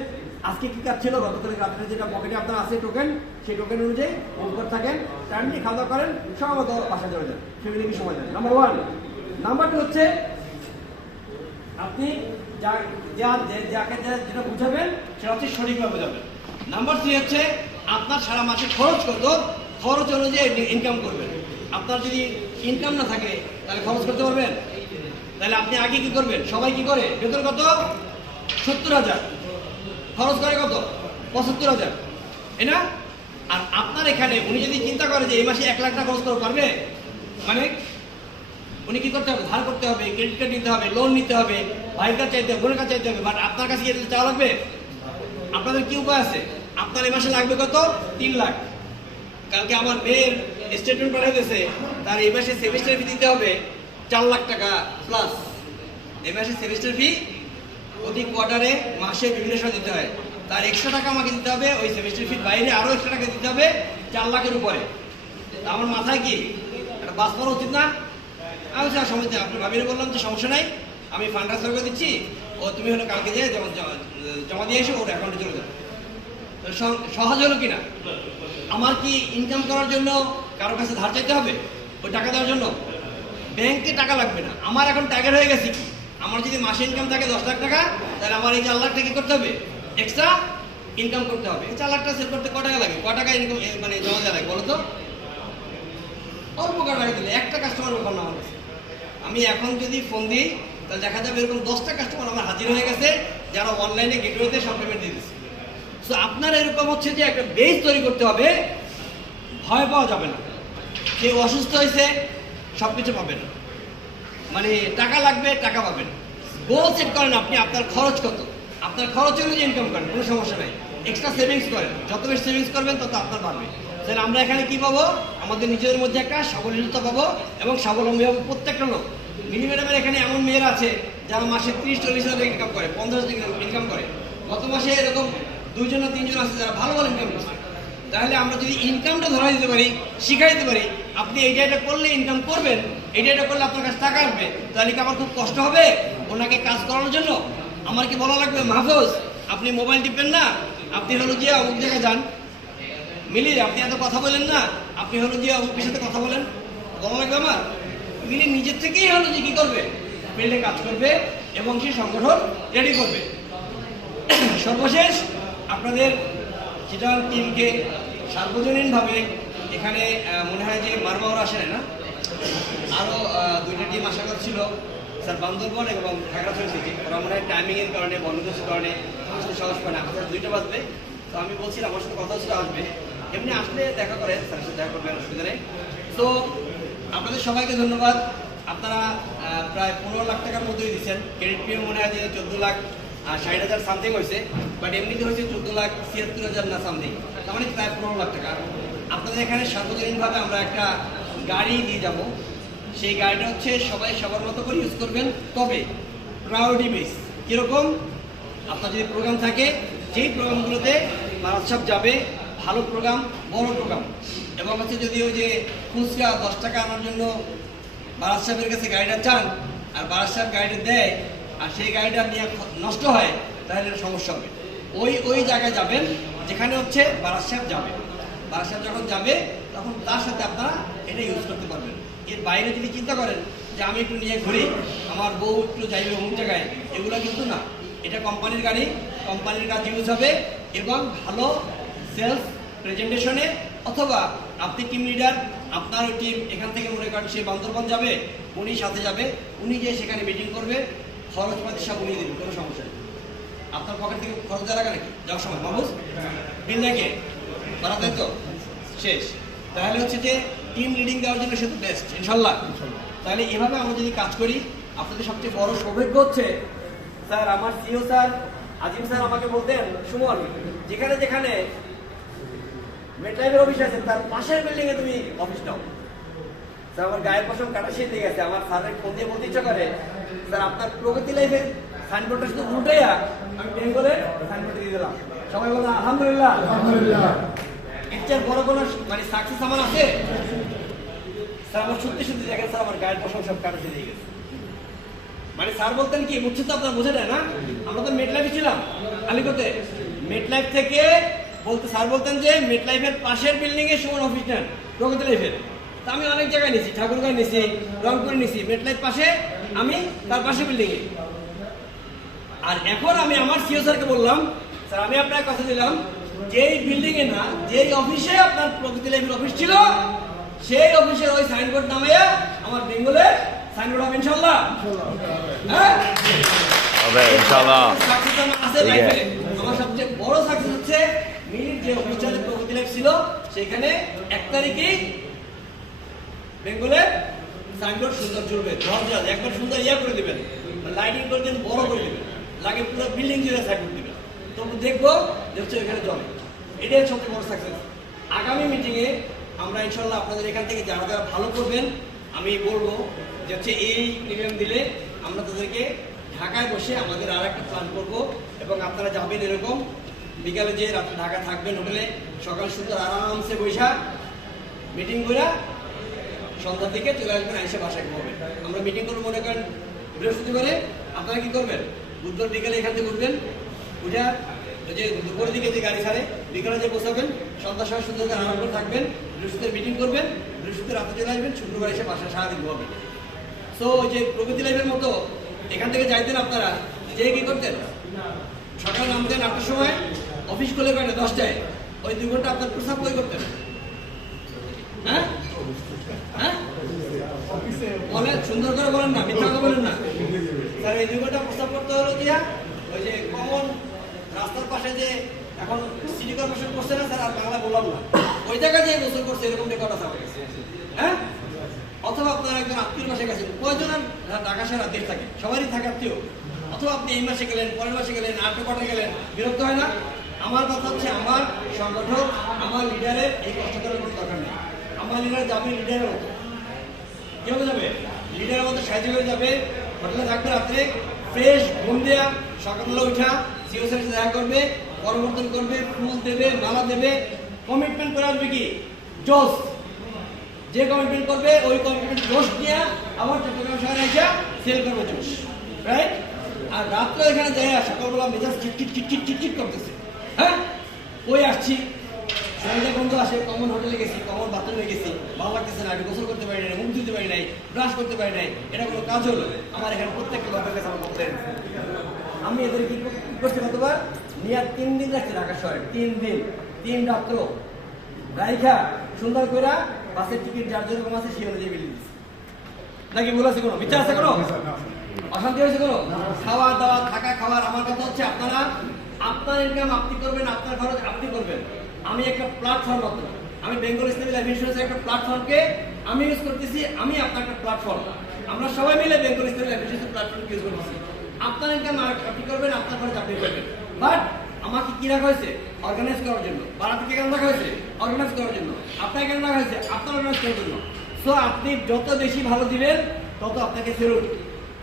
আজকে কি কাজ ছিল, গতকাল রাত্রে যেটা পকেটে আপনার আছে টোকেন, সেই টোকেন অনুযায়ী মুভ করে থাকেন, টাইমলি খাওয়া দাওয়া করেন, সময় মতো বাসা চলে যান, ফ্যামিলিকে সময় দেন। নাম্বার 1। নাম্বার 2 হচ্ছে আপনি যাকে যেটা বুঝাবেন সেটা হচ্ছে সঠিকভাবে বুঝাবেন। নাম্বার 3 হচ্ছে আপনার সারা মাসে খরচ কত, খরচ অনুযায়ী ইনকাম করবেন। আপনার যদি ইনকাম না থাকে তাহলে খরচ করতে পারবেন? তাহলে আপনি আগে কি করবেন? সবাই কি করে? বেতন কত? 70,000, খরচ করে কত? 75,000, তাই না? আর আপনার এখানে উনি যদি চিন্তা করে যে এই মাসে 1 লাখ টাকা খরচ করতে পারবে, মানে উনি কি করতে হবে? ধার করতে হবে, ক্রেডিট কার্ড নিতে হবে, লোন নিতে হবে, ভাইয়ের কাছে চাইতে হবে, বোনের কাছে চাইতে হবে। বাট আপনার কাছে কি চাওয়া লাগবে? আপনাদের কি উপায় আছে? আপনার এই মাসে লাগবে কত? 3 লাখ। কালকে আমার মেয়ের স্টেটমেন্ট পাঠিয়ে দিয়েছে, তার এই মাসে সেমিস্টার ফি দিতে হবে 4 লাখ টাকা প্লাস। এই মাসে সেমিস্টার ফি প্রতি কোয়ার্টারে, মাসে বিভিন্ন সময় দিতে হয়। তার 100 টাকা আমাকে দিতে হবে, ওই সেমিস্টার ফির বাইরে আরো 100 টাকা দিতে হবে, 4 লাখের উপরে। আমার মাথায় কি একটা বাস করা উচিত না? আমি স্যার সমস্যা, আপনি ভাবিয়ে বললাম যে সমস্যা নাই, আমি ফান্ড ট্রান্সফার করে দিচ্ছি, ও তুমি হলো কালকে যেয়ে জমা দিয়ে এসো, ওর অ্যাকাউন্টে চলে যাবে। সহজ হলো কিনা? আমার কি ইনকাম করার জন্য কারো কাছে ধার চাইতে হবে ওই টাকা দেওয়ার জন্য? ব্যাংকে টাকা লাগবে না। আমার এখন টার্গেট হয়ে গেছে কি, আমার যদি মাসে ইনকাম থাকে 10 লাখ টাকা, তাহলে আমার এই 4 লাখ টাকা কি করতে হবে? এক্সট্রা ইনকাম করতে হবে। 4 লাখ টাকা সেল করতে কত টাকা লাগে? কত টাকা ইনকাম মানে জমা দেওয়া লাগে বলো তো? অল্প টাকা দিলে একটা কাস্টমার ব্যাপার না আমার কাছে। আমি এখন যদি ফোন দিই তাহলে দেখা যাবে এরকম 10টা কাস্টমার আমার হাজির হয়ে গেছে, যারা অনলাইনে গেটওয়েতে সব পেমেন্ট দিয়ে দিচ্ছে। সো আপনার এরকম হচ্ছে যে একটা বেস তৈরি করতে হবে, ভয় পাওয়া যাবে না। কেউ অসুস্থ হয়েছে সব কিছু পাবেন, মানে টাকা লাগবে টাকা পাবেন। গোল সেট করেন আপনি, আপনার খরচ কত, আপনার খরচ অনুযায়ী ইনকাম করেন, কোনো সমস্যা নাই। এক্সট্রা সেভিংস করেন, যত বেশি সেভিংস করবেন তত আপনার বাড়বে। তাহলে আমরা এখানে কি পাবো? আমাদের নিজেদের মধ্যে একটা স্বাবলম্বিতা পাবো এবং স্বাবলম্বী হবে প্রত্যেকটা লোক। মিনিমামের এখানে এমন মেয়েরা আছে যারা মাসে 30-40 হাজার ইনকাম করে, 50 হাজার ইনকাম করে। গত মাসে এরকম 2জন না 3জন আছে যারা ভালো ভালো ইনকাম করছে। তাহলে আমরা যদি ইনকামটা ধরা দিতে পারি, শিখাই দিতে পারি, আপনি এটা করলে ইনকাম করবেন, এটা করলে আপনার কাছে টাকা আসবে, তাহলে কি আমার খুব কষ্ট হবে ওনাকে কাজ করানোর জন্য? আমার কি বলা লাগবে মাহফুজ আপনি মোবাইল টিপবেন না, আপনি হলো যে অমুক জায়গায় যান, মিলি আপনি এত কথা বলেন না, আপনি হলো যে অমুকের সাথে কথা বলেন, ভালো লাগবে আমার। মিলি নিজের থেকেই হলো যে কি করবে, ফিল্ডে কাজ করবে এবং সেই সংগঠন রেডি করবে। সর্বশেষ আপনাদের চিটাগাং টিমকে সার্বজনীনভাবে এখানে মনে হয় যে মারমাওয়ার আসে না, আরও 2টা টিম আশা করছিল স্যার, বান্দরবন এবং খাগড়াছড়ি থেকে। ওরা মনে হয় টাইমিংয়ের কারণে, বন্ধুদের কারণে আসতে সাহস পায় না। আমাদের 2টা বাজবে, তো আমি বলছিলাম আমার সাথে কথা হচ্ছিল আসবে, এমনি আসলে দেখা করেন, স্যারের সাথে দেখা করবেন, অসুবিধা নেই। তো আপনাদের সবাইকে ধন্যবাদ। আপনারা প্রায় 15 লাখ টাকার মধ্যেই দিচ্ছেন। ক্রেডিট পেয়ে মনে হয় যে 14,60,000 সামথিং হয়েছে, বাট এমনিতে হয়েছে 14,76,000 না সামথিং, তার মানে প্রায় 15 লাখ টাকা। আপনাদের এখানে সার্বজনীনভাবে আমরা একটা গাড়ি দিয়ে যাব। সেই গাড়িটা হচ্ছে সবাই সবার মতো করে ইউজ করবেন, তবে প্রায়োরিটি বেস। কীরকম? আপনার যদি প্রোগ্রাম থাকে, যেই প্রোগ্রামগুলোতে বারাত সাহেব যাবে, ভালো প্রোগ্রাম, বড় প্রোগ্রাম, এবং হচ্ছে যদি ওই যে খুচরা 10 টাকা আনার জন্য বারাত সাহেবের কাছে গাড়িটা চান আর বারাত সাহেব গাড়িটা দেয় আর সেই গাড়িটা নিয়ে নষ্ট হয়, তাহলে সমস্যা হবে। ওই জায়গায় যাবেন যেখানে হচ্ছে বারাত সাহেব যাবে। বারাত সাহেব যখন যাবে তখন তার সাথে আপনারা এটা ইউজ করতে পারবেন। এর বাইরে যদি চিন্তা করেন যে আমি একটু নিয়ে ঘুরি, আমার বউ একটু যাইবে অমুক জায়গায়, এগুলো কিন্তু না। এটা কোম্পানির গাড়ি, কোম্পানির কাজ ইউজ হবে এবং ভালো সেলস প্রেজেন্টেশনে, অথবা আপনি টিম লিডার, আপনার ওই টিম এখান থেকে মনে করেন সে বান্দরবন যাবে, উনি সাথে যাবে, উনি যে সেখানে মিটিং করবে, খরচপাতি সব উনি দেবেন, কোনো সমস্যা নেই। আপনার পকেট থেকে খরচ দেওয়া লাগে নাকি যাওয়ার সময়? মাহবুজ বিল দেখে বাড়াতে তো শেষ। তাহলে হচ্ছে যে টিম লিডিং দেওয়ার জন্য সে তো বেস্ট, ইনশাল্লাহ। তাহলে এভাবে আমরা যদি কাজ করি, আপনাদের সবচেয়ে বড় সৌভাগ্য হচ্ছে স্যার, আমার সিও স্যার আজিম স্যার আমাকে বলতেন, সুমন, যেখানে যেখানে মেটলাইফের অফিস আছে তার পাশের বিল্ডিং এ তুমি অফিস নাও। স্যার আমার গায়ের পশম কাটা শিখতে গেছে, আমার স্যারের ফোন দিয়ে বলতে ইচ্ছা করে, স্যার আপনার প্রগতি লাইফের সাইনবোর্ডটা শুধু উল্টাইয়া আমি বেঙ্গলে সাইনবোর্ড দিয়ে দিলাম। সবাই বলে আলহামদুলিল্লাহ, আলহামদুলিল্লাহ। এর চেয়ে বড় কোনো মানে সাকসেস আমার আছে? স্যার আমার সত্যি সত্যি দেখেন, স্যার আমার গায়ের পশম সব কাটা দিয়ে গেছে। মানে স্যার বলতেন কি, বুঝছে তো আপনার, বোঝা যায় না? আমরা তো মেটলাইফে ছিলাম আলিকতে, মেটলাইফ থেকে বলতে স্যার বলতেন যে মেটলাইফের পাশের বিল্ডিং এ সুমন অফিস নেন প্রগতি লাইফের। তা আমি অনেক জায়গায় নিছি, ঠাকুরগাঁও নিছি, রংপুরে নিছি, মেটলাইফ পাশে, আমি তার পাশে বিল্ডিং এ। আর এখন আমি আমার সিও স্যারকে বললাম, স্যার আমি আপনার কথা দিলাম, যেই বিল্ডিং এ না, যেই অফিসে আপনার প্রগতি লাইফের অফিস ছিল, সেই অফিসের ওই সাইনবোর্ড নামাইয়া আমার বেঙ্গলে সাইনবোর্ড হবে ইনশাআল্লাহ। হ্যাঁ হবে ইনশাআল্লাহ। সাকসেস আমার আছে লাইফে। আমার সবচেয়ে বড় সাকসেস হচ্ছে মিনিট যে অফিসটাতে প্রগতি লাইফ ছিল, সেখানে 1 তারিখেই বেঙ্গলে সাইনবোর্ড সুন্দর চলবে, দরজা একবার সুন্দর করে দেবেন, লাইটিং করবেন, বড় করে দেবেন, লাগে পুরো বিল্ডিং জুড়ে সাইনবোর্ড দেবেন, তবু দেখবো যে হচ্ছে এখানে জমে। এটাই সবচেয়ে বড় সাকসেস। আগামী মিটিংয়ে আমরা ইনশাল্লাহ আপনাদের এখান থেকে যারা যারা ভালো করবেন, আমি বলবো যে হচ্ছে এই প্রিমিয়াম দিলে আমরা তাদেরকে ঢাকায় বসে আমাদের আর একটা প্ল্যান করবো, এবং আপনারা যাবেন এরকম বিকালে যে রাত্রে ঢাকা থাকবেন হোটেলে, সকাল সুন্দর আরামসে বৈশা মিটিং করে সন্ধ্যার দিকে চলে আসবেন, এসে বাসায় ঘুমাবেন। আমরা মিটিং করবো মনে করেন বৃহস্পতিবারে, আপনারা কি করবেন, বুধবার বিকেলে এখান থেকে উঠবেন, উঠে ওই যে দুপুরের দিকে যে গাড়ি ছাড়ে বিকেলে যে বসাবেন, সন্ধ্যার সময় সুন্দর করে আরাম করে থাকবেন, বৃহস্পতিবার মিটিং করবেন, বৃহস্পতি রাতে চলে আসবেন, শুক্রবার এসে বাসায় সারাদিন ঘুমাবেন। সো ওই যে প্রগতি লাইফের মতো এখান থেকে যাইতেন আপনারা, যে কি করতেন, সকালে নামতেন 8টার সময়, অফিস খুলে কয়টা 10টায়, ওই 2 ঘন্টা আপনার প্রস্তাব বই করতেন। হ্যাঁ হ্যাঁ বলেন, সুন্দর করে বলেন না, মিথ্যা কথা বলেন না। স্যার এই 2 ঘন্টা প্রস্তাব করতে হলো দিয়া ওই যে কমন রাস্তার পাশে যে এখন সিটি কর্পোরেশন করছে না স্যার, আর বাংলা বললাম না, ওই জায়গায় যে গোসল করছে এরকম রেকর্ড আছে আমার কাছে। হ্যাঁ, অথবা আপনার একজন আত্মীয় মাসে গেছেন, কয়জন ঢাকা শহরে আত্মীয় থাকে, সবারই থাকে আত্মীয়, অথবা আপনি এই মাসে গেলেন, পরের মাসে গেলেন, 8 কোয়ার্টারে গেলেন, বিরক্ত হয় না? আমার কথা হচ্ছে আমার সংগঠন, আমার লিডারের এই কষ্ট করার কোনো দরকার নেই। আমার লিডার যাবে লিডারের মতো, কিভাবে যাবে, লিডারের মতো সাহায্য হয়ে যাবে, হোটেলে থাকবে, রাত্রে ফ্রেশ ঘুম দেয়া, সকালবেলা উঠা সিও স্যারের সাথে দেখা করবে, পরিবর্তন করবে, ফুল দেবে, মালা দেবে, কমিটমেন্ট করে আসবে কি জোশ, যে কমিটমেন্ট করবে ওই কমিটমেন্ট জোশ নিয়ে আবার চট্টগ্রাম শহরে এসে সেল করবে জোশ, রাইট? আর রাত্রে এখানে যাই সকালবেলা মেজাজ চিটচিট চিটচিট চিটচিট করতেছে, হ্যাঁ ওই আসছি ছেলেদের বন্ধু আসে, কমন হোটেলে গেছি, কমন বাথরুমে গেছি, ভালো লাগতেছে না, আমি গোসল করতে পারি নাই, মুখ ধুতে পারি নাই, ব্রাশ করতে পারি নাই, এটা কোনো কাজ হলো? আমার এখানে প্রত্যেকটা লোকের কাছে আমার বলতেন, আমি এদের কি করছি কতবার নিয়ে 3 দিন রাখছি ঢাকা শহরে, 3 দিন 3 রাত্র রাইখা সুন্দর করে বাসের টিকিট যার যেরকম আছে সে অনুযায়ী বিল দিচ্ছি। নাকি ভুল আছে কোনো? মিথ্যা আছে কোনো? অশান্তি হয়েছে কোনো? খাওয়া দাওয়া থাকা খাওয়ার আমার কথা হচ্ছে আপনারা আপনার ইনকাম আপনি করবেন, আপনার খরচ আপনি করবেন। আমি একটা প্ল্যাটফর্ম মাত্র, আমি বেঙ্গল ইসলামী লাইফ ইন্স্যুরেন্সের একটা প্ল্যাটফর্মকে আমি ইউজ করতেছি, আমি আপনার একটা প্ল্যাটফর্ম, আমরা সবাই মিলে বেঙ্গল ইসলামী লাইফ ইন্স্যুরেন্সের প্ল্যাটফর্ম ইউজ করতেছি। আপনার ইনকাম আপনি করবেন, আপনার খরচ আপনি করবেন। বাট আমাকে কি রাখা হয়েছে? অর্গানাইজ করার জন্য। বাড়াতে কেন রাখা হয়েছে? অর্গানাইজ করার জন্য। আপনাকে কেন রাখা হয়েছে? আপনার অর্গানাইজ করার জন্য। সো আপনি যত বেশি ভালো দিবেন তত আপনাকে সেলুট,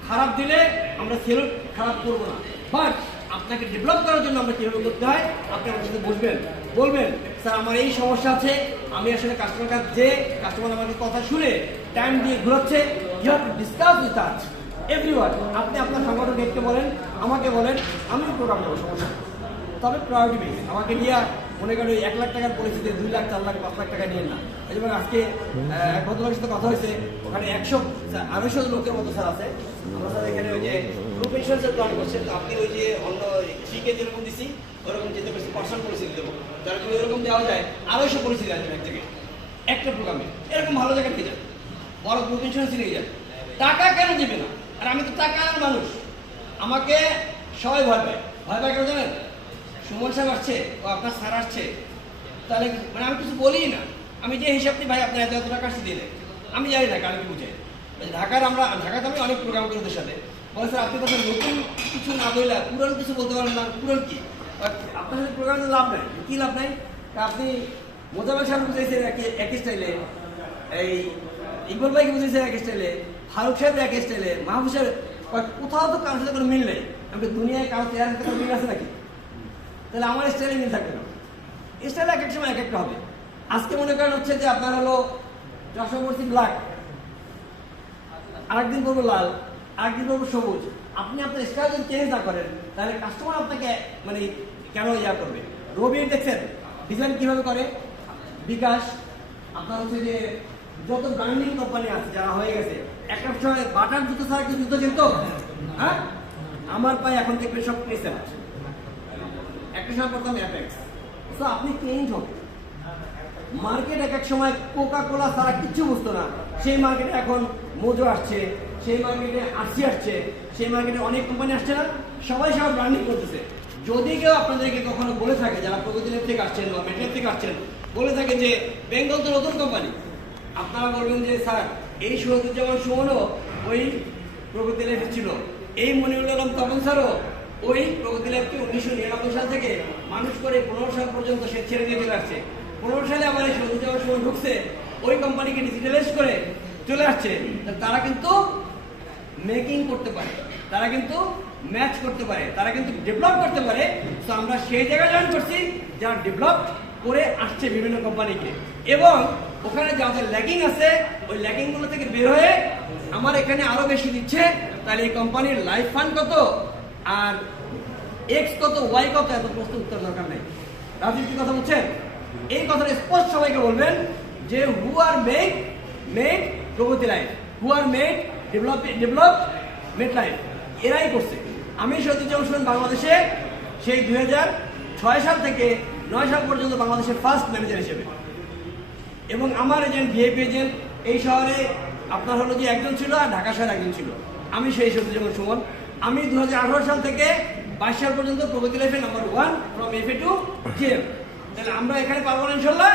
খারাপ দিলে আমরা সেলুট খারাপ করবো না। বাট আপনাকে ডেভেলপ করার জন্য আমরা কীভাবে করতে হয় আপনি আমার সাথে বসবেন, বলবেন স্যার আমার এই সমস্যা আছে, আমি আসলে কাস্টমার কাছে যে কাস্টমার আমাকে কথা শুনে টাইম দিয়ে ঘুরাচ্ছে, you have to discuss with us everyone. আপনি আপনার সংগঠন হেডকে বলেন, আমাকে বলেন, আমি প্রোগ্রাম দেবো, সমস্যা। তবে প্রায়োরিটি বেস আমাকে নিয়ে মনে করেন 1 লাখ টাকার পরিস্থিতি 2 লাখ 4 লাখ 5 লাখ টাকা নিয়ে না। এই যেমন আজকে এক ভদ্রলোকের সাথে কথা হয়েছে, ওখানে 100-250 লোকের মতো স্যার আছে। আমরা স্যার এখানে ওই যে গ্রুপ ইন্স্যুরেন্সের প্ল্যান করছেন, তো আপনি ওই যে অন্য শিখে যেরকম দিচ্ছি ওরকম যেতে পারছি পার্সোনাল পরিস্থিতি দেবো, যারা যদি ওরকম দেওয়া যায় 250 পরিস্থিতি আসবে এক থেকে একটা প্রোগ্রামে। এরকম ভালো জায়গায় নিয়ে যান, বড় গ্রুপ ইন্স্যুরেন্স নিয়ে যান। টাকা কেন দেবে না? আর আমি তো টাকার মানুষ, আমাকে সবাই ভয় পায়। ভয় পায় কেন জানেন? সুমন সাহেব আসছে ও আপনার স্যার আসছে, তাহলে মানে আমি কিছু বলি না, আমি যে হিসাবটি ভাই আপনার এত টাকা আসছে দিয়ে দেয়, আমি জানি না কারণ কি বুঝে। ঢাকাতে আমি অনেক প্রোগ্রাম করি ওদের সাথে, বলে স্যার আপনি কথা নতুন কিছু না বললে পুরান কিছু বলতে পারেন না, পুরান কি আপনার সাথে প্রোগ্রামে লাভ নাই। কি লাভ নাই? আপনি মোজামেল সাহেব বুঝেছেন একই স্টাইলে, এই ইকবাল ভাইকে বুঝেছেন একই স্টাইলে, ফারুক সাহেব একই স্টাইলে, মাহবুব সাহেব, কোথাও তো কারোর সাথে কোনো মিল নেই। আমি দুনিয়ায় কারো চেয়ার সাথে কোনো মিল আছে নাকি? তাহলে আমার স্টাইলে মিল থাকবে না, স্টাইল এক এক সময় এক একটা হবে। আজকে মনে করেন হচ্ছে যে আপনার হলো চশমা পড়ছি ব্ল্যাক, আরেকদিন করবো লাল, আরেকদিন করবো সবুজ। আপনি আপনার স্টাইল যদি চেঞ্জ না করেন তাহলে কাস্টমার আপনাকে মানে কেন ইয়া করবে? রবির দেখছেন ডিজাইন কিভাবে করে? বিকাশ আপনার হচ্ছে যে যত ব্র্যান্ডিং কোম্পানি আছে যারা হয়ে গেছে, একটা সময় বাটার জুতো ছাড়া কি জুতো চিনত? হ্যাঁ, আমার পায়ে এখন দেখবেন সব ক্রিসেন্ট, একটা সময় পড়তাম অ্যাপেক্স। সো আপনি চেঞ্জ হবে। মার্কেট এক এক সময় কোকা কোলা ছাড়া কিচ্ছু বুঝতো না, সেই মার্কেটে এখন মোজো আসছে, সেই মার্কেটে আরসি আসছে, সেই মার্কেটে অনেক কোম্পানি আসছে না, সবাই সব ব্র্যান্ডিং করতেছে। যদি কেউ আপনাদেরকে কখনো বলে থাকে যারা প্রগতিলের থেকে আসছেন বা মেটের থেকে আসছেন, বলে থাকে যে বেঙ্গল তো নতুন কোম্পানি, আপনারা বলবেন যে স্যার এই শহীদুজ্জামান সুমনও ওই প্রগতিলের ছিল, এই মনিরুল আলম তপন স্যারও ওই প্রগতিলেরকে 1999 সাল থেকে মানুষ করে 15 সাল পর্যন্ত সে ছেড়ে দিয়ে চলে আসছে। 15 সালে আবার এই শহীদুজ্জামান সুমন ঢুকছে, ওই কোম্পানিকে ডিজিটালাইজ করে চলে আসছে। তারা কিন্তু মেকিং করতে পারে, তারা কিন্তু ম্যাচ করতে পারে, তারা কিন্তু ডেভেলপ করতে পারে। তো আমরা সেই জায়গায় জয়েন করছি যারা ডেভেলপ করে আসছে বিভিন্ন কোম্পানিকে, এবং ওখানে যাদের ল্যাকিং আছে ওই ল্যাকিংগুলো থেকে বের হয়ে আমার এখানে আরো বেশি দিচ্ছে। তাহলে এই কোম্পানির লাইফ ফান্ড কত আর এক্স কত ওয়াই কত এত প্রশ্ন উত্তর দরকার নেই। রাজনীতির কথা বলছেন, এই কথাটা স্পষ্ট সবাইকে বলবেন যে হু are made Pragati life, who are made develop made life, এরাই করছে। আমি শহীদুজ্জামান সুমন বাংলাদেশে সেই 2006 সাল থেকে 9 সাল পর্যন্ত বাংলাদেশের ফার্স্ট ম্যানেজার হিসেবে, এবং আমার এজেন্ট ভিআইপি এজেন্ট এই শহরে আপনার হলো যে একজন ছিল আর ঢাকা শহরে একজন ছিল, আমি সেই শহীদুজ্জামান সুমন। আমি 2018 সাল থেকে 22 সাল পর্যন্ত প্রগতি লাইফে number 1 from FA to GM. তাহলে আমরা এখানে পারবো না ইনশাল্লাহ?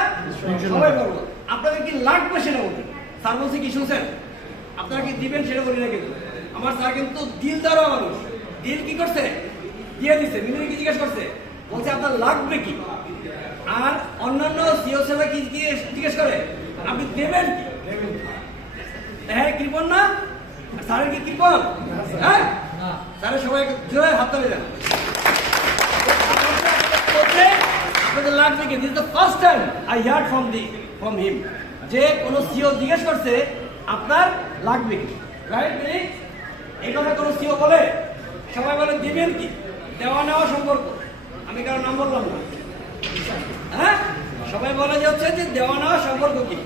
সবাই পারবো। আপনাদের কি লাগবে সেটা বলবেন। স্যার বলছে কি শুনছেন, আপনারা কি দিবেন সেটা বলি না, কিন্তু আমার স্যার কিন্তু দিল দেওয়া মানুষ। দিল কি করছে? দিয়ে দিচ্ছে। মিনুরি কি জিজ্ঞেস করছে? বলছে আপনার লাগবে কি? আর অন্যান্য সিও সেবা কি জিজ্ঞেস করে আপনি দেবেন কি? হ্যাঁ কৃপণ না? স্যারের কি কৃপণ? হ্যাঁ, স্যারের সবাই জোরে হাত তালি দেন। আপনাদের লাগবে কি? This is the first time I hard from him যে কোন সিও জিজ্ঞেস করছে আপনার লাগবে কি, রাইট? এই কথা কোন সিও বলে? সবাই বলে দিবেন কি? দেওয়া নেওয়া সম্পর্ক, আমি কারো নাম বললাম না। হ্যাঁ, সবাই বলে যে হচ্ছে যে দেওয়া নেওয়া সম্পর্ক কি,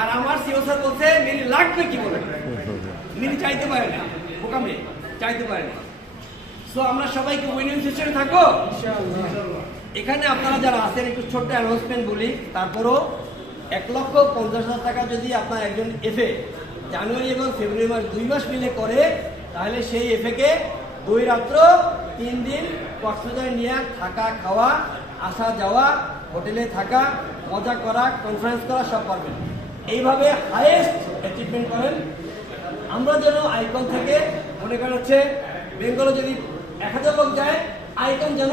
আর আমার সিও স্যার বলছে মিনি লাগবে কি বলে, মিনি চাইতে পারে না, বোকা মেয়ে চাইতে পারে না। সো আমরা সবাইকে উইন সিস্টেমে থাকবো। এখানে আপনারা যারা আছেন একটু ছোট্ট অ্যানাউন্সমেন্ট বলি, তারপরও 1,50,000 টাকা যদি আপনার একজন এফএ জানুয়ারি এবং ফেব্রুয়ারি মাস 2 মাস মিলে করে, তাহলে সেই এফএ কে 2 রাত্র 3 দিন কক্সবাজারে নিয়ে থাকা খাওয়া আসা যাওয়া হোটেলে থাকা মজা করা কনফারেন্স করা সব পারবেন। এইভাবে হাইয়েস্ট অ্যাচিভমেন্ট করেন। আমরা যেন আইকন থেকে মনে করা হচ্ছে বেঙ্গলে যদি 1000 লোক যায়, আইকন যেন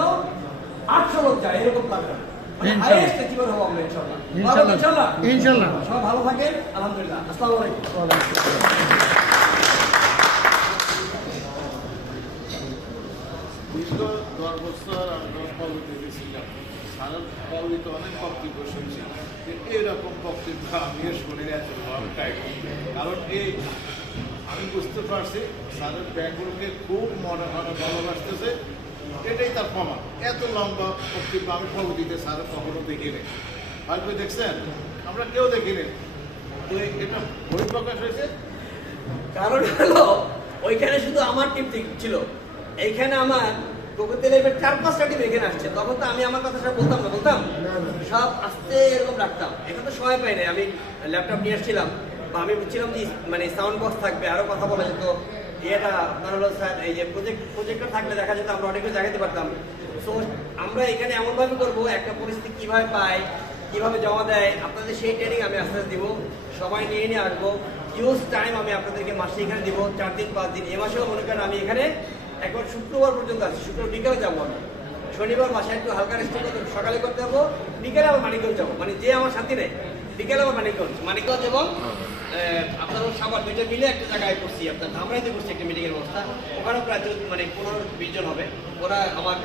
800 লোক যায়, এরকম লাগবে। হাইয়েস্ট অ্যাচিভার হবো আমরা ইনশাআল্লাহ। ইনশাআল্লাহ ইনশাআল্লাহ। সবাই ভালো থাকেন, আলহামদুলিল্লাহ। আসসালামু আলাইকুম। দীর্ঘ 10 বছর আমরা পলিটিতে ছিলাম, সারা পলিটিতে অনেক বক্তব্য শুনছি, এরকম বক্তব্য আমিও শুনি এত লং টাইম। কারণ এই আমি বুঝতে পারছি স্যারের ব্যাংকগুলোকে খুব মনে মনে ভালোবাসতেছে, এটাই তার প্রমাণ। এত লম্বা বক্তব্য আমি পলিটিতে স্যারের কখনো দেখিনি, হয়তো দেখছেন, আমরা কেউ দেখিনি। তো এটা বহিঃপ্রকাশ হয়েছে, কারণ হলো ওইখানে শুধু আমার টিম ছিল, এইখানে আমার প্রগতি লেভেল 4-5টা টিম এখানে আসছে। তখন তো আমি আমার কথা সব বলতাম সব আস্তে এরকম রাখতাম। এখন তো সময় পাই নাই, আমি ল্যাপটপ নিয়ে আসছিলাম, বা আমি বুঝছিলাম যে মানে সাউন্ড বক্স থাকবে, আরো কথা বলা যেত। এটা আপনার হলো স্যার এই যে প্রজেক্টর থাকলে দেখা যেত আমরা অনেক কিছু জাগাতে পারতাম। সো আমরা এখানে এমনভাবে করবো, একটা পরিস্থিতি কিভাবে পায়, কিভাবে জমা দেয়, আপনাদের সেই ট্রেনিং আমি আস্তে আস্তে দিব। সবাই নিয়ে আসবো। ইউজ টাইম আমি আপনাদেরকে মাসে এখানে দিব 4 দিন 5 দিন। এ মাসেও মনে করেন আমি এখানে একবার শুক্রবার পর্যন্ত আছি, শুক্রবার বিকালে যাবো আমি। শনিবার বাসায় একটু হালকা রেস্ট সকালে করতে যাবো, বিকেলে আবার মানিকগঞ্জ যাবো। মানে যে আমার সাথী নেই, বিকেলে আবার মানিকগঞ্জ এবং আপনার সবার দুইটা মিলে একটা জায়গায় করছি, আপনার ধামরাইতে করছি একটা মিটিংয়ের ব্যবস্থা। ওখানেও প্রায় মানে 15-20 জন হবে। ওরা আমার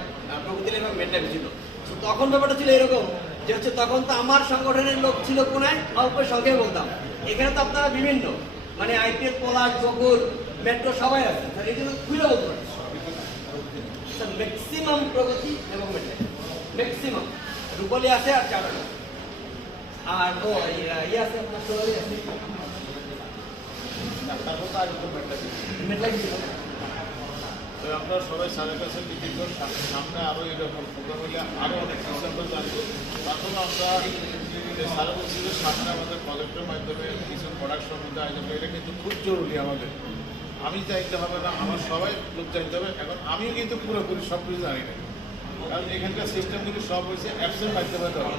প্রগতি এবং মেন্টাল ছিল। তো তখন ব্যাপারটা ছিল এরকম যে হচ্ছে তখন তো আমার সংগঠনের লোক ছিল কোনায়, অল্প সংখ্যায় বলতাম। এখানে তো আপনারা বিভিন্ন মানে আইপিএল, পলাশ, বকুল, মেট্রো সবাই আছে, এই জন্য খুলে বলতে পারি ম্যাক্সিমাম প্রগতি এবং ম্যাক্সিমাম রূপালী আছে আর চারণ আর ও ইয়ে আছে আপনার সোলারি আছে, তো আমরা সবাই স্যারের কাছে কৃতজ্ঞ। সামনে আরও এরকম প্রোগ্রাম হলে আরও অনেক কিছু আমরা জানবো। তখন আমরা স্যারের বলছি যে সামনে আমাদের প্রজেক্টের মাধ্যমে কিছু প্রোডাক্ট সম্বন্ধে আয়োজন করে, এটা কিন্তু খুব জরুরি আমাদের। আমি চাইতে হবে না, আমার সবাই লোক চাইতে হবে। এখন আমিও কিন্তু পুরোপুরি সব কিছু জানি না, কারণ এখানকার সিস্টেমগুলি সব হয়েছে অ্যাপসের মাধ্যমে দেওয়া।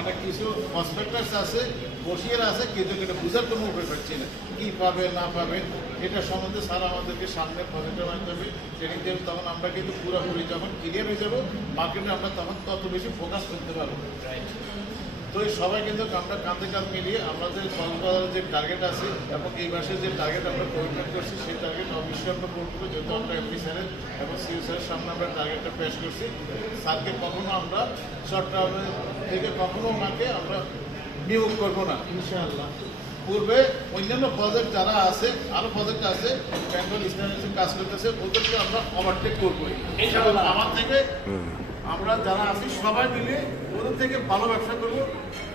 অনেক কিছু প্রসপেক্টাস আছে, বসিয়ে আছে, কিন্তু এটা বোঝার কোনো উপায় পাচ্ছি না, কী পাবে না পাবে। এটা সম্বন্ধে স্যার আমাদেরকে সামনে প্রজেক্টের মাধ্যমে ট্রেনিং দেবে। তখন আমরা কিন্তু পুরোপুরি যখন ক্লিয়ার হয়ে যাবো মার্কেটে, আমরা তখন তত বেশি ফোকাস করতে পারবো। তো এই সবাই কিন্তু আমরা কাঁধে কাঁধ মিলিয়ে আমাদের কক্সবাজারের যে টার্গেট আছে এবং এই মাসের যে টার্গেট আমরা কমিটমেন্ট করছি, সেই টার্গেট অবশ্যই আমরা করবো। যেহেতু আমরা এমপি স্যারের এবং সিইও স্যারের সামনে আমরা টার্গেটটা পেশ করছি, স্যারকে কখনো আমরা শর্ট টার্মে থেকে কখনো ওনাকে আমরা নিয়োগ করবো না ইনশাআল্লাহ। পূর্বে অন্যান্য প্রজেক্ট যারা আছে, আরও প্রজেক্ট আছে বেঙ্গল ইসলামিক কাজ করতেছে, ওদেরকে আমরা ওভারটেক করবো ইনশাআল্লাহ। আমার থেকে আমরা যারা আছি সবাই মিলে ওদের থেকে ভালো ব্যবসা করবো।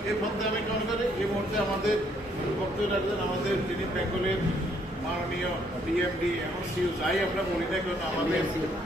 এই পথে আমি মনে করি এই মুহূর্তে আমাদের বক্তব্য রাখবেন আমাদের যিনি বেঙ্গলের মাননীয় ডিএমডি এবং সিইও, যাই আমরা বলি না কেন আমাদের